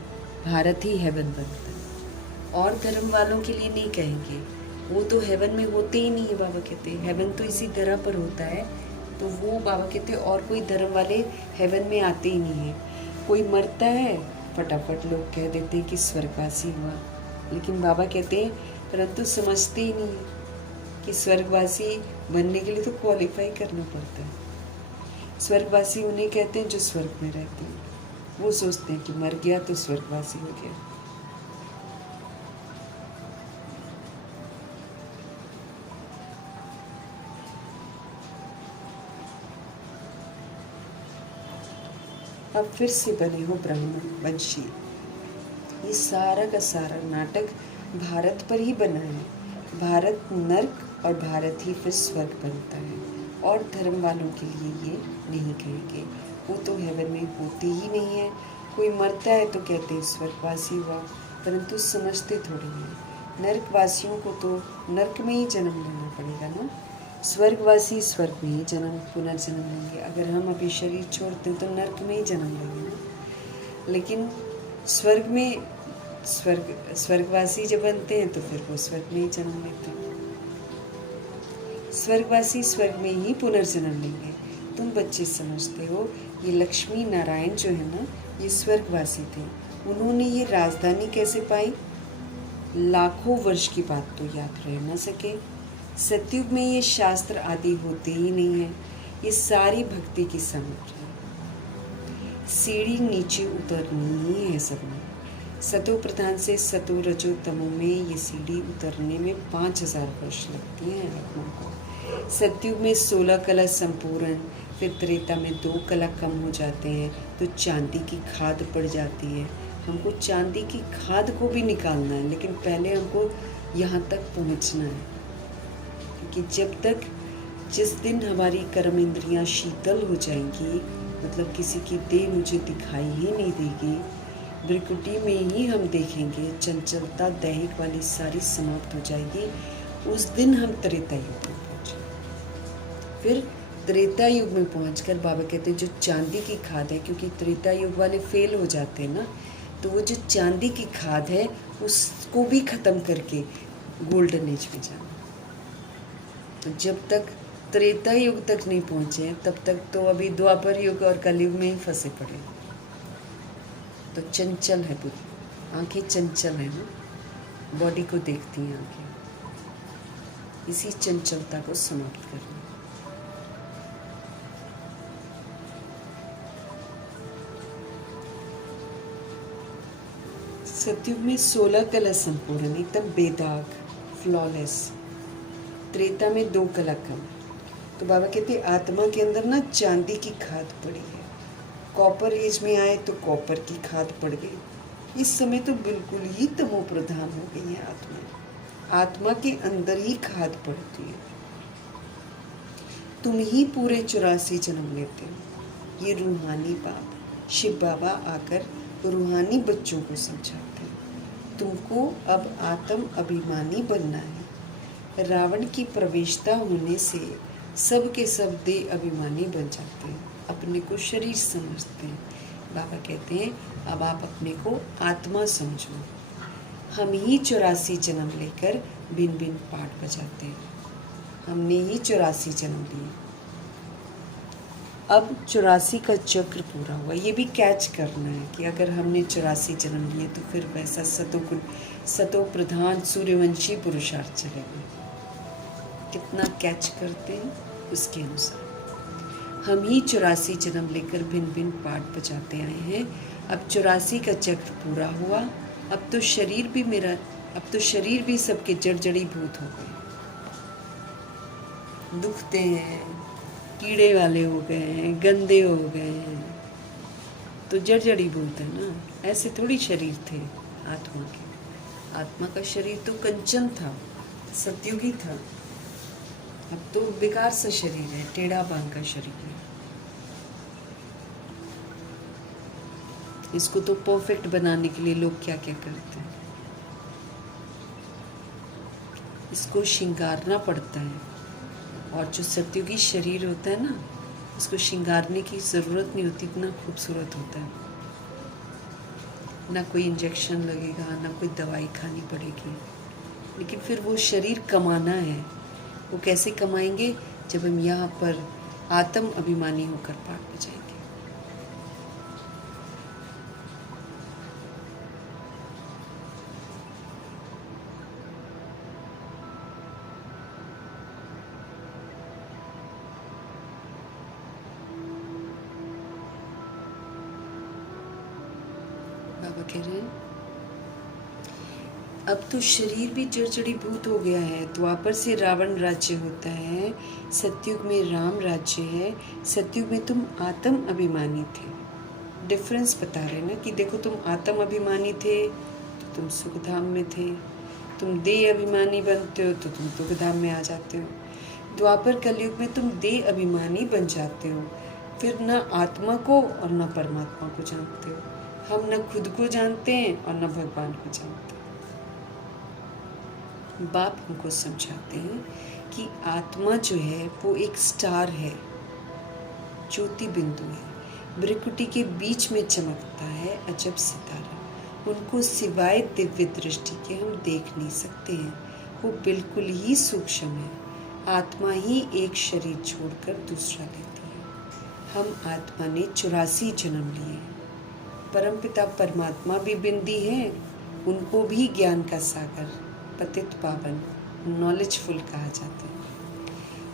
भारत ही हेवन बनता है। और धर्म वालों के लिए नहीं कहेंगे, वो तो हेवन में होते ही नहीं है। बाबा कहते हैं हेवन तो इसी तरह पर होता है, तो वो बाबा कहते हैं और कोई धर्म वाले हेवन में आते ही नहीं है। कोई मरता है फटाफट लोग कह देते हैं कि स्वर्गवासी हुआ, लेकिन बाबा कहते हैं परंतु समझते ही नहीं है कि स्वर्गवासी बनने के लिए तो क्वालिफाई करना पड़ता है। स्वर्गवासी उन्हें कहते हैं जो स्वर्ग में रहते हैं। वो सोचते हैं कि मर गया तो स्वर्गवासी हो गया। अब फिर से बने हो ब्राह्मण वंशी। ये सारा का सारा नाटक भारत पर ही बना है। भारत नर्क और भारत ही फिर स्वर्ग बनता है। और धर्म वालों के लिए ये नहीं कहेंगे, वो तो हेवन में होते ही नहीं है। कोई मरता है तो कहते हैं स्वर्गवासी हुआ, परंतु समझते थोड़ी हैं नरकवासियों को तो नरक में ही जन्म लेना पड़ेगा ना, स्वर्गवासी स्वर्ग में ही पुनर्जन्म लेंगे। अगर हम अभी शरीर छोड़ते हैं तो नरक में ही जन्म लेंगे ना। लेकिन स्वर्ग में स्वर्गवासी जब बनते हैं तो फिर वो स्वर्ग में ही जन्म लेते हैं। स्वर्गवासी स्वर्ग में ही पुनर्जन्म लेंगे। तुम बच्चे समझते हो, ये लक्ष्मी नारायण जो है ना, ये स्वर्गवासी थे। उन्होंने ये राजधानी कैसे पाई? लाखों वर्ष की बात तो याद रह न सके। सतयुग में ये शास्त्र आदि होते ही नहीं है, ये सारी भक्ति की समझ है। सीढ़ी नीचे उतरनी ही है सबने। सतो प्रधान से सतो रजो तमो में ये सीढ़ी उतरने में 5000 वर्ष लगती हैं आत्मा को। सतयुग में 16 कला संपूर्ण, फिर त्रेता में 2 कला कम हो जाते हैं तो चांदी की खाद पड़ जाती है। हमको चांदी की खाद को भी निकालना है, लेकिन पहले हमको यहाँ तक पहुँचना है। क्योंकि जब तक जिस दिन हमारी कर्म इंद्रियाँ शीतल हो जाएंगी, मतलब किसी की देह मुझे दिखाई ही नहीं देगी, भ्रिकुटी में ही हम देखेंगे, चंचलता दैहिक वाली सारी समाप्त हो जाएगी, उस दिन हम त्रेता युग में पहुँचे। फिर त्रेता युग में पहुंचकर बाबा कहते हैं जो चांदी की खाद है, क्योंकि त्रेता युग वाले फेल हो जाते हैं ना, तो वो जो चांदी की खाद है उसको भी ख़त्म करके गोल्डन एज में जाना। तो जब तक त्रेता युग तक नहीं पहुँचे तब तक तो अभी द्वापर युग और कलयुग में ही फंसे पड़े। तो चंचल है बुद्धि, आंखें चंचल है ना, बॉडी को देखती हैं आंखें, इसी चंचलता को समाप्त करना। सतयुग में 16 कला संपूर्ण, एकदम बेदाग, फ्लॉलेस। त्रेता में 2 कला कम। तो बाबा कहते आत्मा के अंदर ना चांदी की खाद पड़ी है। कॉपर एज में आए तो कॉपर की खाद पड़ गई। इस समय तो बिल्कुल ही तमो प्रधान हो गई है आत्मा। आत्मा के अंदर ही खाद पड़ती है। तुम ही पूरे 84 जन्म लेते हो। ये रूहानी बाप शिव बाबा आकर रूहानी बच्चों को समझाते हैं। तुमको अब आत्म अभिमानी बनना है। रावण की प्रवेशता होने से सब के सब देह अभिमानी बन जाते हैं, अपने को शरीर समझते हैं। बाबा कहते हैं अब आप अपने को आत्मा समझो। हम ही 84 जन्म लेकर भिन्न भिन्न पाठ बजाते हैं। हमने ही 84 जन्म लिए। अब 84 का चक्र पूरा हुआ। ये भी कैच करना है कि अगर हमने 84 जन्म लिए तो फिर वैसा सतो प्रधान सूर्यवंशी पुरुषार्थ चलेगा। कितना कैच करते हैं उसके अनुसार हम ही 84 जन्म लेकर भिन्न भिन्न पाठ बजाते आए हैं। अब 84 का चक्र पूरा हुआ। अब तो शरीर भी सबके जड़ी भूत हो गए, दुखते हैं, कीड़े वाले हो गए हैं, गंदे हो गए हैं, तो जड़ी भूत है ना। ऐसे थोड़ी शरीर थे आत्मा के। आत्मा का शरीर तो कंचन था, सतयुगी था। अब तो बेकार सा शरीर है, टेढ़ा बांग का शरीर है। इसको तो परफेक्ट बनाने के लिए लोग क्या क्या करते हैं, इसको श्रृंगारना पड़ता है। और जो सतयुगी शरीर होता है ना, उसको श्रृंगारने की ज़रूरत नहीं होती, इतना खूबसूरत होता है। ना कोई इंजेक्शन लगेगा, ना कोई दवाई खानी पड़ेगी। लेकिन फिर वो शरीर कमाना है। वो कैसे कमाएंगे? जब हम यहाँ पर आत्म अभिमानी होकर पाठ बजाएंगे। बाबा कह रहे हैं अब तो शरीर भी जड़ी भूत हो गया है। द्वापर से रावण राज्य होता है, सतयुग में राम राज्य है। सतयुग में तुम आत्म अभिमानी थे। डिफरेंस बता रहे ना कि देखो, तुम आत्म अभिमानी थे तो तुम सुखधाम में थे, तुम देह अभिमानी बनते हो तो तुम दुखधाम में आ जाते हो। द्वापर कलयुग में तुम देह अभिमानी बन जाते हो, फिर न आत्मा को और न परमात्मा को जानते हो। हम न खुद को जानते हैं और न भगवान को जानते हैं। बाप हमको समझाते हैं कि आत्मा जो है वो एक स्टार है, ज्योति बिंदु है, भ्रिकुटी के बीच में चमकता है अजब सितारा। उनको सिवाय दिव्य दृष्टि के हम देख नहीं सकते हैं, वो बिल्कुल ही सूक्ष्म है। आत्मा ही एक शरीर छोड़कर दूसरा लेती है। हम आत्मा ने 84 जन्म लिए। परमपिता परमात्मा भी बिंदी है, उनको भी ज्ञान का सागर, पतित पावन, नॉलेजफुल कहा जाता है।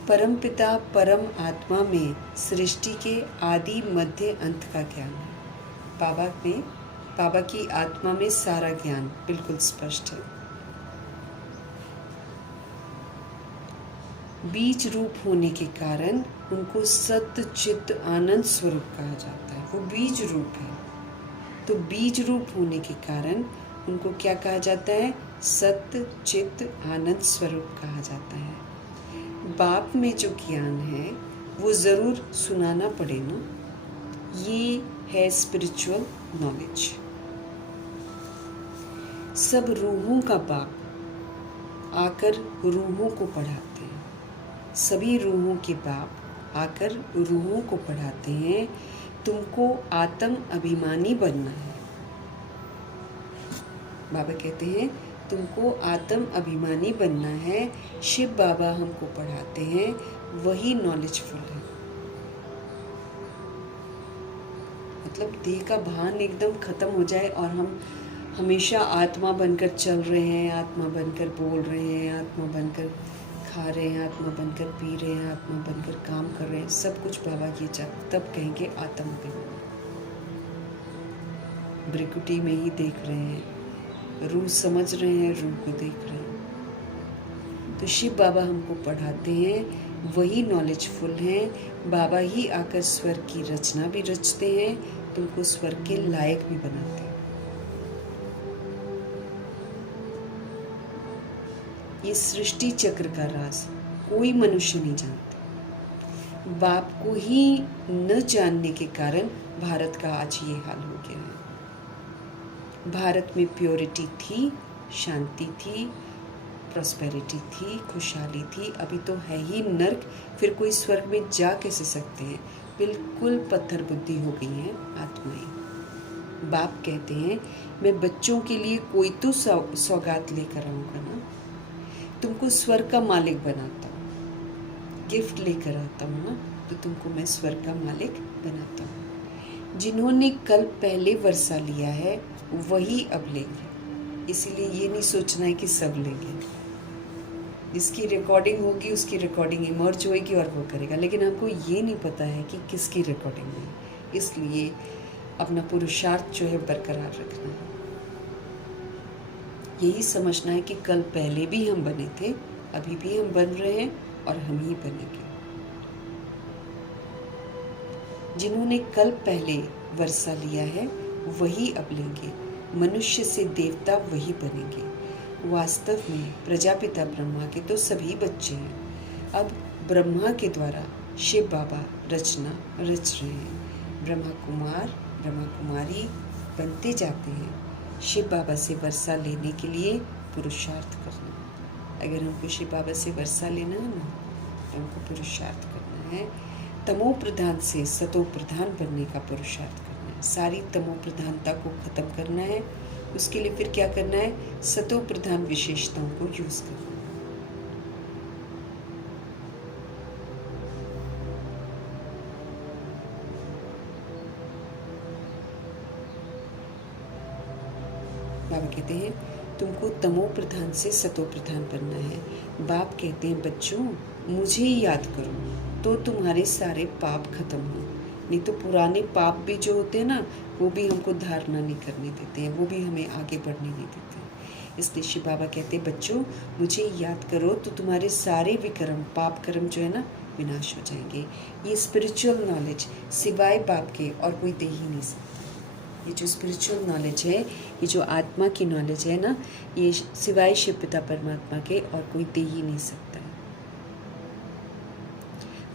परमपिता परम आत्मा में सृष्टि के आदि मध्य अंत का ज्ञान है। बाबा की आत्मा में सारा ज्ञान बिल्कुल स्पष्ट है। बीज रूप होने के कारण उनको सत्य चित्त आनंद स्वरूप कहा जाता है। वो बीज रूप है, तो बीज रूप होने के कारण उनको क्या कहा जाता है? सत्य चित्त आनंद स्वरूप कहा जाता है। बाप में जो ज्ञान है वो ज़रूर सुनाना पड़े ना, ये है स्पिरिचुअल नॉलेज। सब रूहों का बाप आकर रूहों को पढ़ाते हैं। सभी रूहों के बाप आकर रूहों को पढ़ाते हैं, तुमको आत्म अभिमानी बनना है। बाबा कहते हैं तुमको आत्म अभिमानी बनना है। शिव बाबा हमको पढ़ाते हैं, वही नॉलेजफुल है। मतलब देह का भान एकदम खत्म हो जाए और हम हमेशा आत्मा बनकर चल रहे हैं, आत्मा बनकर बोल रहे हैं, आत्मा बनकर खा रहे हैं, आत्मा बनकर पी रहे हैं, आत्मा बनकर काम कर रहे हैं, सब कुछ बाबा ये तब कहेंगे आत्म अभिमानी। भ्रिकुटी में ही देख रहे हैं, रूह समझ रहे हैं, रूह को देख रहे हैं। तो शिव बाबा हमको पढ़ाते हैं, वही नॉलेजफुल हैं। बाबा ही आकर स्वर्ग की रचना भी रचते हैं, तुमको स्वर्ग के लायक भी बनाते हैं। ये सृष्टि चक्र का राज कोई मनुष्य नहीं जानता। बाप को ही न जानने के कारण भारत का आज ये हाल हो गया है। भारत में प्योरिटी थी, शांति थी, प्रॉस्पेरिटी थी, खुशहाली थी। अभी तो है ही नर्क, फिर कोई स्वर्ग में जा कैसे सकते हैं? बिल्कुल पत्थर बुद्धि हो गई है आत्माएं। बाप कहते हैं मैं बच्चों के लिए कोई तो सौगात लेकर आऊँगा ना, तुमको स्वर्ग का मालिक बनाता हूँ, गिफ्ट लेकर आता हूँ ना, तो तुमको मैं स्वर्ग का मालिक बनाता हूँ। जिन्होंने कल पहले वर्षा लिया है वही अब लेंगे, इसीलिए ये नहीं सोचना है कि सब लेंगे। जिसकी रिकॉर्डिंग होगी उसकी रिकॉर्डिंग इमर्ज होगी और वो करेगा, लेकिन हमको ये नहीं पता है कि किसकी रिकॉर्डिंग है। इसलिए अपना पुरुषार्थ जो है बरकरार रखना है। यही समझना है कि कल पहले भी हम बने थे, अभी भी हम बन रहे हैं और हम ही बनेंगे। जिन्होंने कल पहले वर्षा लिया है वही अब लेंगे, मनुष्य से देवता वही बनेंगे। वास्तव में प्रजापिता ब्रह्मा के तो सभी बच्चे हैं। अब ब्रह्मा के द्वारा शिव बाबा रचना रच रहे हैं। ब्रह्मा कुमार ब्रह्मा कुमारी बनते जाते हैं। शिव बाबा से वर्षा लेने के लिए पुरुषार्थ करना। अगर हमको शिव बाबा से वर्षा लेना है ना, तो हमको पुरुषार्थ करना है। तमो प्रधान से सतो प्रधान बनने का पुरुषार्थ करना है। सारी तमो प्रधानता को खत्म करना है। उसके लिए फिर क्या करना है? सतो प्रधान विशेषताओं को यूज करना है। बाबा कहते हैं तुमको तमो प्रधान से सतो प्रधान बनना है। बाप कहते हैं बच्चों मुझे याद करो तो तुम्हारे सारे पाप खत्म हो। नहीं तो पुराने पाप भी जो होते हैं ना, वो भी हमको धारणा नहीं करने देते हैं, वो भी हमें आगे बढ़ने नहीं देते हैं। इसलिए शिव बाबा कहते हैं बच्चों मुझे याद करो तो तुम्हारे सारे विक्रम पाप कर्म जो है ना विनाश हो जाएंगे। ये स्पिरिचुअल नॉलेज सिवाय बाप के और कोई दे ही नहीं सकता। ये जो स्पिरिचुअल नॉलेज है, ये जो आत्मा की नॉलेज है ना, ये सिवाय शिव पिता परमात्मा के और कोई दे ही नहीं सकता है।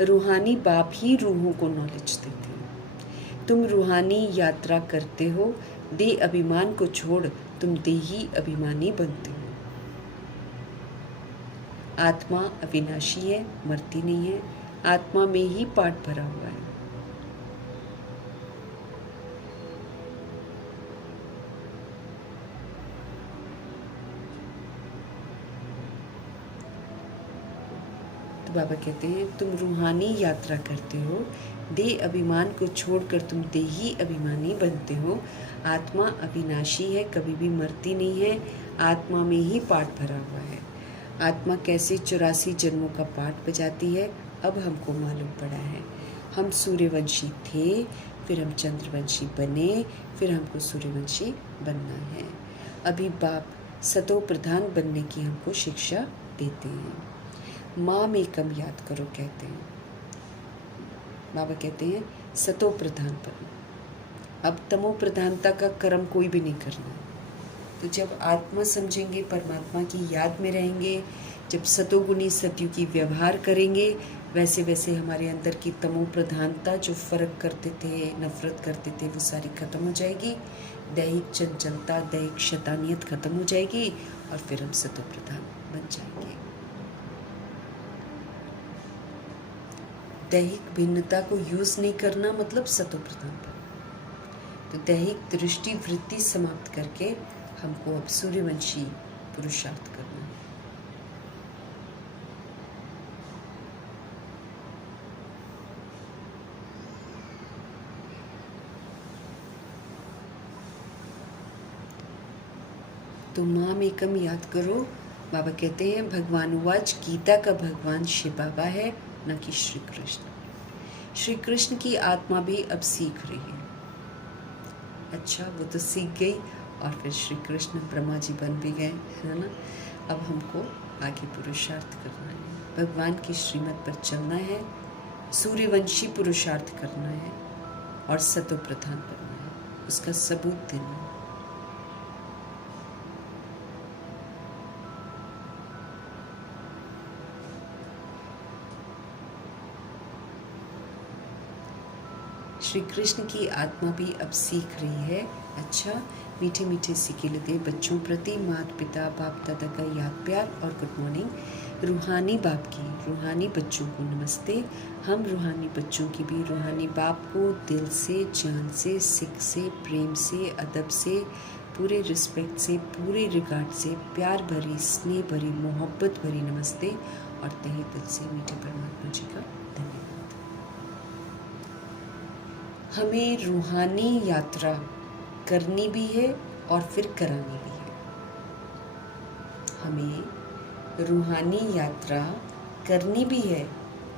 रूहानी बाप ही रूहों को नॉलेज देते हैं। तुम रूहानी यात्रा करते हो, दे अभिमान को छोड़ तुम देही अभिमानी बनते हो। आत्मा अविनाशी है, मरती नहीं है, आत्मा में ही पाठ भरा हुआ है। तो बाबा कहते हैं तुम रूहानी यात्रा करते हो, देह अभिमान को छोड़कर तुम देही अभिमानी बनते हो। आत्मा अविनाशी है, कभी भी मरती नहीं है, आत्मा में ही पाठ भरा हुआ है। आत्मा कैसे 84 जन्मों का पाठ बजाती है, अब हमको मालूम पड़ा है। हम सूर्यवंशी थे, फिर हम चंद्रवंशी बने, फिर हमको सूर्यवंशी बनना है। अभी बाप सतो प्रधान बनने की हमको शिक्षा देते हैं। माँ में कम याद करो कहते हैं बाबा, कहते हैं सतो प्रधान बनो। अब तमो प्रधानता का कर्म कोई भी नहीं करना है। तो जब आत्मा समझेंगे, परमात्मा की याद में रहेंगे, जब सतोगुणी सतयुगी की व्यवहार करेंगे, वैसे वैसे हमारे अंदर की तमो प्रधानता, जो फर्क करते थे, नफरत करते थे, वो सारी खत्म हो जाएगी। दैहिक चंचलता, दैहिक शैतानियत खत्म हो जाएगी और फिर हम सतो प्रधान बन जाएंगे। दैहिक भिन्नता को यूज नहीं करना मतलब सतो प्रधान बनना। तो दैहिक दृष्टि वृत्ति समाप्त करके हमको अब सूर्यवंशी पुरुषार्थ करना है। तो माँ में कम याद करो। बाबा कहते हैं भगवान उवाच, गीता का भगवान शिव बाबा है, न कि श्री कृष्ण। श्री कृष्ण की आत्मा भी अब सीख रही है। अच्छा, वो तो सीख गई और फिर श्री कृष्ण ब्रह्मा जी बन भी गए, है ना। अब हमको आगे पुरुषार्थ करना है, भगवान की श्रीमत पर चलना है, सूर्यवंशी पुरुषार्थ करना है और सतो प्रधान बनना है, उसका सबूत देना है। श्री कृष्ण की आत्मा भी अब सीख रही है। अच्छा, मीठे मीठे सिके लगे बच्चों प्रति माता पिता बाप दादा का याद प्यार और गुड मॉर्निंग। रूहानी बाप की रूहानी बच्चों को नमस्ते। हम रूहानी बच्चों की भी रूहानी बाप को दिल से, जान से, सिक से, प्रेम से, अदब से, पूरे रिस्पेक्ट से, पूरे रिगार्ड से, प्यार भरी, स्नेह भरी, मोहब्बत भरी नमस्ते और तहे दिल से मीठे परमात्मा जी का धन्यवाद। हमें रूहानी यात्रा करनी भी है और फिर करानी भी है। हमें रूहानी यात्रा करनी भी है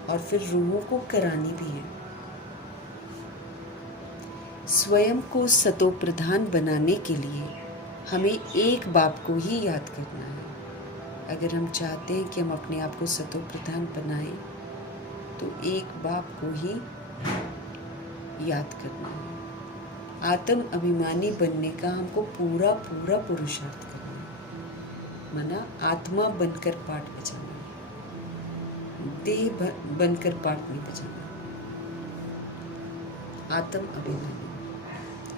और फिर रूहों को करानी भी है। स्वयं को सतो प्रधान बनाने के लिए हमें एक बाप को ही याद करना है। अगर हम चाहते हैं कि हम अपने आप को सतो प्रधान बनाएं, तो एक बाप को ही याद करना है। आत्म अभिमानी बनने का हमको पूरा पूरा पुरुषार्थ करना है। माना आत्मा बनकर पाठ बजाना है, देह बनकर पाठ नहीं बजाना। आत्म अभिमानी,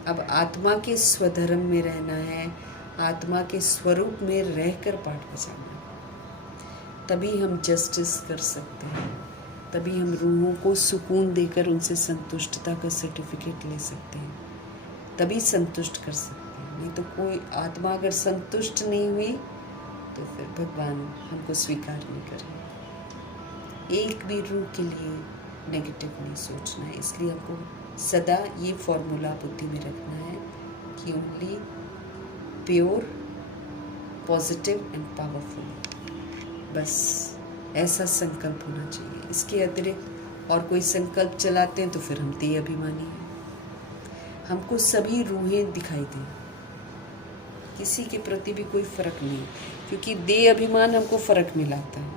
अब आत्मा के स्वधर्म में रहना है, आत्मा के स्वरूप में रहकर पाठ बजाना है। तभी हम जस्टिस कर सकते हैं, तभी हम रूहों को सुकून देकर उनसे संतुष्टता का सर्टिफिकेट ले सकते हैं, तभी संतुष्ट कर सकते हैं। नहीं तो कोई आत्मा अगर संतुष्ट नहीं हुई तो फिर भगवान हमको स्वीकार नहीं करेंगे। एक भी रूह के लिए नेगेटिव नहीं सोचना है। इसलिए हमको सदा ये फॉर्मूला बुद्धि में रखना है कि only pure, positive and powerful, बस ऐसा संकल्प होना चाहिए। इसके अतिरिक्त और कोई संकल्प चलाते हैं तो फिर हम देह अभिमानी हैं। हमको सभी रूहें दिखाई दें, किसी के प्रति भी कोई फर्क नहीं, क्योंकि देह अभिमान हमको फर्क में लाता है,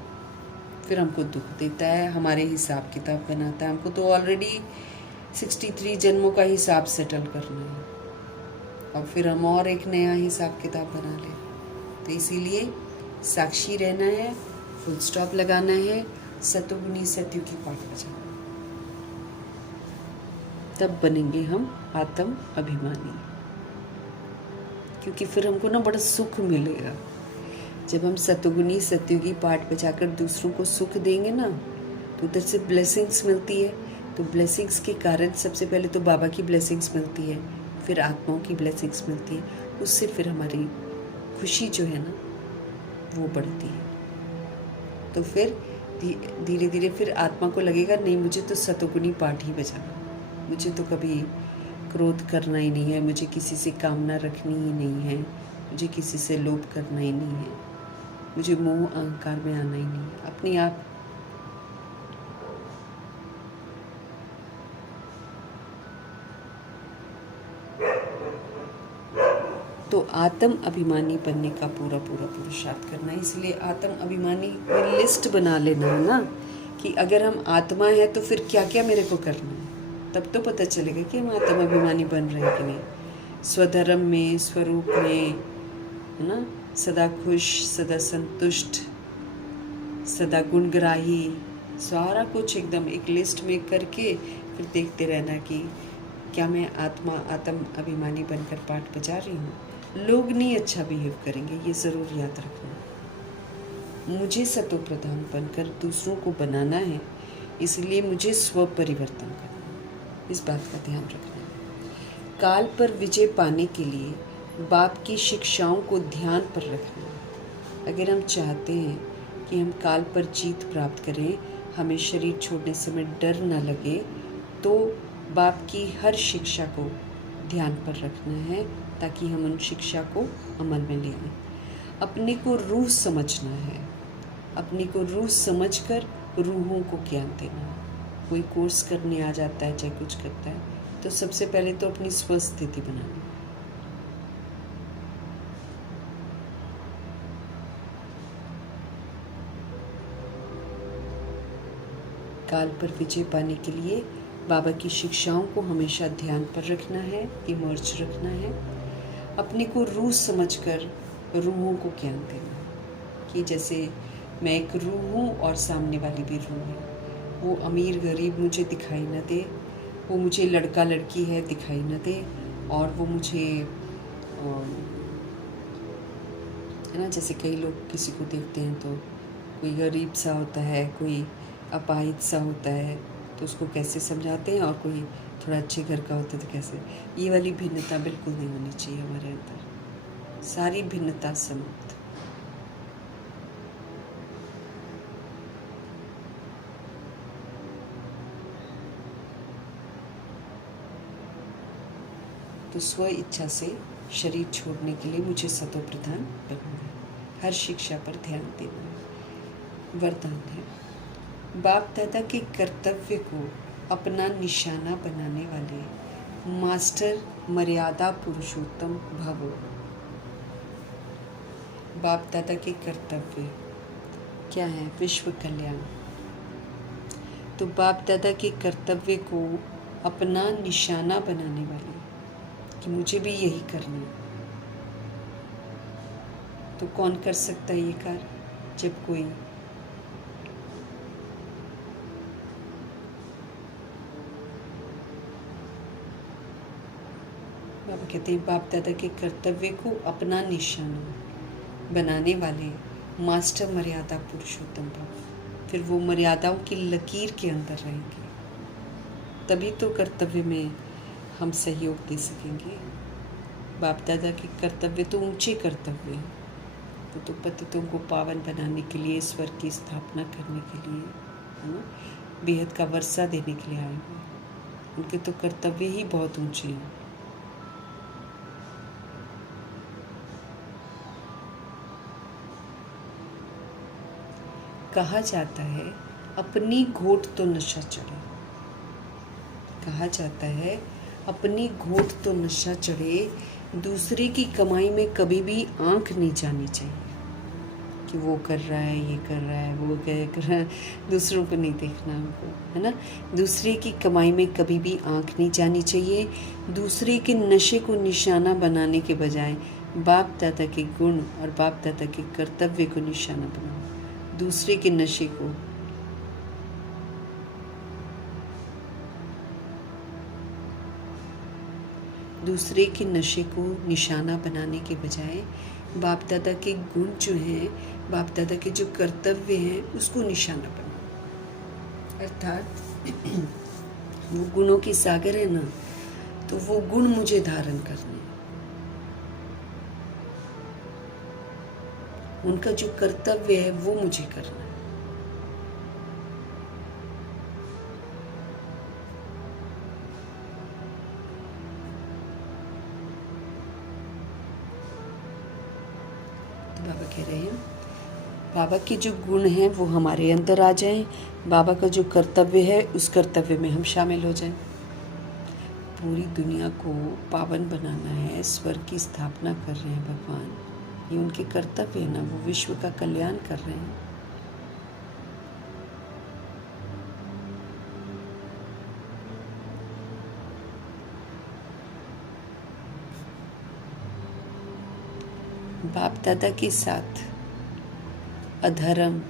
फिर हमको दुख देता है, हमारे हिसाब किताब बनाता है। हमको तो ऑलरेडी 63 जन्मों का हिसाब सेटल करना है और फिर हम और एक नया हिसाब किताब बना लें। तो इसीलिए साक्षी रहना है, फुल स्टॉप लगाना है, सतोगुणी सतयुगी की पाठ बजाना, तब बनेंगे हम आत्म अभिमानी। क्योंकि फिर हमको ना बड़ा सुख मिलेगा। जब हम सतुगुनी सतयुगी पाठ बजाकर दूसरों को सुख देंगे ना, तो उधर से ब्लेसिंग्स मिलती है। तो ब्लेसिंग्स के कारण सबसे पहले तो बाबा की ब्लेसिंग्स मिलती है, फिर आत्माओं की ब्लेसिंग्स मिलती है। उससे फिर हमारी खुशी जो है ना वो बढ़ती है। तो फिर धीरे धीरे फिर आत्मा को लगेगा नहीं, मुझे तो सतुगुनी पाठ ही बजाना, मुझे तो कभी क्रोध करना ही नहीं है, मुझे किसी से कामना रखनी ही नहीं है, मुझे किसी से लोभ करना ही नहीं है, मुझे मोह अहंकार में आना ही नहीं है। अपने आप तो आत्म अभिमानी बनने का पूरा पूरा पुरुषार्थ करना है। इसलिए आत्म अभिमानी की लिस्ट बना लेना है ना, कि अगर हम आत्मा है तो फिर क्या क्या मेरे को करना है, तब तो पता चलेगा कि हम आत्म अभिमानी बन रहे हैं कि नहीं। स्वधर्म में, स्वरूप में, है ना, सदा खुश, सदा संतुष्ट, सदा गुणग्राही, सारा कुछ एकदम एक लिस्ट में करके फिर देखते रहना कि क्या मैं आत्म अभिमानी बनकर पाठ बजा रही हूँ। लोग नहीं अच्छा बिहेव करेंगे, ये ज़रूर याद रखना। मुझे सतो प्रधान बनकर दूसरों को बनाना है, इसलिए मुझे स्व परिवर्तन करना है। इस बात का ध्यान रखना है। काल पर विजय पाने के लिए बाप की शिक्षाओं को ध्यान पर रखना है। अगर हम चाहते हैं कि हम काल पर जीत प्राप्त करें, हमें शरीर छोड़ने समय डर न लगे, तो बाप की हर शिक्षा को ध्यान पर रखना है, ताकि हम उन शिक्षा को अमल में ले आएं। अपने को रूह समझना है, अपने को रूह समझकर रूहों को ज्ञान देना है। कोई कोर्स करने आ जाता है, चाहे कुछ करता है, तो सबसे पहले तो अपनी स्वस्थिति बनानी। काल पर विजय पाने के लिए बाबा की शिक्षाओं को हमेशा ध्यान पर रखना है, इमर्ज रखना है। अपने को रूह समझकर रूहों को ज्ञान देना, कि जैसे मैं एक रूह हूँ और सामने वाली भी रूह है। वो अमीर गरीब मुझे दिखाई न दे, वो मुझे लड़का लड़की है दिखाई न दे, और वो मुझे है ना, जैसे कई लोग किसी को देखते हैं तो कोई गरीब सा होता है, कोई अपाहिज सा होता है, तो उसको कैसे समझाते हैं, और कोई थोड़ा अच्छे घर का होता है तो कैसे। ये वाली भिन्नता बिल्कुल नहीं होनी चाहिए हमारे अंदर, सारी भिन्नता समाप्त। तो स्व इच्छा से शरीर छोड़ने के लिए मुझे सतो प्रधान बनना है, हर शिक्षा पर ध्यान देना है। वरदान है, बाप दादा के कर्तव्य को अपना निशाना बनाने वाले मास्टर मर्यादा पुरुषोत्तम भव। बाप दादा के कर्तव्य क्या है? विश्व कल्याण। तो बाप दादा के कर्तव्य को अपना निशाना बनाने वाले, कि मुझे भी यही करना है। तो कौन कर सकता है ये कार्य? जब कोई बाबा कहते हैं बाप दादा के कर्तव्य को अपना निशाना बनाने वाले मास्टर मर्यादा पुरुषोत्तम भव। फिर वो मर्यादाओं की लकीर के अंदर रहेंगे, तभी तो कर्तव्य में हम सहयोग दे सकेंगे। बाप दादा के कर्तव्य तो ऊंचे कर्तव्य हैं, वो तो पतितों को पावन बनाने के लिए, ईश्वर की स्थापना करने के लिए, है ना, बेहद का वर्षा देने के लिए आए हुए। उनके तो कर्तव्य ही बहुत ऊंचे हैं। कहा जाता है अपनी घोट तो नशा चढ़े। कहा जाता है अपनी घोट तो नशा चढ़े, दूसरे की कमाई में कभी भी आंख नहीं जानी चाहिए, कि वो कर रहा है, ये कर रहा है, वो क्या कर रहा है, दूसरों को नहीं देखना हमको, है ना। दूसरे की कमाई में कभी भी आंख नहीं जानी चाहिए। दूसरे के नशे को निशाना बनाने के बजाय बाप दादा के गुण और बाप दादा के कर्तव्य को निशाना बनाओ। दूसरे के नशे को, दूसरे के नशे को निशाना बनाने के बजाय बाप दादा के गुण जो हैं, बाप दादा के जो कर्तव्य हैं, उसको निशाना बना। अर्थात वो गुणों की सागर है ना, तो वो गुण मुझे धारण करने हैं। उनका जो कर्तव्य है वो मुझे करना है। तो बाबा कह रहे हैं, बाबा के जो गुण हैं वो हमारे अंदर आ जाएं, बाबा का जो कर्तव्य है उस कर्तव्य में हम शामिल हो जाएं। पूरी दुनिया को पावन बनाना है, स्वर्ग की स्थापना कर रहे हैं भगवान, ये उनके कर्तव्य है ना, वो विश्व का कल्याण कर रहे हैं। बाप दादा के साथ अधर्म,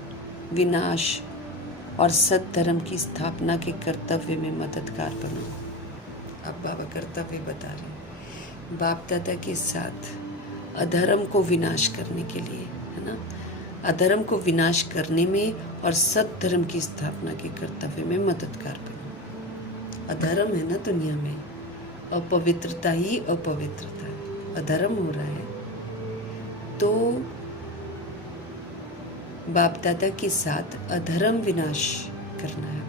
विनाश और सद्धर्म की स्थापना के कर्तव्य में मददगार बनो। अब बाबा कर्तव्य बता रहे हैं, बाप दादा के साथ अधर्म को विनाश करने के लिए, है ना, अधर्म को विनाश करने में और सद्धर्म की स्थापना के कर्तव्य में मददगार बनो। अधर्म है ना दुनिया में, अपवित्रता ही अपवित्रता है, अधर्म हो रहा है, तो बाप दादा के साथ अधर्म विनाश करना है।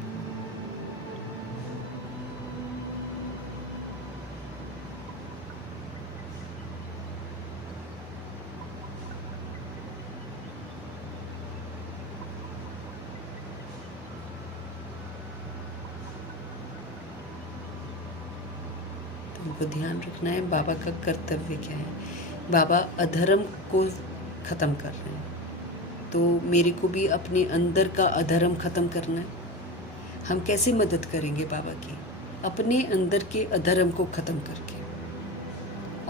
हमको ध्यान रखना है बाबा का कर्तव्य क्या है। बाबा अधर्म को ख़त्म कर रहे हैं, तो मेरे को भी अपने अंदर का अधर्म ख़त्म करना है। हम कैसे मदद करेंगे बाबा की? अपने अंदर के अधर्म को ख़त्म करके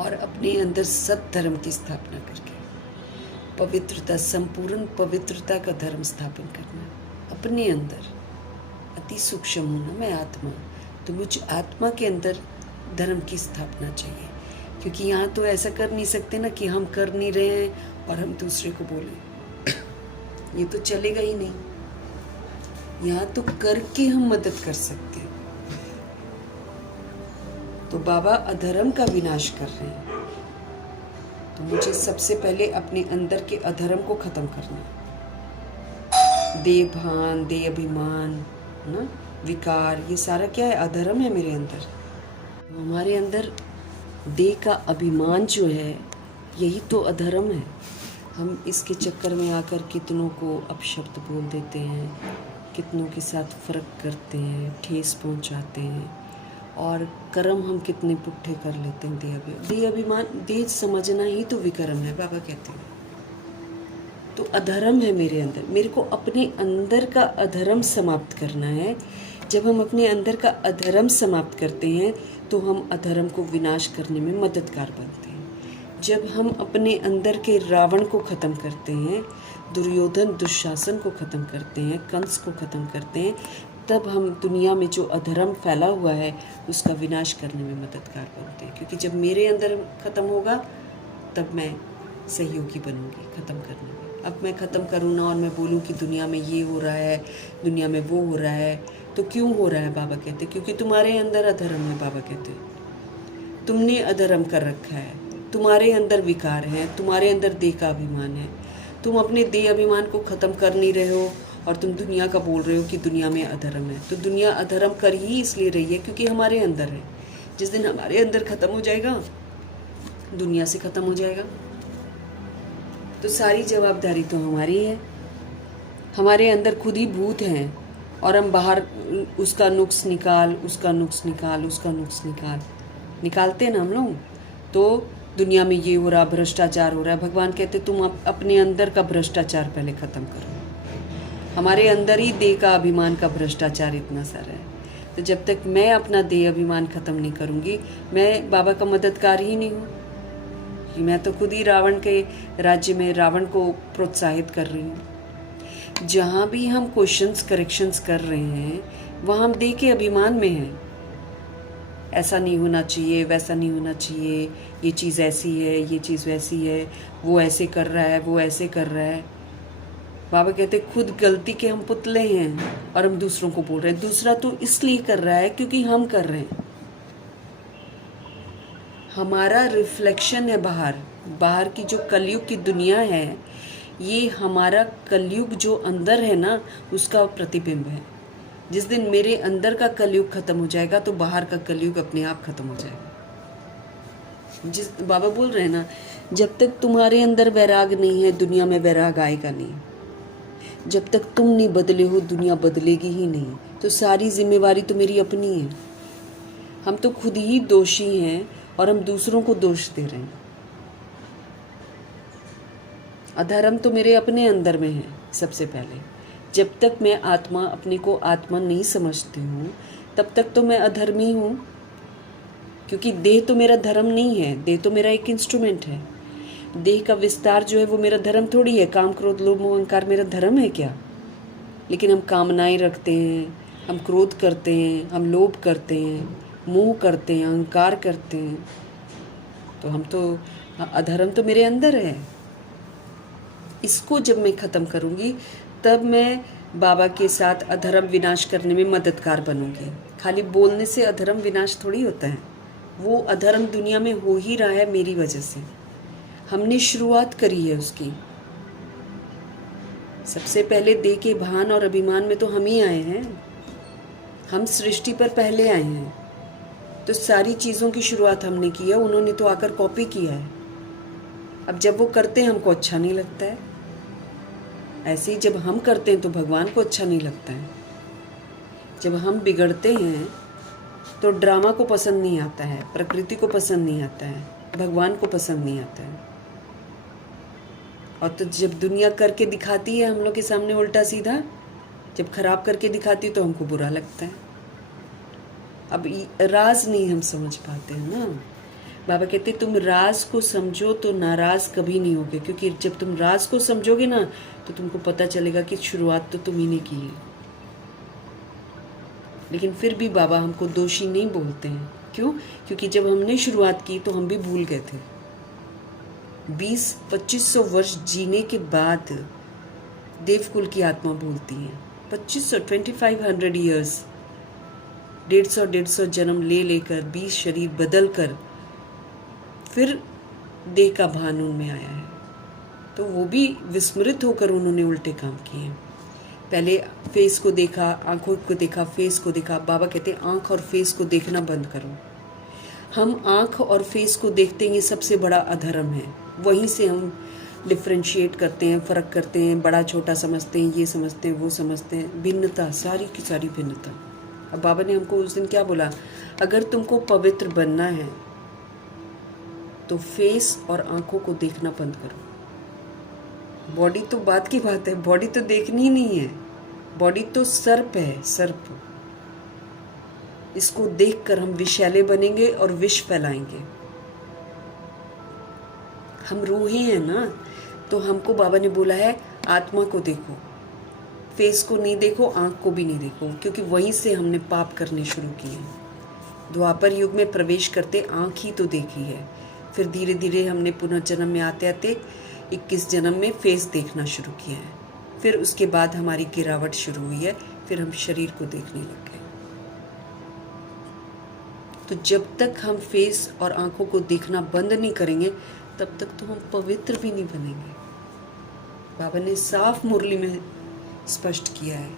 और अपने अंदर सत्धर्म की स्थापना करके, पवित्रता, संपूर्ण पवित्रता का धर्म स्थापन करना अपने अंदर। अति सूक्ष्म हूँ ना मैं आत्मा, तो मुझ आत्मा के अंदर धर्म की स्थापना चाहिए, क्योंकि यहाँ तो ऐसा कर नहीं सकते ना कि हम कर नहीं रहे हैं और हम दूसरे को बोलें, ये तो चलेगा ही नहीं। यहाँ तो करके हम मदद कर सकते हैं। तो बाबा अधर्म का विनाश कर रहे हैं, तो मुझे सबसे पहले अपने अंदर के अधर्म को खत्म करना है। देह भान, देह अभिमान, ना, विकार, ये सारा क्या है? अधर्म है मेरे अंदर। हमारे अंदर देह का अभिमान जो है, यही तो अधर्म है। हम इसके चक्कर में आकर कितनों को अपशब्द बोल देते हैं, कितनों के साथ फ़र्क करते हैं, ठेस पहुंचाते हैं, और कर्म हम कितने पुट्ठे कर लेते हैं। देह अभिमान, देह समझना ही तो विकर्म है, बाबा कहते हैं। तो अधर्म है मेरे अंदर, मेरे को अपने अंदर का अधर्म समाप्त करना है। जब हम अपने अंदर का अधर्म समाप्त करते हैं तो हम अधर्म को विनाश करने में मददगार बनते हैं। जब हम अपने अंदर के रावण को ख़त्म करते हैं, दुर्योधन दुशासन को ख़त्म करते हैं, कंस को ख़त्म करते हैं, तब हम दुनिया में जो अधर्म फैला हुआ है उसका विनाश करने में मददगार बनते हैं। क्योंकि जब मेरे अंदर ख़त्म होगा तब मैं सहयोगी बनूंगी ख़त्म करने में। अब मैं ख़त्म करूँ ना और मैं बोलूँ कि दुनिया में ये हो रहा है, दुनिया में वो हो रहा है, तो क्यों हो रहा है? बाबा कहते क्योंकि तुम्हारे अंदर अधर्म है। बाबा कहते तुमने अधर्म कर रखा है, तुम्हारे अंदर विकार है, तुम्हारे अंदर देह का अभिमान है। तुम अपने देह अभिमान को ख़त्म कर नहीं रहे हो और तुम दुनिया का बोल रहे हो कि दुनिया में अधर्म है। तो दुनिया अधर्म कर ही इसलिए रही है क्योंकि हमारे अंदर है। जिस दिन हमारे अंदर ख़त्म हो जाएगा, दुनिया से ख़त्म हो जाएगा। तो सारी जवाबदारी तो हमारी है। हमारे अंदर खुद ही भूत हैं और हम बाहर उसका नुक्स निकाल, उसका नुक्स निकाल, उसका नुक्स निकालते हैं ना हम लोग। तो दुनिया में ये हो रहा, भ्रष्टाचार हो रहा है। भगवान कहते तुम अपने अंदर का भ्रष्टाचार पहले ख़त्म करो। हमारे अंदर ही देह का अभिमान का भ्रष्टाचार इतना सारा है। तो जब तक मैं अपना देह अभिमान ख़त्म नहीं करूँगी, मैं बाबा का मददगार ही नहीं हूँ। मैं तो खुद ही रावण के राज्य में रावण को प्रोत्साहित कर रही हूँ। जहाँ भी हम क्वेश्चंस करेक्शंस कर रहे हैं वहाँ हम देह के अभिमान में हैं। ऐसा नहीं होना चाहिए, वैसा नहीं होना चाहिए, ये चीज़ ऐसी है, ये चीज़ वैसी है, वो ऐसे कर रहा है, वो ऐसे कर रहा है। बाबा कहते खुद गलती के हम पुतले हैं और हम दूसरों को बोल रहे हैं। दूसरा तो इसलिए कर रहा है क्योंकि हम कर रहे हैं। हमारा रिफ्लेक्शन है बाहर, बाहर की जो कलयुग की दुनिया है, ये हमारा कलयुग जो अंदर है ना, उसका प्रतिबिंब है। जिस दिन मेरे अंदर का कलयुग खत्म हो जाएगा तो बाहर का कलयुग अपने आप खत्म हो जाएगा। जिस बाबा बोल रहे हैं ना, जब तक तुम्हारे अंदर वैराग नहीं है, दुनिया में वैराग आएगा नहीं। जब तक तुम नहीं बदले हो, दुनिया बदलेगी ही नहीं। तो सारी जिम्मेवारी तो मेरी अपनी है। हम तो खुद ही दोषी हैं और हम दूसरों को दोष दे रहे हैं। अधर्म तो मेरे अपने अंदर में है। सबसे पहले जब तक मैं आत्मा अपने को आत्मा नहीं समझती हूँ, तब तक तो मैं अधर्मी हूँ। क्योंकि देह तो मेरा धर्म नहीं है, देह तो मेरा एक इंस्ट्रूमेंट है। देह का विस्तार जो है वो मेरा धर्म थोड़ी है। काम क्रोध लोभ मोह अहंकार मेरा धर्म है क्या? लेकिन हम कामनाएं रखते हैं, हम क्रोध करते हैं, हम लोभ करते हैं, मोह करते हैं, अहंकार करते हैं। तो हम तो अधर्म तो मेरे अंदर है। इसको जब मैं ख़त्म करूँगी तब मैं बाबा के साथ अधर्म विनाश करने में मददगार बनूंगी। खाली बोलने से अधर्म विनाश थोड़ी होता है। वो अधर्म दुनिया में हो ही रहा है मेरी वजह से। हमने शुरुआत करी है उसकी। सबसे पहले देह के भान और अभिमान में तो हम ही आए हैं। हम सृष्टि पर पहले आए हैं, तो सारी चीज़ों की शुरुआत हमने की है। उन्होंने तो आकर कॉपी किया है। अब जब वो करते हैं हमको अच्छा नहीं लगता है। ऐसे ही जब हम करते हैं तो भगवान को अच्छा नहीं लगता है। जब हम बिगड़ते हैं तो ड्रामा को पसंद नहीं आता है, प्रकृति को पसंद नहीं आता है, भगवान को पसंद नहीं आता है। और तो जब दुनिया करके दिखाती है हम लोग के सामने उल्टा सीधा, जब खराब करके दिखाती है तो हमको बुरा लगता है। अब राज नहीं हम समझ पाते हैं ना। बाबा कहते तुम राज को समझो तो नाराज कभी नहीं होगे। क्योंकि जब तुम राज को समझोगे ना तो तुमको पता चलेगा कि शुरुआत तो तुम ही ने की है। लेकिन फिर भी बाबा हमको दोषी नहीं बोलते हैं। क्यों? क्योंकि जब हमने शुरुआत की तो हम भी भूल गए थे। 20-2500 वर्ष जीने के बाद देवकुल की आत्मा बोलती है। 2500 ईयर्स, 150 जन्म ले लेकर 20 शरीर बदल कर फिर देह का भान उनमें आया है। तो वो भी विस्मृत होकर उन्होंने उल्टे काम किए। पहले फेस को देखा, आंखों को देखा, फेस को देखा। बाबा कहते हैं आंख और फेस को देखना बंद करो। हम आंख और फेस को देखते हैं, ये सबसे बड़ा अधर्म है। वहीं से हम डिफ्रेंशिएट करते हैं, फ़र्क करते हैं, बड़ा छोटा समझते हैं, ये समझते हैं, वो समझते हैं। भिन्नता, सारी की सारी भिन्नता। अब बाबा ने हमको उस दिन क्या बोला, अगर तुमको पवित्र बनना है तो फेस और आंखों को देखना बंद करो। बॉडी तो बात की बात है, बॉडी तो देखनी ही नहीं है। बॉडी तो सर्प है, सर्प। इसको देखकर हम विषैले बनेंगे और विष फैलाएंगे। हम रूहें हैं ना, तो हमको बाबा ने बोला है आत्मा को देखो, फेस को नहीं देखो, आंख को भी नहीं देखो। क्योंकि वहीं से हमने पाप करने शुरू किए। द्वापर युग में प्रवेश करते आंख ही तो देखी है। फिर धीरे धीरे हमने पुनर्जन्म में आते आते 21 जन्म में फेस देखना शुरू किया है। फिर उसके बाद हमारी गिरावट शुरू हुई है। फिर हम शरीर को देखने लग गए। तो जब तक हम फेस और आंखों को देखना बंद नहीं करेंगे तब तक तो हम पवित्र भी नहीं बनेंगे। बाबा ने साफ मुरली में स्पष्ट किया है,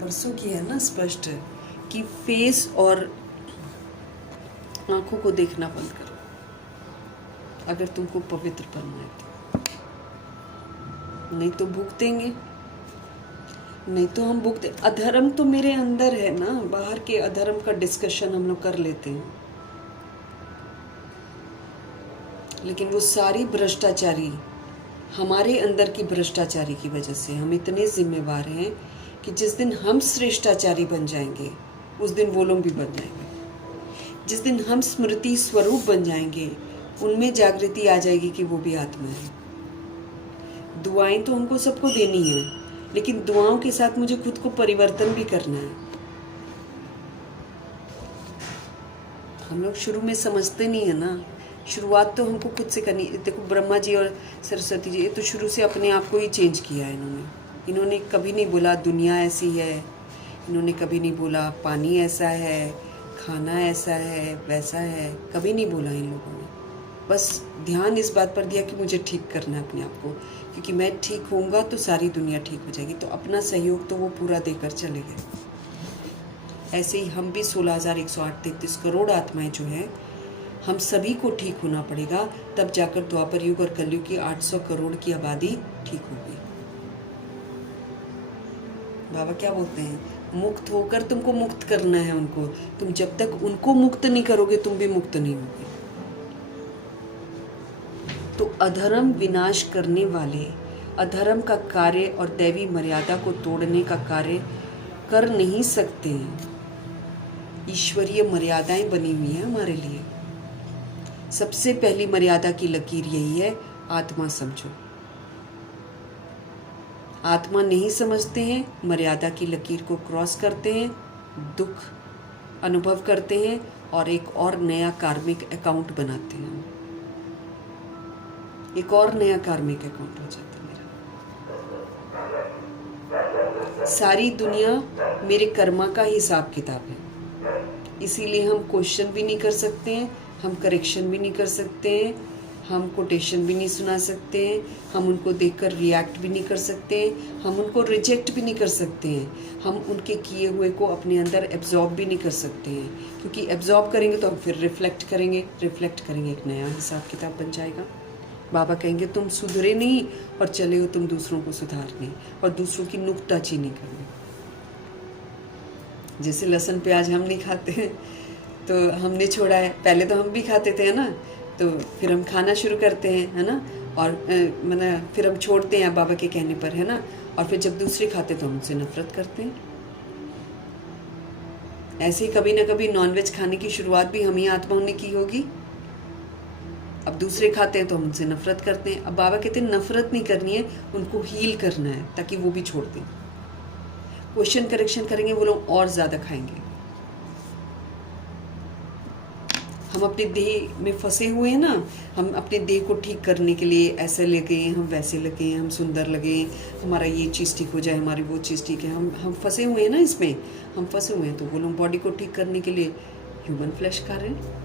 परसों किया है ना स्पष्ट, कि फेस और आंखों को देखना बंद करो अगर तुमको पवित्र बनना है तो। नहीं तो भुगतेंगे, नहीं तो हम भुगते। अधर्म तो मेरे अंदर है ना। बाहर के अधर्म का डिस्कशन हम लोग कर लेते हैं, लेकिन वो सारी भ्रष्टाचारी हमारे अंदर की भ्रष्टाचारी की वजह से हम इतने जिम्मेवार हैं कि जिस दिन हम श्रेष्ठाचारी बन जाएंगे उस दिन वो लोग भी बन जाएंगे। जिस दिन हम स्मृति स्वरूप बन जाएंगे उनमें जागृति आ जाएगी कि वो भी आत्मा है। दुआएं तो हमको सबको देनी है, लेकिन दुआओं के साथ मुझे खुद को परिवर्तन भी करना है। हम लोग शुरू में समझते नहीं है ना। शुरुआत तो हमको खुद से करनी। देखो ब्रह्मा जी और सरस्वती जी, ये तो शुरू से अपने आप को ही चेंज किया है इन्होंने कभी नहीं बोला दुनिया ऐसी है, इन्होंने कभी नहीं बोला पानी ऐसा है, खाना ऐसा है, वैसा है, कभी नहीं बोला इन लोगों ने। बस ध्यान इस बात पर दिया कि मुझे ठीक करना है अपने आप को, क्योंकि मैं ठीक होऊंगा तो सारी दुनिया ठीक हो जाएगी। तो अपना सहयोग तो वो पूरा देकर चले गए। ऐसे ही हम भी 16,108-33 करोड़ आत्माएं जो हैं, हम सभी को ठीक होना पड़ेगा, तब जाकर द्वापर युग और कलयुग की 800 करोड़ की आबादी ठीक होगी। बाबा क्या बोलते हैं, मुक्त होकर तुमको मुक्त करना है उनको। तुम जब तक उनको मुक्त नहीं करोगे तुम भी मुक्त नहीं होगे। तो अधर्म विनाश करने वाले अधर्म का कार्य और दैवी मर्यादा को तोड़ने का कार्य कर नहीं सकते हैं। ईश्वरीय मर्यादाएं बनी हुई हैं हमारे लिए। सबसे पहली मर्यादा की लकीर यही है, आत्मा समझो। आत्मा नहीं समझते हैं, मर्यादा की लकीर को क्रॉस करते हैं, दुख अनुभव करते हैं और एक और नया कार्मिक अकाउंट बनाते हैं। एक और नया कार्मिक अकाउंट हो जाता है मेरा। सारी दुनिया मेरे कर्मा का हिसाब किताब है, इसीलिए हम क्वेश्चन भी नहीं कर सकते हैं, हम करेक्शन भी नहीं कर सकते हैं, हम कोटेशन भी नहीं सुना सकते हैं, हम उनको देखकर रिएक्ट भी नहीं कर सकते हैं, हम उनको रिजेक्ट भी नहीं कर सकते हैं, हम उनके किए हुए को अपने अंदर एब्जॉर्ब भी नहीं कर सकते हैं। क्योंकि एब्जॉर्ब करेंगे तो हम फिर रिफ्लेक्ट करेंगे एक नया हिसाब किताब बन जाएगा। बाबा कहेंगे तुम सुधरे नहीं और चले हो तुम दूसरों को सुधारने और दूसरों की नुक्ताचीनी करने। जैसे लहसुन प्याज हम नहीं खाते हैं तो हमने छोड़ा है, पहले तो हम भी खाते थे है ना, तो फिर हम खाना शुरू करते हैं है ना, और मतलब फिर हम छोड़ते हैं बाबा के कहने पर है ना, और फिर जब दूसरे खाते तो हम उनसे नफरत करते हैं। ऐसे ही कभी ना कभी नॉनवेज खाने की शुरुआत भी हम ही आत्माओं ने की होगी। अब दूसरे खाते हैं तो हम उनसे नफरत करते हैं। अब बाबा कहते हैं नफरत नहीं करनी है, उनको हील करना है ताकि वो भी छोड़ दें। क्वेश्चन करेक्शन करेंगे वो लोग और ज़्यादा खाएंगे। हम अपने देह में फंसे हुए हैं ना, हम अपने देह को ठीक करने के लिए ऐसे लगे, हम वैसे लगे, हम सुंदर लगे, हमारा ये चीज़ ठीक हो जाए, हमारी वो चीज़ ठीक है, हम फंसे हुए हैं ना इसमें, हम फंसे हुए हैं। तो वो लोग बॉडी को ठीक करने के लिए ह्यूमन फ्लैश खा रहे हैं।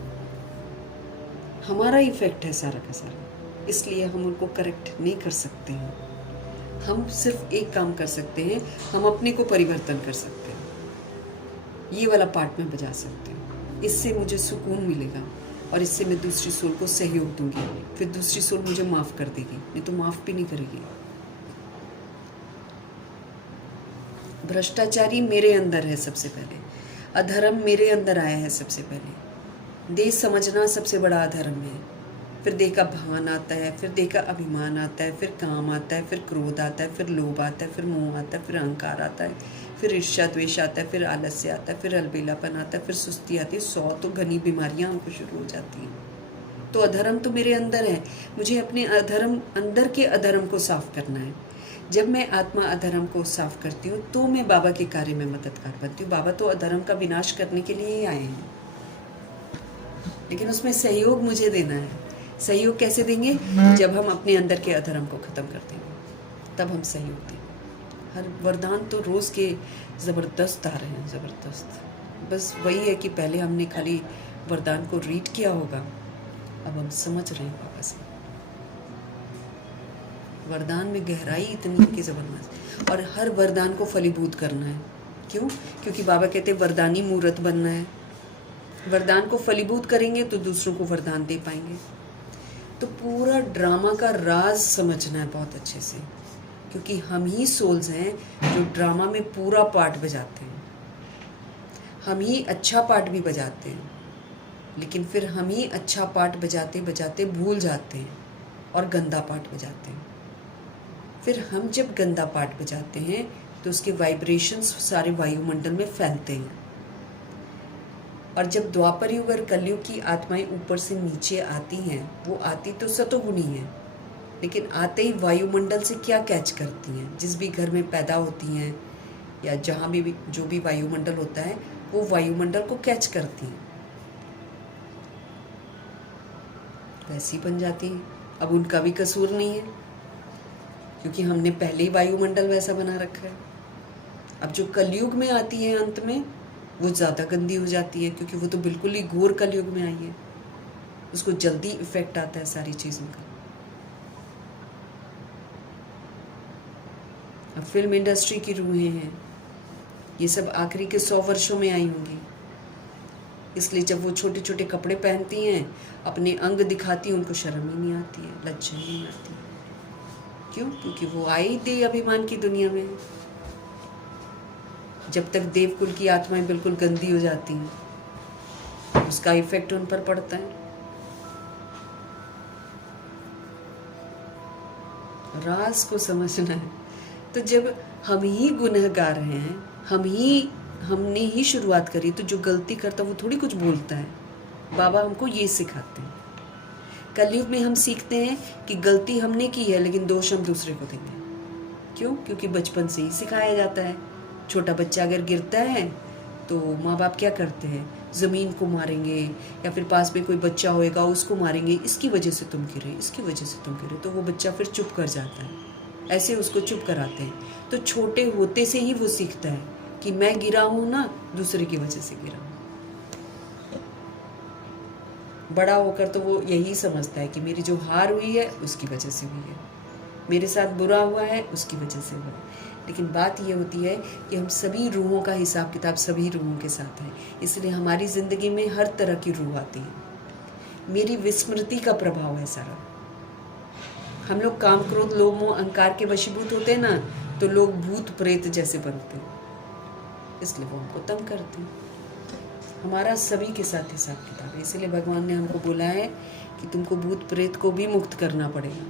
हमारा इफेक्ट है सारा का सारा, इसलिए हम उनको करेक्ट नहीं कर सकते हैं। हम सिर्फ एक काम कर सकते हैं, हम अपने को परिवर्तन कर सकते हैं। ये वाला पार्ट में बजा सकते हैं, इससे मुझे सुकून मिलेगा और इससे मैं दूसरी सोल को सहयोग दूंगी, फिर दूसरी सोल मुझे माफ़ कर देगी, नहीं तो माफ़ भी नहीं करेगी। भ्रष्टाचारी मेरे अंदर है सबसे पहले, अधर्म मेरे अंदर आया है सबसे पहले। देह समझना सबसे बड़ा अधर्म है, फिर देह का भान आता है, फिर देह का अभिमान आता है, फिर काम आता है, फिर क्रोध आता है, फिर लोभ आता है, फिर मोह आता है, फिर अहंकार आता है, फिर ईर्ष्या द्वेष आता है, फिर आलस्य आता है, फिर अलबेलापन आता है, फिर सुस्ती आती है। 100 तो घनी बीमारियां हमको शुरू हो जाती हैं। तो अधर्म तो मेरे अंदर है, मुझे अपने अधर्म अंदर के अधर्म को साफ करना है। जब मैं आत्मा अधर्म को साफ करती हूँ तो मैं बाबा के कार्य में मददगार बनती हूँ। बाबा तो अधर्म का विनाश करने के लिए ही आए हैं, लेकिन उसमें सहयोग मुझे देना है। सहयोग कैसे देंगे? जब हम अपने अंदर के अधर्म को ख़त्म कर देंगे तब हम सहयोग देंगे। हर वरदान तो रोज़ के ज़बरदस्त आ रहे हैं, ज़बरदस्त। बस वही है कि पहले हमने खाली वरदान को रीड किया होगा, अब हम समझ रहे हैं बाबा से। वरदान में गहराई इतनी है कि ज़बरदस्त, और हर वरदान को फलीभूत करना है। क्यों? क्योंकि बाबा कहते हैं वरदानी मूर्त बनना है। वरदान को फलीभूत करेंगे तो दूसरों को वरदान दे पाएंगे। तो पूरा ड्रामा का राज समझना है बहुत अच्छे से, क्योंकि हम ही सोल्स हैं जो ड्रामा में पूरा पार्ट बजाते हैं। हम ही अच्छा पार्ट भी बजाते हैं, लेकिन फिर हम ही अच्छा पार्ट बजाते बजाते भूल जाते हैं और गंदा पार्ट बजाते हैं। फिर हम जब गंदा पार्ट बजाते हैं तो उसके वाइब्रेशंस सारे वायुमंडल में फैलते हैं। और जब द्वापर युग और कलयुग की आत्माएं ऊपर से नीचे आती हैं, वो आती तो सतोगुणी हैं, लेकिन आते ही वायुमंडल से क्या कैच करती हैं? जिस भी घर में पैदा होती हैं या जहाँ भी जो भी वायुमंडल होता है वो वायुमंडल को कैच करती हैं। वैसी बन जाती हैं। अब उनका भी कसूर नहीं है, क्योंकि हमने पहले ही वायुमंडल वैसा बना रखा है। अब जो कलयुग में आती है अंत में, वो ज़्यादा गंदी हो जाती है, क्योंकि वो तो बिल्कुल ही घोर कलयुग में आई है। उसको जल्दी इफेक्ट आता है सारी चीज़ों का। अब फिल्म इंडस्ट्री की रूहें हैं, ये सब आखिरी के 100 वर्षों में आई होंगी, इसलिए जब वो छोटे छोटे कपड़े पहनती हैं, अपने अंग दिखाती हैं, उनको शर्म ही नहीं आती है, लज्जा ही नहीं आती है। क्यों? क्योंकि वो आई दे अभिमान की दुनिया में। जब तक देवकुल की आत्माएं बिल्कुल गंदी हो जाती हैं, उसका इफेक्ट उन पर पड़ता है। राज को समझना है। तो जब हम ही गुनहगार हैं, हमने ही शुरुआत करी, तो जो गलती करता वो थोड़ी कुछ बोलता है। बाबा हमको ये सिखाते हैं। कलयुग में हम सीखते हैं कि गलती हमने की है, लेकिन दोष हम दूसरे को देंगे। क्यों? क्योंकि बचपन से ही सिखाया जाता है। छोटा बच्चा अगर गिरता है तो माँ बाप क्या करते हैं? ज़मीन को मारेंगे, या फिर पास में कोई बच्चा होएगा उसको मारेंगे, इसकी वजह से तुम गिरे, इसकी वजह से तुम गिरे। तो वो बच्चा फिर चुप कर जाता है, ऐसे उसको चुप कराते हैं। तो छोटे होते से ही वो सीखता है कि मैं गिरा हूँ ना, दूसरे की वजह से गिरा हूँ। बड़ा होकर तो वो यही समझता है कि मेरी जो हार हुई है उसकी वजह से हुई है, मेरे साथ बुरा हुआ है उसकी वजह से हुआ है। लेकिन बात ये होती है कि हम सभी रूहों का हिसाब किताब सभी रूहों के साथ है, इसलिए हमारी ज़िंदगी में हर तरह की रूह आती है। मेरी विस्मृति का प्रभाव है सारा। हम लोग काम क्रोध लोभ मोह अहंकार के वशीभूत होते हैं ना, तो लोग भूत प्रेत जैसे बनते हैं, इसलिए वो हमको तंग करते हैं। हमारा सभी के साथ हिसाब किताब है, इसलिए भगवान ने हमको बोला है कि तुमको भूत प्रेत को भी मुक्त करना पड़ेगा,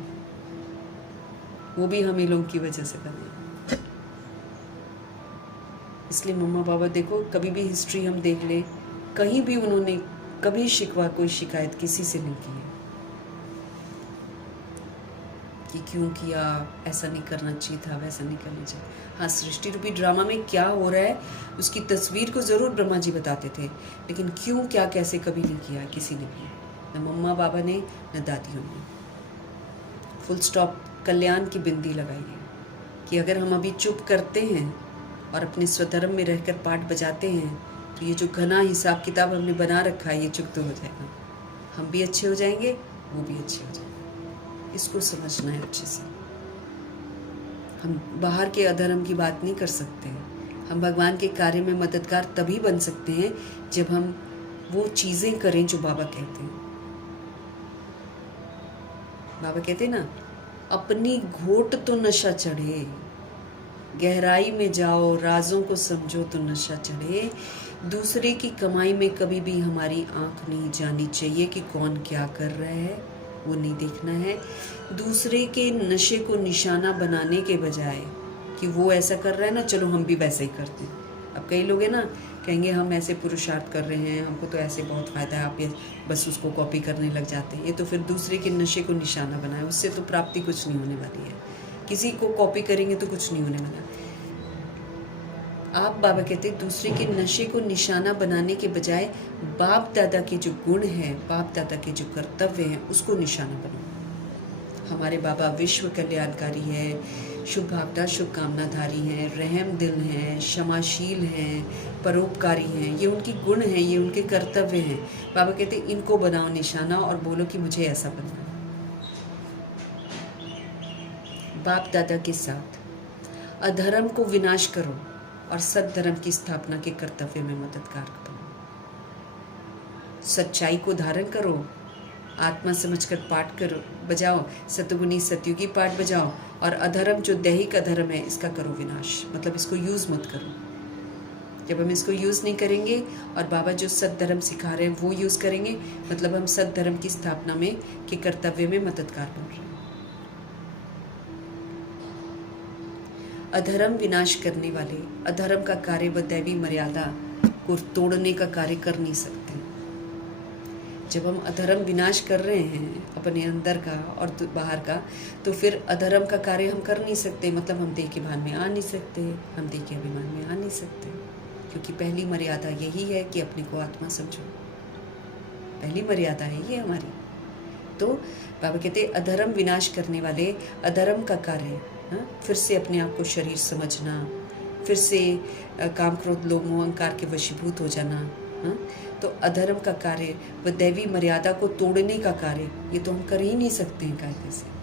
वो भी हम ही लोगों की वजह से बने। इसलिए मम्मा पापा देखो, कभी भी हिस्ट्री हम देख ले, कहीं भी उन्होंने कभी शिकवा कोई शिकायत किसी से नहीं की है कि क्यों किया, ऐसा नहीं करना चाहिए था, वैसा नहीं करना चाहिए। हाँ, सृष्टि रूपी ड्रामा में क्या हो रहा है उसकी तस्वीर को ज़रूर ब्रह्मा जी बताते थे, लेकिन क्यों क्या कैसे कभी नहीं किया किसी ने भी, न मम्मा बाबा ने न दादियों ने। फुल स्टॉप कल्याण की बिंदी लगाई है कि अगर हम अभी चुप करते हैं और अपने स्वधर्म में रहकर पाठ बजाते हैं, तो ये जो घना हिसाब किताब हमने बना रखा है ये चुप तो हो जाएगा। हम भी अच्छे हो जाएंगे, वो भी अच्छे हो जाएंगे। इसको समझना है अच्छे से। हम बाहर के अधर्म की बात नहीं कर सकते हैं। हम भगवान के कार्य में मददगार तभी बन सकते हैं जब हम वो चीज़ें करें जो बाबा कहते हैं। बाबा कहते हैं ना, अपनी घोट तो नशा चढ़े, गहराई में जाओ राजों को समझो तो नशा चढ़े। दूसरे की कमाई में कभी भी हमारी आंख नहीं जानी चाहिए कि कौन क्या कर रहा है, वो नहीं देखना है। दूसरे के नशे को निशाना बनाने के बजाय कि वो ऐसा कर रहा है ना, चलो हम भी वैसे ही करते हैं। अब कई लोग हैं ना, कहेंगे हम ऐसे पुरुषार्थ कर रहे हैं, हमको तो ऐसे बहुत फ़ायदा है, आप ये बस उसको कॉपी करने लग जाते हैं। ये तो फिर दूसरे के नशे को निशाना बनाए, उससे तो प्राप्ति कुछ नहीं होने वाली है। किसी को कॉपी करेंगे तो कुछ नहीं होने वाला। आप बाबा कहते दूसरे के नशे को निशाना बनाने के बजाय बाप दादा के जो गुण हैं, बाप दादा के जो कर्तव्य हैं, उसको निशाना बनाओ। हमारे बाबा विश्व कल्याणकारी है, शुभ भावना शुभ कामनाधारी हैं, रहम दिल हैं, क्षमाशील हैं, परोपकारी हैं। ये उनकी गुण हैं, ये उनके कर्तव्य हैं। बाबा कहते इनको बनाओ निशाना और बोलो कि मुझे ऐसा बनना है। बाप दादा के साथ अधर्म को विनाश करो और सद्धर्म की स्थापना के कर्तव्य में मददगार बनो। सच्चाई को धारण करो, आत्मा समझकर पाठ करो, बजाओ, सतगुनी सतयुगी पाठ बजाओ, और अधर्म जो दैहिक अधर्म है इसका करो विनाश, मतलब इसको यूज़ मत करो। जब हम इसको यूज़ नहीं करेंगे और बाबा जो सद्धर्म सिखा रहे हैं वो यूज़ करेंगे, मतलब हम सद्धर्म की स्थापना में के कर्तव्य में मददगार बन रहे हैं। अधर्म विनाश करने वाले अधर्म का कार्य व दैवी मर्यादा को तोड़ने का कार्य कर नहीं सकते। जब हम अधर्म विनाश कर रहे हैं अपने अंदर का और बाहर का, तो फिर अधर्म का कार्य हम कर नहीं सकते, मतलब हम देह के भान में आ नहीं सकते, हम देह के अभिमान में आ नहीं सकते। क्योंकि पहली मर्यादा यही है कि अपने को आत्मा समझो। पहली मर्यादा है ये हमारी। तो बाबा कहते अधर्म विनाश करने वाले अधर्म का कार्य, फिर से अपने आप को शरीर समझना, फिर से काम क्रोध लोभ मोह अहंकार के वशीभूत हो जाना, तो अधर्म का कार्य व दैवी मर्यादा को तोड़ने का कार्य, ये तो हम कर ही नहीं सकते हैं कायदे से।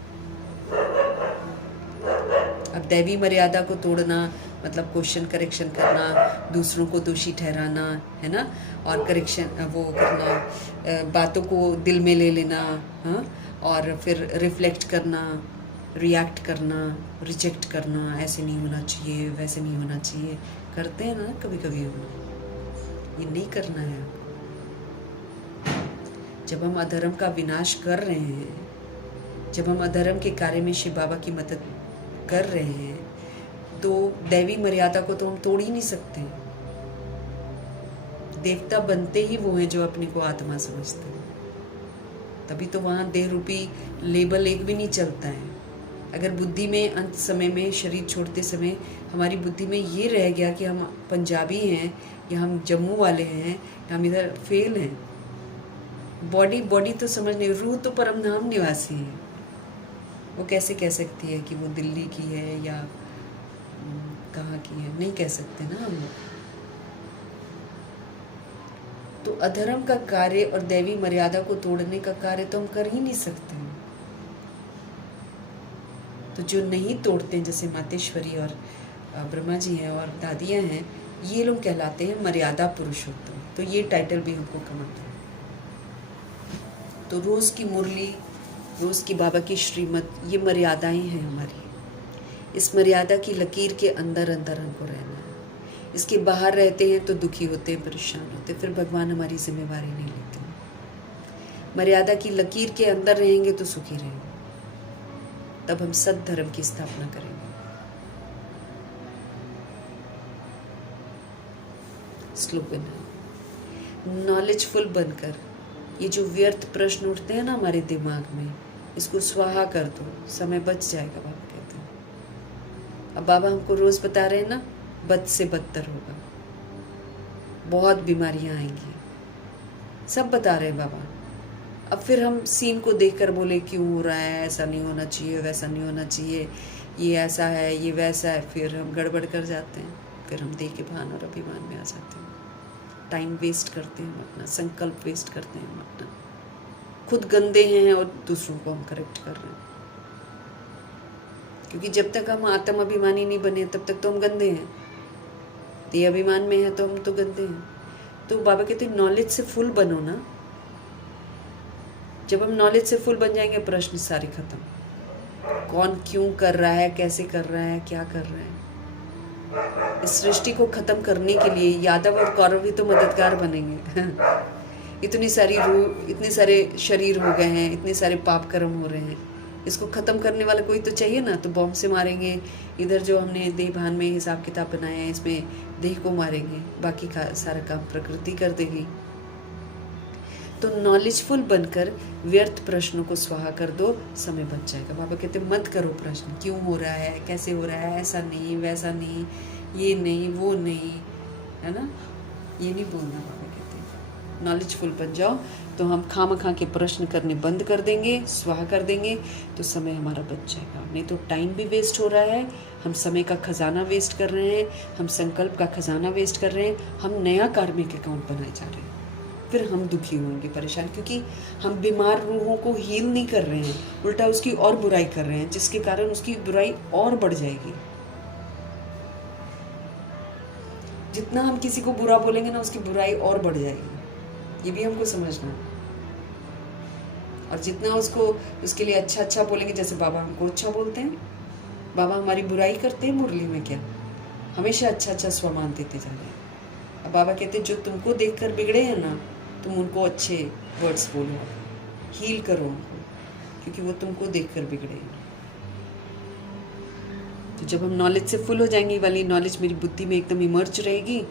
अब दैवी मर्यादा को तोड़ना मतलब क्वेश्चन करेक्शन करना, दूसरों को दोषी ठहराना, है ना, और करेक्शन वो करना, बातों को दिल में ले लेना, और फिर रिफ्लेक्ट करना, रिएक्ट करना, रिजेक्ट करना, ऐसे नहीं होना चाहिए, वैसे नहीं होना चाहिए, करते हैं ना कभी कभी हम। ये नहीं करना है। जब हम अधर्म का विनाश कर रहे हैं, जब हम अधर्म के कार्य में शिव बाबा की मदद कर रहे हैं, तो दैवी मर्यादा को तो हम तोड़ ही नहीं सकते। देवता बनते ही वो हैं जो अपने को आत्मा समझते हैं, तभी तो वहाँ देह रूपी लेबल एक भी नहीं चलता है। अगर बुद्धि में अंत समय में शरीर छोड़ते समय हमारी बुद्धि में ये रह गया कि हम पंजाबी हैं या हम जम्मू वाले हैं या हम इधर फेल हैं, बॉडी तो समझ नहीं, रूह तो परम धाम निवासी है, वो कैसे कह सकती है कि वो दिल्ली की है या कहाँ की है, नहीं कह सकते ना हम लोग। तो अधर्म का कार्य और दैवी मर्यादा को तोड़ने का कार्य तो हम कर ही नहीं सकते। तो जो नहीं तोड़ते, जैसे मातेश्वरी और ब्रह्मा जी हैं और दादियाँ हैं, ये लोग कहलाते हैं मर्यादा पुरुषोत्तम। तो ये टाइटल भी हमको कमाता है। तो रोज़ की मुरली, रोज़ की बाबा की श्रीमत, ये मर्यादाएं हैं हमारी। इस मर्यादा की लकीर के अंदर अंदर हमको रहना है। इसके बाहर रहते हैं तो दुखी होते हैं, परेशान होते हैं, फिर भगवान हमारी जिम्मेवारी नहीं लेते। मर्यादा की लकीर के अंदर रहेंगे तो सुखी रहेंगे, तब हम सत धर्म की स्थापना करेंगे। स्लोगन है, नॉलेजफुल बनकर ये जो व्यर्थ प्रश्न उठते हैं ना हमारे दिमाग में, इसको स्वाहा कर दो, समय बच जाएगा। बाबा कहते हैं। अब बाबा हमको रोज बता रहे हैं ना, बद से बदतर होगा, बहुत बीमारियां आएंगी, सब बता रहे हैं बाबा। अब फिर हम सीन को देखकर बोले क्यों हो रहा है, ऐसा नहीं होना चाहिए, वैसा नहीं होना चाहिए, ये ऐसा है, ये वैसा है, फिर हम गड़बड़ कर जाते हैं, फिर हम देह के भान और अभिमान में आ जाते हैं, टाइम वेस्ट करते हैं अपना, संकल्प वेस्ट करते हैं अपना, खुद गंदे हैं और दूसरों को हम करेक्ट कर रहे हैं। क्योंकि जब तक हम आत्म अभिमानी नहीं बने तब तक तो हम गंदे हैं, देह अभिमान में है तो हम तो गंदे हैं। तो बाबा कहते हैं नॉलेज से फुल बनो ना। जब हम नॉलेज से फुल बन जाएंगे, प्रश्न सारे खत्म। कौन क्यों कर रहा है, कैसे कर रहा है, क्या कर रहा है, इस सृष्टि को खत्म करने के लिए यादव और कौरव भी तो मददगार बनेंगे। इतनी सारी रूह, इतने सारे शरीर हो गए हैं, इतने सारे पाप कर्म हो रहे हैं, इसको ख़त्म करने वाला कोई तो चाहिए ना। तो बॉम्ब से मारेंगे, इधर जो हमने देह भान में हिसाब किताब बनाया है इसमें देह को मारेंगे, बाकी का सारा काम प्रकृति कर देगी। तो नॉलेजफुल बनकर व्यर्थ प्रश्नों को स्वाहा कर दो, समय बच जाएगा। बाबा कहते मत करो प्रश्न, क्यों हो रहा है, कैसे हो रहा है, ऐसा नहीं, वैसा नहीं, ये नहीं, वो नहीं, है ना, ये नहीं बोलना। बाबा कहते नॉलेजफुल बन जाओ, तो हम खामखा के प्रश्न करने बंद कर देंगे, स्वाहा कर देंगे, तो समय हमारा बच जाएगा। नहीं तो टाइम भी वेस्ट हो रहा है, हम समय का खजाना वेस्ट कर रहे हैं, हम संकल्प का खजाना वेस्ट कर रहे हैं, हम नया कार्मिक अकाउंट बनाए जा रहे हैं, फिर हम दुखी होंगे, परेशान, क्योंकि हम बीमार रूहों को हील नहीं कर रहे हैं, उल्टा उसकी और बुराई कर रहे हैं, जिसके कारण उसकी बुराई और बढ़ जाएगी। जितना हम किसी को बुरा बोलेंगे ना, उसकी बुराई और बढ़ जाएगी, ये भी हमको समझना। और जितना उसको उसके लिए अच्छा अच्छा बोलेंगे, जैसे बाबा हमको अच्छा बोलते हैं, बाबा हमारी बुराई करते हैं मुरली में क्या, हमेशा अच्छा अच्छा स्वमान देते जा रहे हैं। अब बाबा कहते हैं जो तुमको देखकर बिगड़े हैं ना, तुम उनको अच्छे वर्ड्स बोलो, हील करो उनको, क्योंकि वो तुमको देखकर बिगड़े हैं। तो जब हम नॉलेज से फुल हो जाएंगे, वाली नॉलेज मेरी बुद्धि में एकदम इमर्ज रहेगी,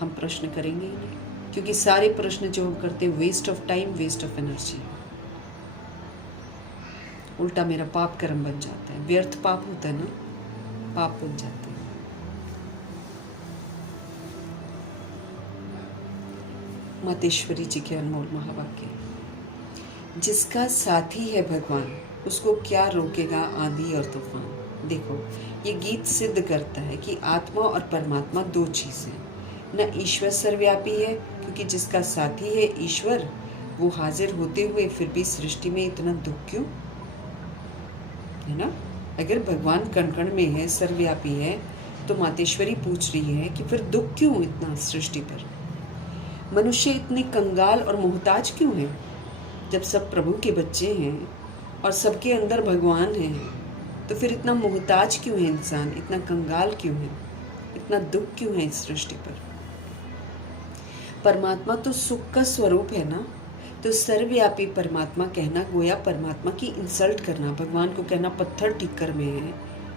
हम प्रश्न करेंगे ही नहीं, क्योंकि सारे प्रश्न जो हम करते हैं waste of time, waste of energy, उल्टा मेरा पाप कर्म बन जाता है। व्यर्थ पाप होता है ना, पाप बन जाते हैं। मातेश्वरी जी के अनमोल महावाक्य, जिसका साथी है भगवान, उसको क्या रोकेगा आंधी और तूफान। देखो, ये गीत सिद्ध करता है कि आत्मा और परमात्मा दो चीज़ें हैं। न ईश्वर सर्वव्यापी है, क्योंकि जिसका साथी है ईश्वर, वो हाजिर होते हुए फिर भी सृष्टि में इतना दुख क्यों, है ना। अगर भगवान कण कण में है, सर्वव्यापी है, तो मातेश्वरी पूछ रही है कि फिर दुख क्यों इतना सृष्टि पर। मनुष्य इतने कंगाल और मोहताज क्यों हैं? जब सब प्रभु के बच्चे हैं और सबके अंदर भगवान है, तो फिर इतना मोहताज क्यों है इंसान, इतना कंगाल क्यों है, इतना दुख क्यों है इस सृष्टि पर। परमात्मा तो सुख का स्वरूप है ना। तो सर्वव्यापी परमात्मा कहना गोया परमात्मा की इंसल्ट करना, भगवान को कहना पत्थर टिक्कर में है,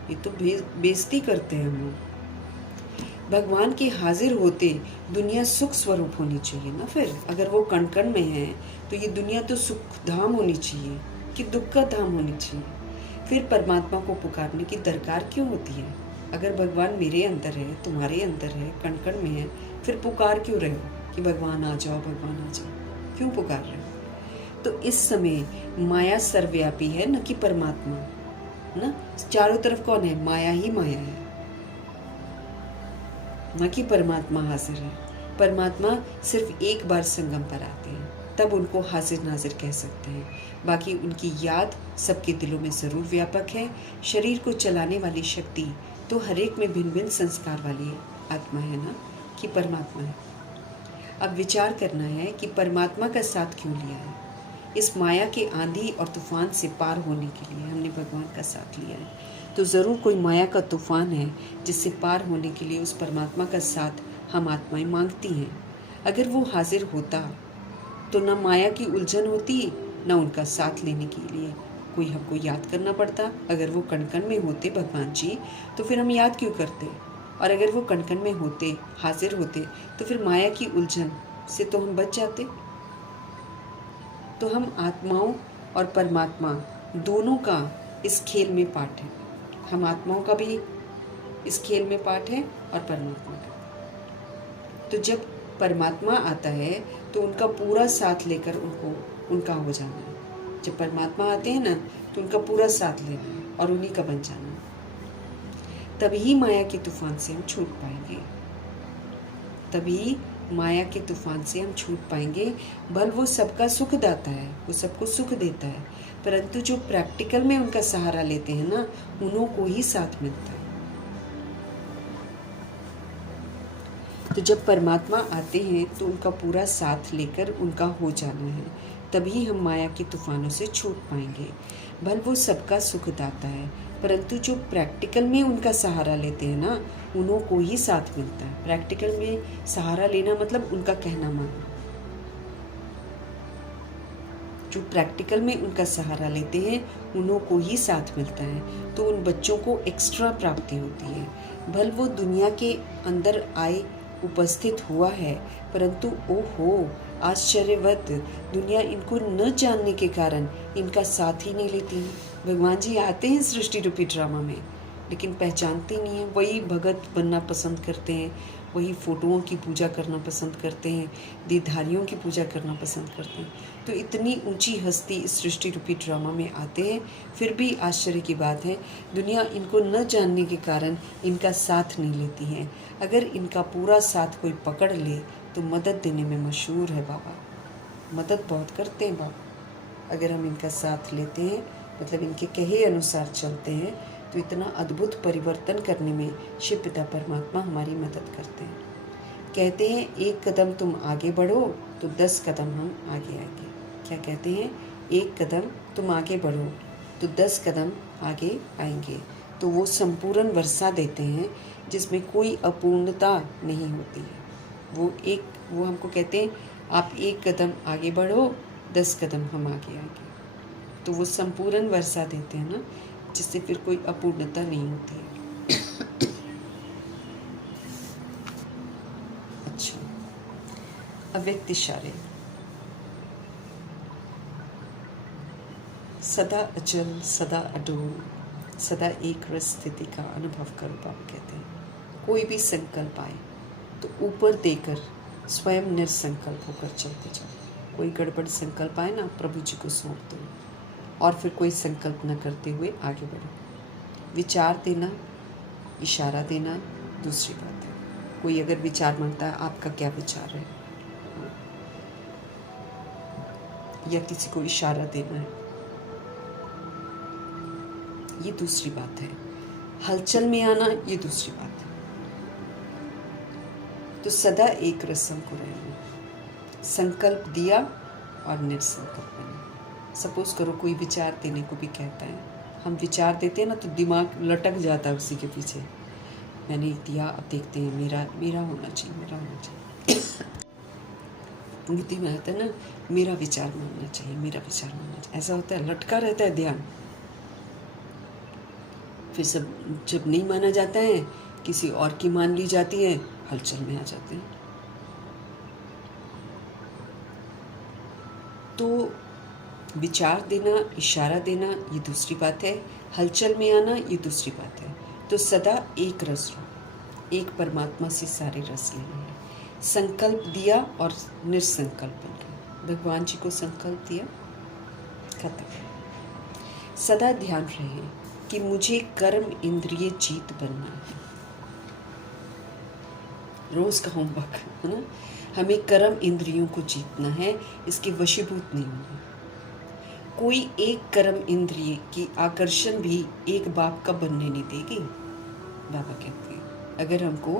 ये तो बेइज्जती करते हैं हम लोग। भगवान के हाजिर होते दुनिया सुख स्वरूप होनी चाहिए ना। फिर अगर वो कण कण में है तो ये दुनिया तो सुख धाम होनी चाहिए कि दुख का धाम होनी चाहिए। फिर परमात्मा को पुकारने की दरकार क्यों होती है? अगर भगवान मेरे अंदर है, तुम्हारे अंदर है, कण कण में है, फिर पुकार क्यों रहे हो कि भगवान आ जाओ, भगवान आ जाओ, क्यों पुकार रहे हो? तो इस समय माया सर्वव्यापी है, न कि परमात्मा ना। चारों तरफ कौन है? माया ही माया है, न कि परमात्मा हाजिर है। परमात्मा सिर्फ एक बार संगम पर आते हैं, तब उनको हाजिर नाजिर कह सकते हैं। बाकी उनकी याद सबके दिलों में ज़रूर व्यापक है। शरीर को चलाने वाली शक्ति तो हर एक में भिन्न भिन्न संस्कार वाली आत्मा है ना, कि परमात्मा है। अब विचार करना है कि परमात्मा का साथ क्यों लिया है। इस माया के आंधी और तूफान से पार होने के लिए हमने भगवान का साथ लिया है। तो ज़रूर कोई माया का तूफान है जिससे पार होने के लिए उस परमात्मा का साथ हम आत्माएं मांगती हैं। अगर वो हाजिर होता तो न माया की उलझन होती, न उनका साथ लेने के लिए कोई हमको याद करना पड़ता। अगर वो कण कण में होते भगवान जी, तो फिर हम याद क्यों करते? और अगर वो कण कण में होते, हाजिर होते, तो फिर माया की उलझन से तो हम बच जाते। तो हम आत्माओं और परमात्मा दोनों का इस खेल में पार्ट है। हम आत्माओं का भी इस खेल में पार्ट है और परमात्मा का। तो जब परमात्मा आता है तो उनका पूरा साथ लेकर उनका हो जाना है। जब परमात्मा आते हैं ना, तो उनका पूरा साथ लेना है और उन्हीं का बन जाना है। तभी माया के तूफान से हम छूट पाएंगे, तभी माया के तूफान से हम छूट पाएंगे। भल वो सबका सुख दाता है, वो सबको सुख देता है, परंतु जो प्रैक्टिकल में उनका सहारा लेते हैं ना, उन्हों को ही साथ मिलता है। तो जब परमात्मा आते हैं तो उनका पूरा साथ लेकर उनका हो जाना है, तभी हम माया के तूफानों से छूट पाएंगे। भल वो सबका सुख दाता है, परंतु जो प्रैक्टिकल में उनका सहारा लेते हैं ना, उन्हों को ही साथ मिलता है। प्रैक्टिकल में सहारा लेना मतलब उनका कहना मानना। जो प्रैक्टिकल में उनका सहारा लेते हैं, उन्हों को ही साथ मिलता है। तो उन बच्चों को एक्स्ट्रा प्राप्ति होती है। भल वो दुनिया के अंदर आए उपस्थित हुआ है, परंतु ओहो आश्चर्यवत, दुनिया इनको न जानने के कारण इनका साथ ही नहीं लेती है। भगवान जी आते हैं सृष्टि रूपी ड्रामा में, लेकिन पहचानते नहीं हैं। वही भगत बनना पसंद करते हैं, वही फ़ोटोओं की पूजा करना पसंद करते हैं, देहधारियों की पूजा करना पसंद करते हैं। तो इतनी ऊंची हस्ती इस सृष्टि रूपी ड्रामा में आते हैं, फिर भी आश्चर्य की बात है दुनिया इनको न जानने के कारण इनका साथ नहीं लेती है। अगर इनका पूरा साथ कोई पकड़ ले तो मदद देने में मशहूर है बाबा, मदद बहुत करते हैं बाबा। अगर हम इनका साथ लेते हैं, मतलब इनके कहे अनुसार चलते हैं, तो इतना अद्भुत परिवर्तन करने में शिव पिता परमात्मा हमारी मदद करते हैं। कहते हैं एक कदम तुम आगे बढ़ो तो 10 कदम हम आगे आएंगे। क्या कहते हैं? एक कदम तुम आगे बढ़ो तो 10 कदम आगे आएंगे। तो वो संपूर्ण वर्षा देते हैं जिसमें कोई अपूर्णता नहीं होती है। वो हमको कहते हैं आप एक कदम आगे बढ़ो, 10 कदम हम आगे आएंगे। तो वो संपूर्ण वर्षा देते हैं ना, जिससे फिर कोई अपूर्णता नहीं होती है। अच्छा, अव्यक्त इशारे। सदा अचल, सदा अडोल, सदा एक रस स्थिति का अनुभव करो, बाबा कहते हैं। कोई भी संकल्प आए तो ऊपर देकर स्वयं निरसंकल्प होकर चलते जाओ। कोई गड़बड़ संकल्प आए ना, प्रभु जी को सौंप दो और फिर कोई संकल्प न करते हुए आगे बढ़ो। विचार देना, इशारा देना दूसरी बात है। कोई अगर विचार मांगता है, आपका क्या विचार है, या किसी को इशारा देना है, ये दूसरी बात है। हलचल में आना, ये दूसरी बात है। तो सदा एक रस्म को रहना, संकल्प दिया और निरसंकल्प बने। सपोज करो कोई विचार देने को भी कहता है, हम विचार देते हैं ना तो दिमाग लटक जाता है उसी के पीछे। मैंने दिया, अब देखते हैं मेरा होना चाहिए, मेरा होना चाहिए। बुद्धि में आता है ना, मेरा विचार मानना चाहिए, मेरा विचार मानना चाहिए, ऐसा होता है, लटका रहता है ध्यान। फिर सब जब नहीं माना जाता है, किसी और की मान ली जाती है, हलचल में आ जाते हैं। तो विचार देना, इशारा देना, ये दूसरी बात है। हलचल में आना, ये दूसरी बात है। तो सदा एक रस रहो, एक परमात्मा से सारे रस लेने हैं। संकल्प दिया और निरसंकल्प बन गए। भगवान जी को संकल्प दिया, खत्म। सदा ध्यान रहे कि मुझे कर्म इंद्रिय जीत बनना है। रोज का होमवर्क है ना, हमें कर्म इंद्रियों को जीतना है, इसके वशीभूत नहीं होना। कोई एक कर्म इंद्रिय की आकर्षण भी एक बाप का बनने नहीं देगी। बाबा कहते हैं अगर हमको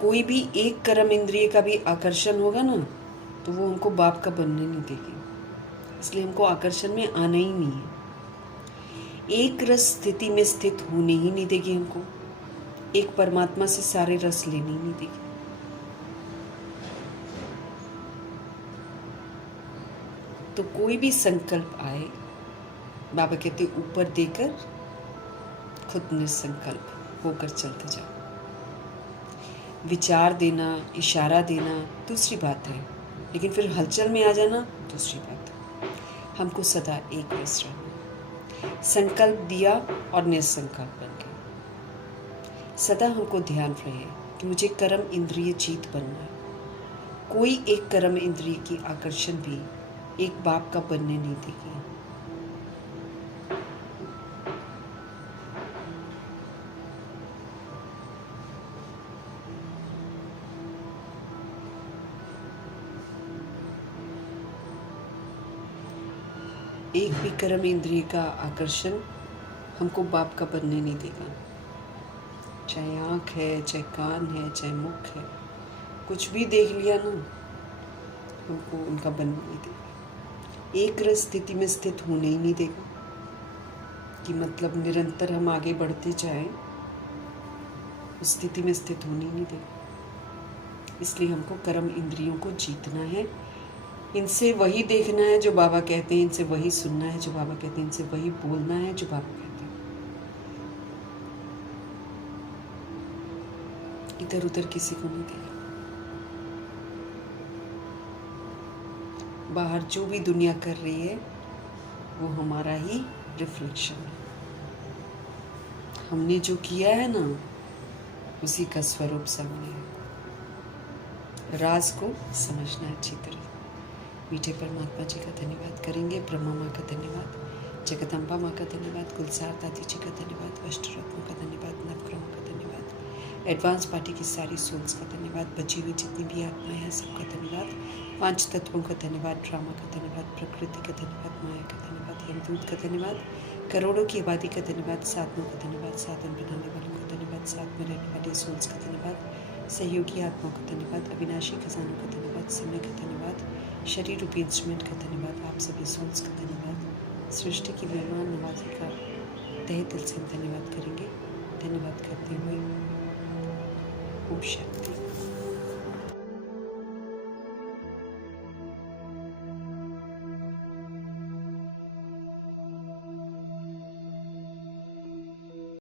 कोई भी एक कर्म इंद्रिय का भी आकर्षण होगा ना, तो वो हमको बाप का बनने नहीं देगी। इसलिए हमको आकर्षण में आना ही नहीं है। एक रस स्थिति में स्थित होने ही नहीं देगी हमको, एक परमात्मा से सारे रस लेने ही नहीं देगी। तो कोई भी संकल्प आए, बाबा कहते ऊपर देकर खुद निसंकल्प होकर चलते जाओ। विचार देना, इशारा देना दूसरी बात है, लेकिन फिर हलचल में आ जाना दूसरी बात है। हमको सदा एक रस रहना, संकल्प दिया और निसंकल्प बन गए। सदा हमको ध्यान रहे कि मुझे कर्म इंद्रिय जीत बनना है। कोई एक कर्म इंद्रिय की आकर्षण भी एक बाप का बनने नहीं देगी। एक भी कर्म इंद्रिय का आकर्षण हमको बाप का बनने नहीं देगा। चाहे आँख है, चाहे कान है, चाहे मुख है, कुछ भी देख लिया ना, हमको उनका बनने नहीं देगा। एक रस स्थिति में स्थित होने ही नहीं देगा, कि मतलब निरंतर हम आगे बढ़ते जाएं, उस स्थिति में स्थित होने ही नहीं देगा। इसलिए हमको कर्म इंद्रियों को जीतना है। इनसे वही देखना है जो बाबा कहते हैं, इनसे वही सुनना है जो बाबा कहते हैं, इनसे वही बोलना है जो बाबा कहते हैं। इधर उधर किसी को नहीं देगा। बाहर जो भी दुनिया कर रही है वो हमारा ही रिफ्लेक्शन है। हमने जो किया है ना, उसी का स्वरूप सामने है। राज को समझना है अच्छी तरह। मीठे परमात्मा जी का धन्यवाद करेंगे, ब्रह्मा माँ का धन्यवाद, जगदम्बा माँ का धन्यवाद, गुलजार दादी जी का धन्यवाद, अष्टरत्नों का धन्यवाद, नवग्रहों का धन्यवाद, एडवांस पार्टी की सारी सोल्स का धन्यवाद, बची हुई जितनी भी आत्माएं हैं सबका धन्यवाद, 5 तत्वों का धन्यवाद, ड्रामा का धन्यवाद, प्रकृति का धन्यवाद, माया का धन्यवाद, यमदूत का धन्यवाद, करोड़ों की आबादी का धन्यवाद, साधनों का धन्यवाद, साधन बनाने वालों का धन्यवाद, साथ में रहने वाले सोल्स का धन्यवाद, सहयोगी आत्माओं का धन्यवाद, अविनाशी खजानों का धन्यवाद, समय का धन्यवाद, शरीर रूपी इंस्ट्रूमेंट का धन्यवाद, आप सभी सोल्स का धन्यवाद, सृष्टि की मेहमान नवाजी का तहे दिल से धन्यवाद करेंगे। धन्यवाद करते हुए ओम शांति।